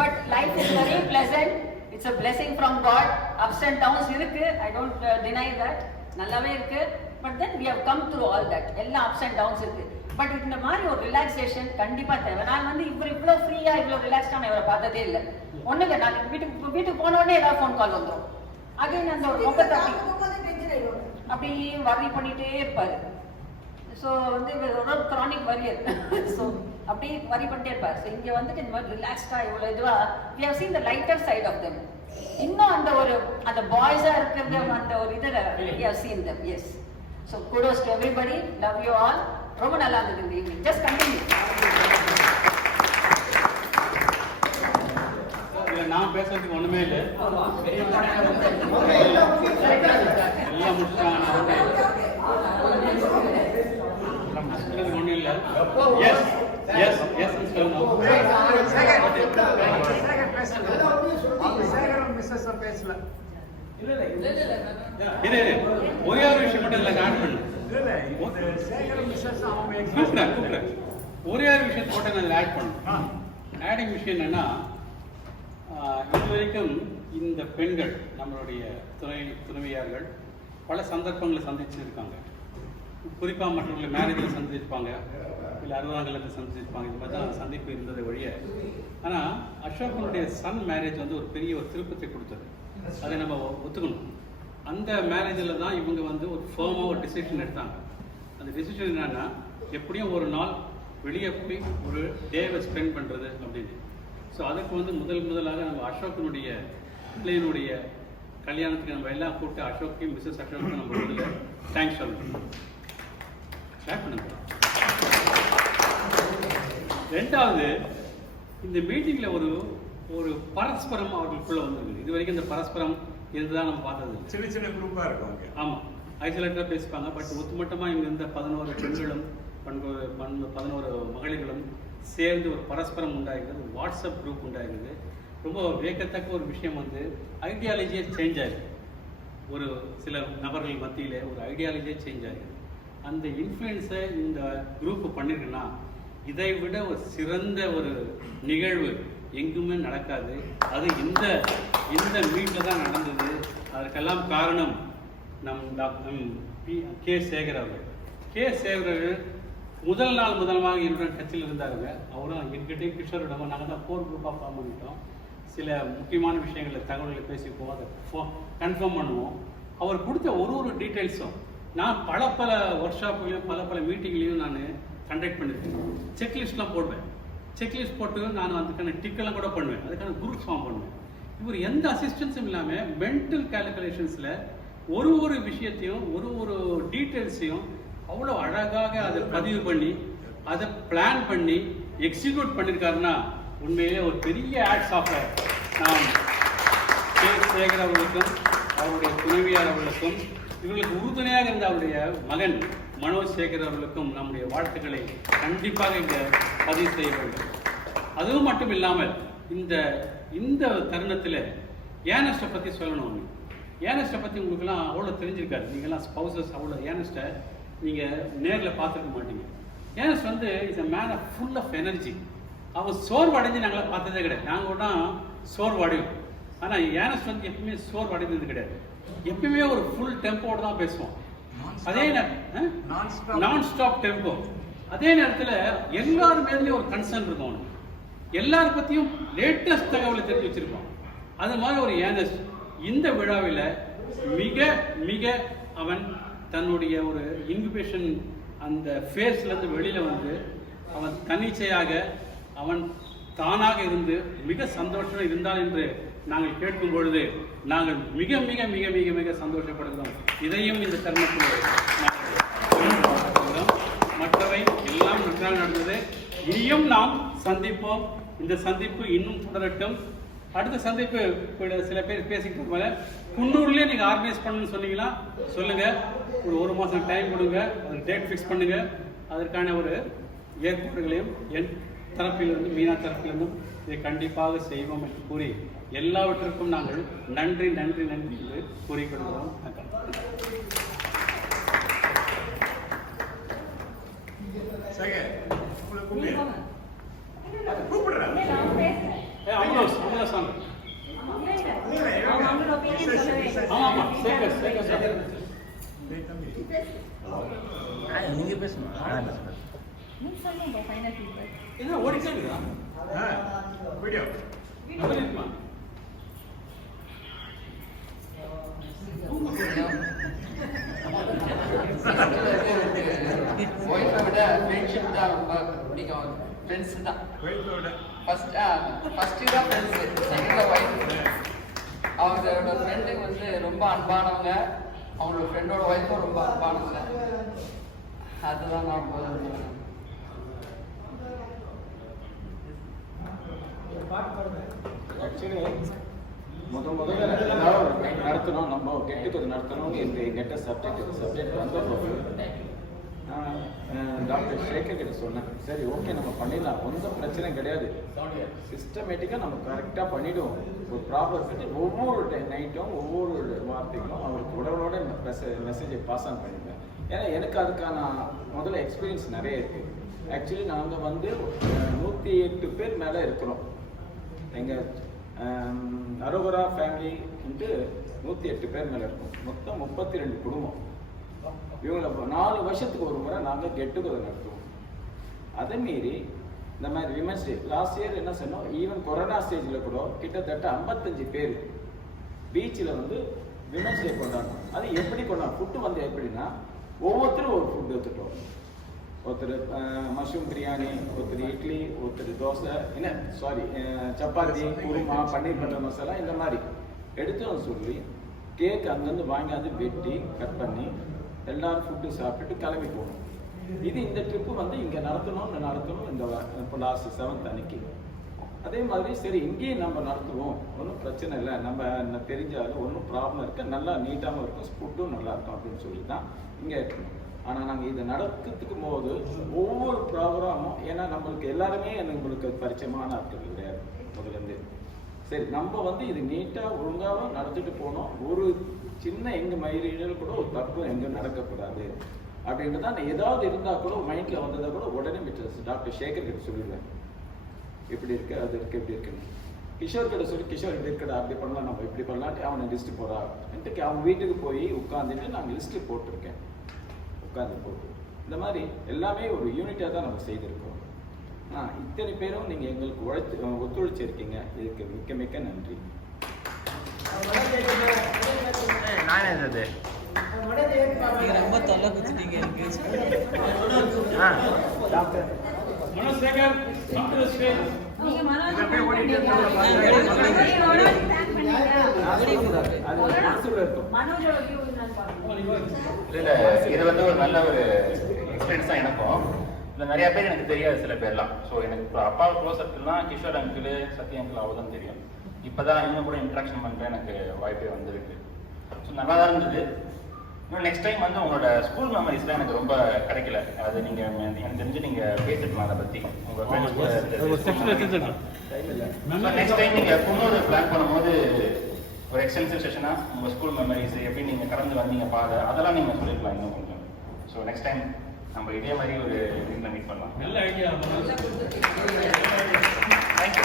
But life is very pleasant. It's a blessing from God. Ups and downs இருக்கு. I don't deny that. நல்லாவே இருக்கு. But then we have come through all that. எல்லா ups and downs இருக்கு. பட் இந்த மாதிரி ஒரு ரிலாக்ஸேஷன் கண்டிப்பா தேவை. நான் வந்து இவ்வளவு ஃப்ரீயா இவ்வளவு ரிலாக்ஸ்டா நான் இவரை பார்த்ததே இல்லை. ஒண்ணுங்க நான் வீட்டுக்கு போன உடனே ஏதாவது ஃபோன் கால் வந்துடும். அகைன் அந்த ஒரு முகத்தை அப்படி வரி பண்ணிட்டே இருப்பாரு. ஸோ வந்து ஒரு கிரானிக் வரியர். ஸோ அப்படி வரி பண்ணிட்டே இருப்பாரு. ஸோ இங்க வந்துட்டு இந்த மாதிரி ரிலாக்ஸ்டா இவ்வளவு இதுவா we have seen the lighter side of them. இன்னும் அந்த பாய்ஸா இருக்கிறது அந்த ஒரு இதில் we have seen them. Yes. So kudos to everybody. Love you all. ரொம்ப நல்லா இருந்தது இந்த ஈவினிங். Just continue. நான் பேசுறதுக்கு ஒண்ணுமே இல்லை. எல்லாம் முடிச்சுட்டாங்க. ஒண்ணும் இல்லை. எஸ் எஸ் எஸ் சொல்லணும். இது ஒரே ஒரு விஷயம் மட்டும் இல்லை ஆட் பண்ணு. கூப்பிடுறேன். ஒரே ஒரு விஷயத்தை மட்டும் நான் ஆட் பண்ணேன். ஆடிங் விஷயம் என்னன்னா, இதுவரைக்கும் இந்த பெண்கள் நம்மளுடைய துணைவியார்கள் பல சந்தர்ப்பங்களை சந்திச்சிருக்காங்க. குறிப்பாக மற்றவங்களை மேரேஜில் சந்திச்சிருப்பாங்க, இல்லை அறுபதாங்கலத்தில் சந்திச்சிருப்பாங்க. இந்த மாதிரி தான் சந்திப்பு இருந்தது வழிய. ஆனால் அசோகனுடைய சன் மேரேஜ் வந்து ஒரு பெரிய ஒரு திருப்பத்தை கொடுத்தது. அதை நம்ம ஒத்துக்கணும். அந்த மேரேஜில் தான் இவங்க வந்து ஒரு ஃபேமாக ஒரு டிசிஷன் எடுத்தாங்க. அந்த டிசிஷன் என்னன்னா, எப்படியும் ஒரு நாள் வெளியே போய் ஒரு டேவை ஸ்பெண்ட் பண்ணுறது அப்படின்னு. ஸோ அதுக்கு வந்து முதலாக நம்ம அசோகனுடைய பிள்ளையினுடைய கல்யாணத்துக்கு நம்ம எல்லாம் கூப்பிட்டு அசோக்கையும் மிஸ்ஸஸ் அசோக்கும் நம்ம இதில் தேங்க்ஸ் சொல்லணும். ஷேர் பண்ணுங்க. ரெண்டாவது, இந்த மீட்டிங்கில் ஒரு பரஸ்பரம் அவர்களுக்குள்ள வந்திருக்கு. இது வரைக்கும் இந்த பரஸ்பரம் இதுதான் நம்ம பார்த்தது. சின்ன சின்ன குரூப்பாக இருக்கும். ஆமாம், ஐசோலேட்டராக பேசிப்பாங்க. பட் ஒத்துமொட்டமாக இங்கே இருந்த 11 பெண்களும் 11 மகளிர்களும் சேர்ந்து ஒரு பரஸ்பரம் உண்டாகிறது. ஒரு வாட்ஸ்அப் குரூப் உண்டாகிறது. ரொம்ப வியக்கத்தக்க ஒரு விஷயம் வந்து ஐடியாலஜியே சேஞ்ச் ஆகிருக்கு. ஒரு சில நபர்கள் மத்தியில் ஒரு ஐடியாலஜியே சேஞ்ச் ஆகிருக்கு. அந்த இன்ஃப்ளூயன்ஸை இந்த குரூப் பண்ணிருக்குன்னா இதை விட ஒரு சிறந்த ஒரு நிகழ்வு எங்குமே நடக்காது. அது இந்த மீட்டில் தான் நடந்தது. அதற்கெல்லாம் காரணம் டாக்டர் கே சேகர் அவர்கள். கே சேகர் அவர்கள் முதலாக என்னுடன் கட்சியில் இருந்தாருங்க. அவரும் என்கிட்டே கிஷோரிடமும் நாங்கள் தான் 4 குரூப்பாக ஃபார்ம் பண்ணிட்டோம். சில முக்கியமான விஷயங்களை தகவல்களை பேசிப்போம், அதை கன்ஃபார்ம் பண்ணுவோம். அவர் கொடுத்த ஒரு டீட்டெயில்ஸும் நான் பல ஒர்க் ஷாப்லையும் பல மீட்டிங்லையும் நான் கண்டக்ட் பண்ணியிருக்கேன். செக்லிஸ்ட்லாம் போடுவேன். செக்லிஸ்ட் போட்டு நான் அதுக்கான டிக்கெல்லாம் கூட பண்ணுவேன். அதுக்கான குரூப்ஸ் ஃபார்ம் பண்ணுவேன். இவர் எந்த அசிஸ்டன்ஸும் இல்லாமல் மென்டல் கால்குலேஷன்ஸில் ஒரு விஷயத்தையும் ஒரு டீட்டெயில்ஸையும் அவ்வளோ அழகாக அதை பதிவு பண்ணி அதை பிளான் பண்ணி எக்ஸிக்யூட் பண்ணியிருக்காருன்னா உண்மையிலே ஒரு பெரிய ஆட்ஸ் ஆஃப் நாம் கே சேகர் அவர்களுக்கும் அவருடைய துணைவியார் அவர்களுக்கும் இவர்களுக்கு உறுதுணையாக இருந்த அவருடைய மகன் மனோஜ் சேகர் அவர்களுக்கும் நம்முடைய வாழ்த்துக்களை கண்டிப்பாக இங்கே பதிவு செய்ய வேண்டும். அதுவும் மட்டும் இல்லாமல் இந்த தருணத்தில் ஏனஸ்டை பற்றி சொல்லணும். ஏனஸ்டை பற்றி உங்களுக்குலாம் அவ்வளோ தெரிஞ்சிருக்காரு. நீங்கள்லாம் ஸ்பௌசஸ் அவ்வளோ ஏனஸ்டை நீங்கள் நேரில் பார்த்துருக்க மாட்டீங்க. ஏனஸ்ட் வந்து is a man of full of energy. அவன் சோர்வடைஞ்சு நாங்களாம் பார்த்ததே கிடையாது. நாங்கள் கூட சோர்வடையும். ஆனால் ஏனஸ்ட் வந்து எப்பவுமே சோர்வடைந்தது கிடையாது. எப்பயுமே ஒரு ஃபுல் டெம்போட தான் பேசுவோம். அதே நான் ஸ்டாப் டெம்போ. அதே நேரத்தில் எல்லார் மேலேயும் ஒரு கன்சர்ன் இருக்கும். அவனுக்கு எல்லாரும் பற்றியும் லேட்டஸ்ட் தகவலை தெரிஞ்சு வச்சிருப்பான். அது மாதிரி ஒரு ஏனஸ்ட் இந்த விழாவில் மிக அவன் தன்னுடைய ஒரு இன்குபேஷன் அந்த ஃபேஸ்லேருந்து வெளியில் வந்து அவன் தன்னிச்சையாக அவன் தானாக இருந்து மிக சந்தோஷம் இருந்தான் என்று நாங்கள் கேட்கும் பொழுது நாங்கள் மிக மிக மிக மிக மிக சந்தோஷப்படுகிறோம். இதையும் இந்த தருணத்தில் மற்றவை எல்லாம் நன்றாக நடந்தது. இனியும் நாம் சந்திப்போம். இந்த சந்திப்பு இன்னும் தொடரட்டும். அடுத்த சந்திப்பு சில பேர் பேசிக்கிட்டு போல குன்னூர்லேயே நீங்கள் ஆர்கனைஸ் பண்ணணும்னு சொன்னீங்கன்னா சொல்லுங்கள். ஒரு மாதம் டைம் கொடுங்க. ஒரு டேட் ஃபிக்ஸ் பண்ணுங்க. அதற்கான ஒரு ஏற்பாடுகளையும் என் தரப்பிலிருந்து மீனா தரப்பிலிருந்தும் இதை கண்டிப்பாக செய்வோம் என்று கூறி எல்லாவற்றிற்கும் நாங்கள் நன்றி என்று கூறிக்கொள்கிறோம். நீங்க பேசணும். என்ன ஓடிச்சா வீடியோ ஒய்ஃபை விட ஃப்ரெண்ட்ஷிப் தான் ரொம்ப பிடிக்கும். ஃப்ரெண்ட்ஸ் தான் ஃபர்ஸ்ட் தான் ஃப்ரெண்ட்ஸ், செகண்ட்ல ஒய்ஃப். அவங்களோட ஃப்ரெண்டு வந்து ரொம்ப அன்பானவங்க, அவங்களோட ஃப்ரெண்டோட ஒய்ஃபும் ரொம்ப அன்பானவங்க. அதுதான் நான் போதும். ஆக்சுவலி முதல்ல நடத்தணும், நம்ம கெட்டுக்கிறது நடத்தணும்னு எங்கிட்ட சப்ஜெக்ட் வந்தபோது டாக்டர் சேகர் கிட்ட சொன்னேன், சரி ஓகே நம்ம பண்ணிடலாம், ஒன்றும் பிரச்சனை கிடையாது, சிஸ்டமேட்டிக்காக நம்ம கரெக்டாக பண்ணிவிடுவோம். ஒரு ப்ராப்ளம் பற்றி ஒவ்வொரு நைட்டும் ஒவ்வொரு வார்த்தைகளும் அவருக்கு உடனோட மெசேஜை பாஸ் ஆன் பண்ணிடுவேன். ஏன்னா எனக்கு அதுக்கான முதல்ல எக்ஸ்பீரியன்ஸ் நிறைய இருக்குது. ஆக்சுவலி நாங்கள் வந்து 108 பேர் மேலே இருக்கிறோம். எங்கள் அரோகரா ஃபேமிலி 108 பேர் மேலே இருக்கும். மொத்தம் 32 குடும்பம். இவங்களை 4 வருஷத்துக்கு ஒரு முறை நாங்கள் கெட்டுகெதர் நடத்துவோம். அதை மீறி இந்த மாதிரி விமன்ஸ் டே லாஸ்ட் இயர் என்ன சொன்னோம், ஈவன் கொரோனா ஸ்டேஜில் கூட கிட்டத்தட்ட 55 பேர் பீச்சில் வந்து விமன்ஸ் டே கொண்டாடணும். அது எப்படி கொண்டாடும், ஃபுட்டு வந்து எப்படின்னா ஒவ்வொருத்தரும் ஒரு ஃபுட் எடுத்துட்டோம். ஒருத்தர் மஷ்ரூம் பிரியாணி, ஒருத்தர் இட்லி, ஒருத்தர் தோசை, சப்பாத்தி, குருமா, பன்னீர் பட்டர் மசாலா, இந்த மாதிரி எடுத்துன்னு சொல்லி கேக் அங்கேருந்து வாங்கி வெட்டி கட் பண்ணி எல்லாரும் ஃபுட்டு சாப்பிட்டுட்டு கிளம்பி போகணும். இது இந்த ட்ரிப்பு வந்து இங்கே நடத்தணும் இந்த இப்போ லாஸ்ட் 7th அன்னைக்கு. அதே மாதிரி சரி இங்கேயும் நம்ம நடத்துவோம், ஒன்றும் பிரச்சனை இல்லை, நம்ம தெரிஞ்சாலும் ஒன்றும் ப்ராப்ளம் இருக்குது, நல்லா நீட்டாகவும் இருக்கும், ஃபுட்டும் நல்லா இருக்கும் அப்படின்னு சொல்லி தான் இங்கே இருக்கணும். ஆனால் நாங்கள் இதை நடக்கிறதுக்கு போது ஒவ்வொரு ப்ரோக்ராமும், ஏன்னா நம்மளுக்கு எல்லாருமே நம்மளுக்கு பரிச்சயமான ஆட்கள் கிடையாது முதலேருந்து. சரி நம்ம வந்து இது நீட்டாக ஒழுங்காகவும் நடத்திட்டு போனோம். ஒரு சின்ன எங்கள் மயிரில் கூட ஒரு தப்பு எங்கே நடக்கக்கூடாது அப்படின்ட்டு தான் ஏதாவது இருந்தால் கூட மைண்டில் வந்ததை கூட உடனே டாக்டர் சேகர் கிட்ட சொல்லிடுவேன், இப்படி இருக்கு அது இருக்கு இப்படி இருக்குன்னு. கிஷோர் கிட்ட சொல்லி, கிஷோர் இப்படி இருக்கடா, அப்படி பண்ணலாம், நம்ம இப்படி பண்ணலான்ட்டு அவனை லிஸ்ட்டு போகிறா எனக்கு அவங்க வீட்டுக்கு போய் உட்காந்துட்டு நாங்கள் லிஸ்ட்டு போட்டிருக்கேன். உட்காந்து போட்டு இந்த மாதிரி எல்லாமே ஒரு யூனிட்டாக தான் நம்ம செய்திருக்கோம். இத்தனை பேரும் நீங்கள் எங்களுக்கு ஒத்துழைச்சிருக்கீங்க, இதுக்கு மிக்க மிக்க நன்றி. ரொம்ப தொல்லை குத்துட்டீங்க டாக்டர் மனோஜ் இது வந்து ஒரு நல்ல ஒரு எக்ஸ்பீரியன்ஸ் தான் எனக்கும். இதில் நிறைய பேர் எனக்கு தெரியாது, சில பேர்லாம். ஸோ எனக்கு இப்போ அப்பா க்ளோஸ் சர்க்கிள்லாம் கிஷோர் அங்கிள், சத்யா அங்கிள் அவ்வளோதான் தெரியும். இப்போ தான் இன்னும் கூட இன்ட்ராக்ஷன் பண்ணுறேன், எனக்கு வாய்ப்பே வந்திருக்கு. ஸோ நல்லா தான் இருந்தது. இன்னும் நெக்ஸ்ட் டைம் வந்து உங்களோட ஸ்கூல் மெமரிஸ்லாம் எனக்கு ரொம்ப கிடைக்கல. அது நீங்கள் எனக்கு தெரிஞ்சு நீங்கள் பேசிட்டுலாம் அதை பற்றி உங்கள் நெக்ஸ்ட் டைம் நீங்கள் இன்னொரு பிளான் பண்ணும்போது ஒரு எக்ஸ்டென்சிவ் செஷனாக உங்கள் ஸ்கூல் மெமரிஸ் எப்படி நீங்கள் கடந்து வந்தீங்க பாதை அதெல்லாம் நீங்கள் சொல்லிருக்கலாம் இன்னும் கொஞ்சம். ஸோ நெக்ஸ்ட் டைம் நம்ம இதே மாதிரி ஒரு இதில் மீட் பண்ணலாம். நல்ல ஐடியா. தேங்க்யூ.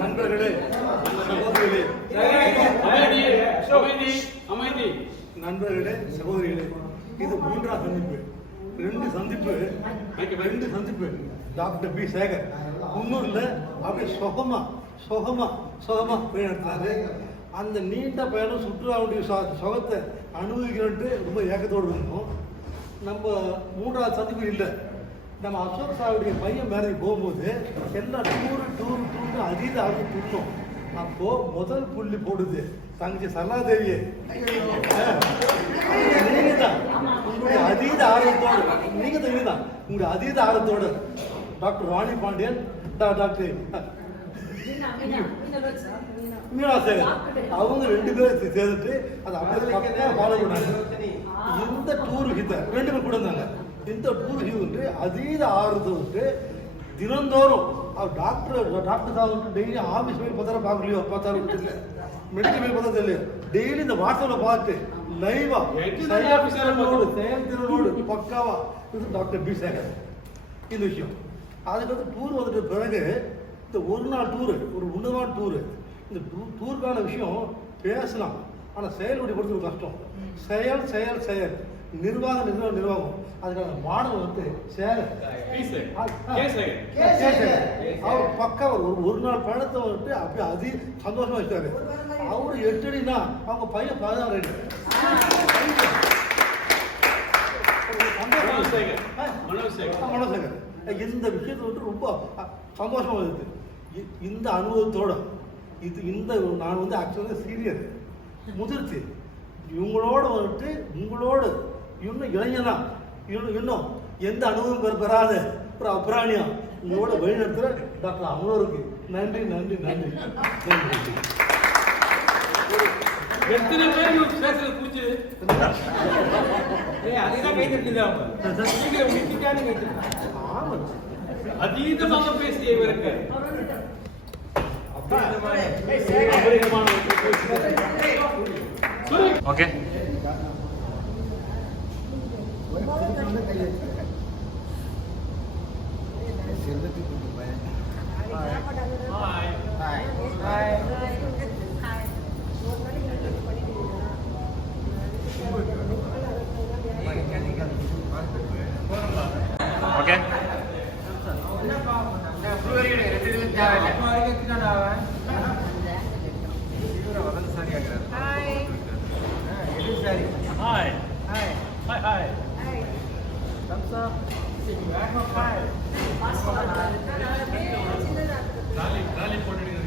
நண்பர்களே, சகோதரிகளே, நண்பர்களே, சகோதரிகளே, இது 3ஆம் சந்திப்பு. 2 சந்திப்பு டாக்டர் பி சேகர் குன்னூர்ல அப்படியே சுகமா போய் நடத்தினாரு. அந்த நீண்ட பயணம் சுற்றுலாவுடைய சுகத்தை அனுபவிக்கிறோன்ட்டு ரொம்ப ஏக்கத்தோடு இருக்கும். நம்ம 3ஆவது சந்திப்பு இல்லை, நம்ம அசோக் சாருடைய பையன் மேலே போகும்போது எல்லாம் டூரு அதீத ஆர்வம் துண்ணும். அப்போ முதல் புள்ளி போடுது தங்கச்சி சரளாதேவியே. நீங்க தான் உங்களுடைய அதீத ஆர்வத்தோடு உங்களுடைய அதீத ஆர்வத்தோடு டாக்டர் வாணி பாண்டியன், டாக்டர் மீனாசேகர் அவங்க 2 பேரும் சேர்ந்துட்டு அதை அப்படியே பக்கம் ஃபாலோ பண்ணாங்க. இந்த டூர் கிட்ட 2 பேர் கூட இருந்தாங்க. இந்த டூர் வந்து அதீத ஆர்வத்தை தினந்தோறும் டாக்டர் சார் டெய்லி ஆஃபீஸ் போய் பார்த்தாலும் தெரியல, மெடிக்கல் போய் பார்த்தா தெரியல, டெய்லி இந்த வாட்ஸ்அப்பில் பார்த்து லைவா செயல்திறனோடு பக்காவா டாக்டர் பி சேகர் இந்த விஷயம். அதுக்கடுத்து டூர் வந்துட்ட பிறகு இந்த ஒரு நாள் டூரு ஒரு உன்னதமான டூரு. இந்த டூருக்கான விஷயம் பேசலாம், ஆனால் செயல்படுத்துறது கஷ்டம். செயல் நிர்வாகம் அதுக்கான மாடல் வந்து அவர் பக்கா ஒரு நாள் பயணத்தை வந்துட்டு அப்படியே அதி சந்தோஷமா வச்சாரு. அவரு 8 அடினா அவங்க பையன் 16 அடி. மனோசேகர் இந்த விஷயத்தை வந்து ரொம்ப சந்தோஷமா இருக்கு. இந்த அனுபவத்தோட இந்த நான் வந்து ஆக்சுவலாக சீரியர் முதிர்ச்சி இவங்களோட வந்துட்டு உங்களோட இன்னும் இளைஞனா இன்னும் எந்த அனுபவம் பெறாத பிராணியா உங்களோட வழிநடத்துகிற டாக்டர் அமலோருக்கு நன்றி நன்றி நன்றி நன்றி. எத்தனை பேர் பேசுறது பூச்சி அதுதான் கை தட்டுது அதீதமாக பேசிய இவருக்கு okay okay hi hi hi hi காலி போட்டு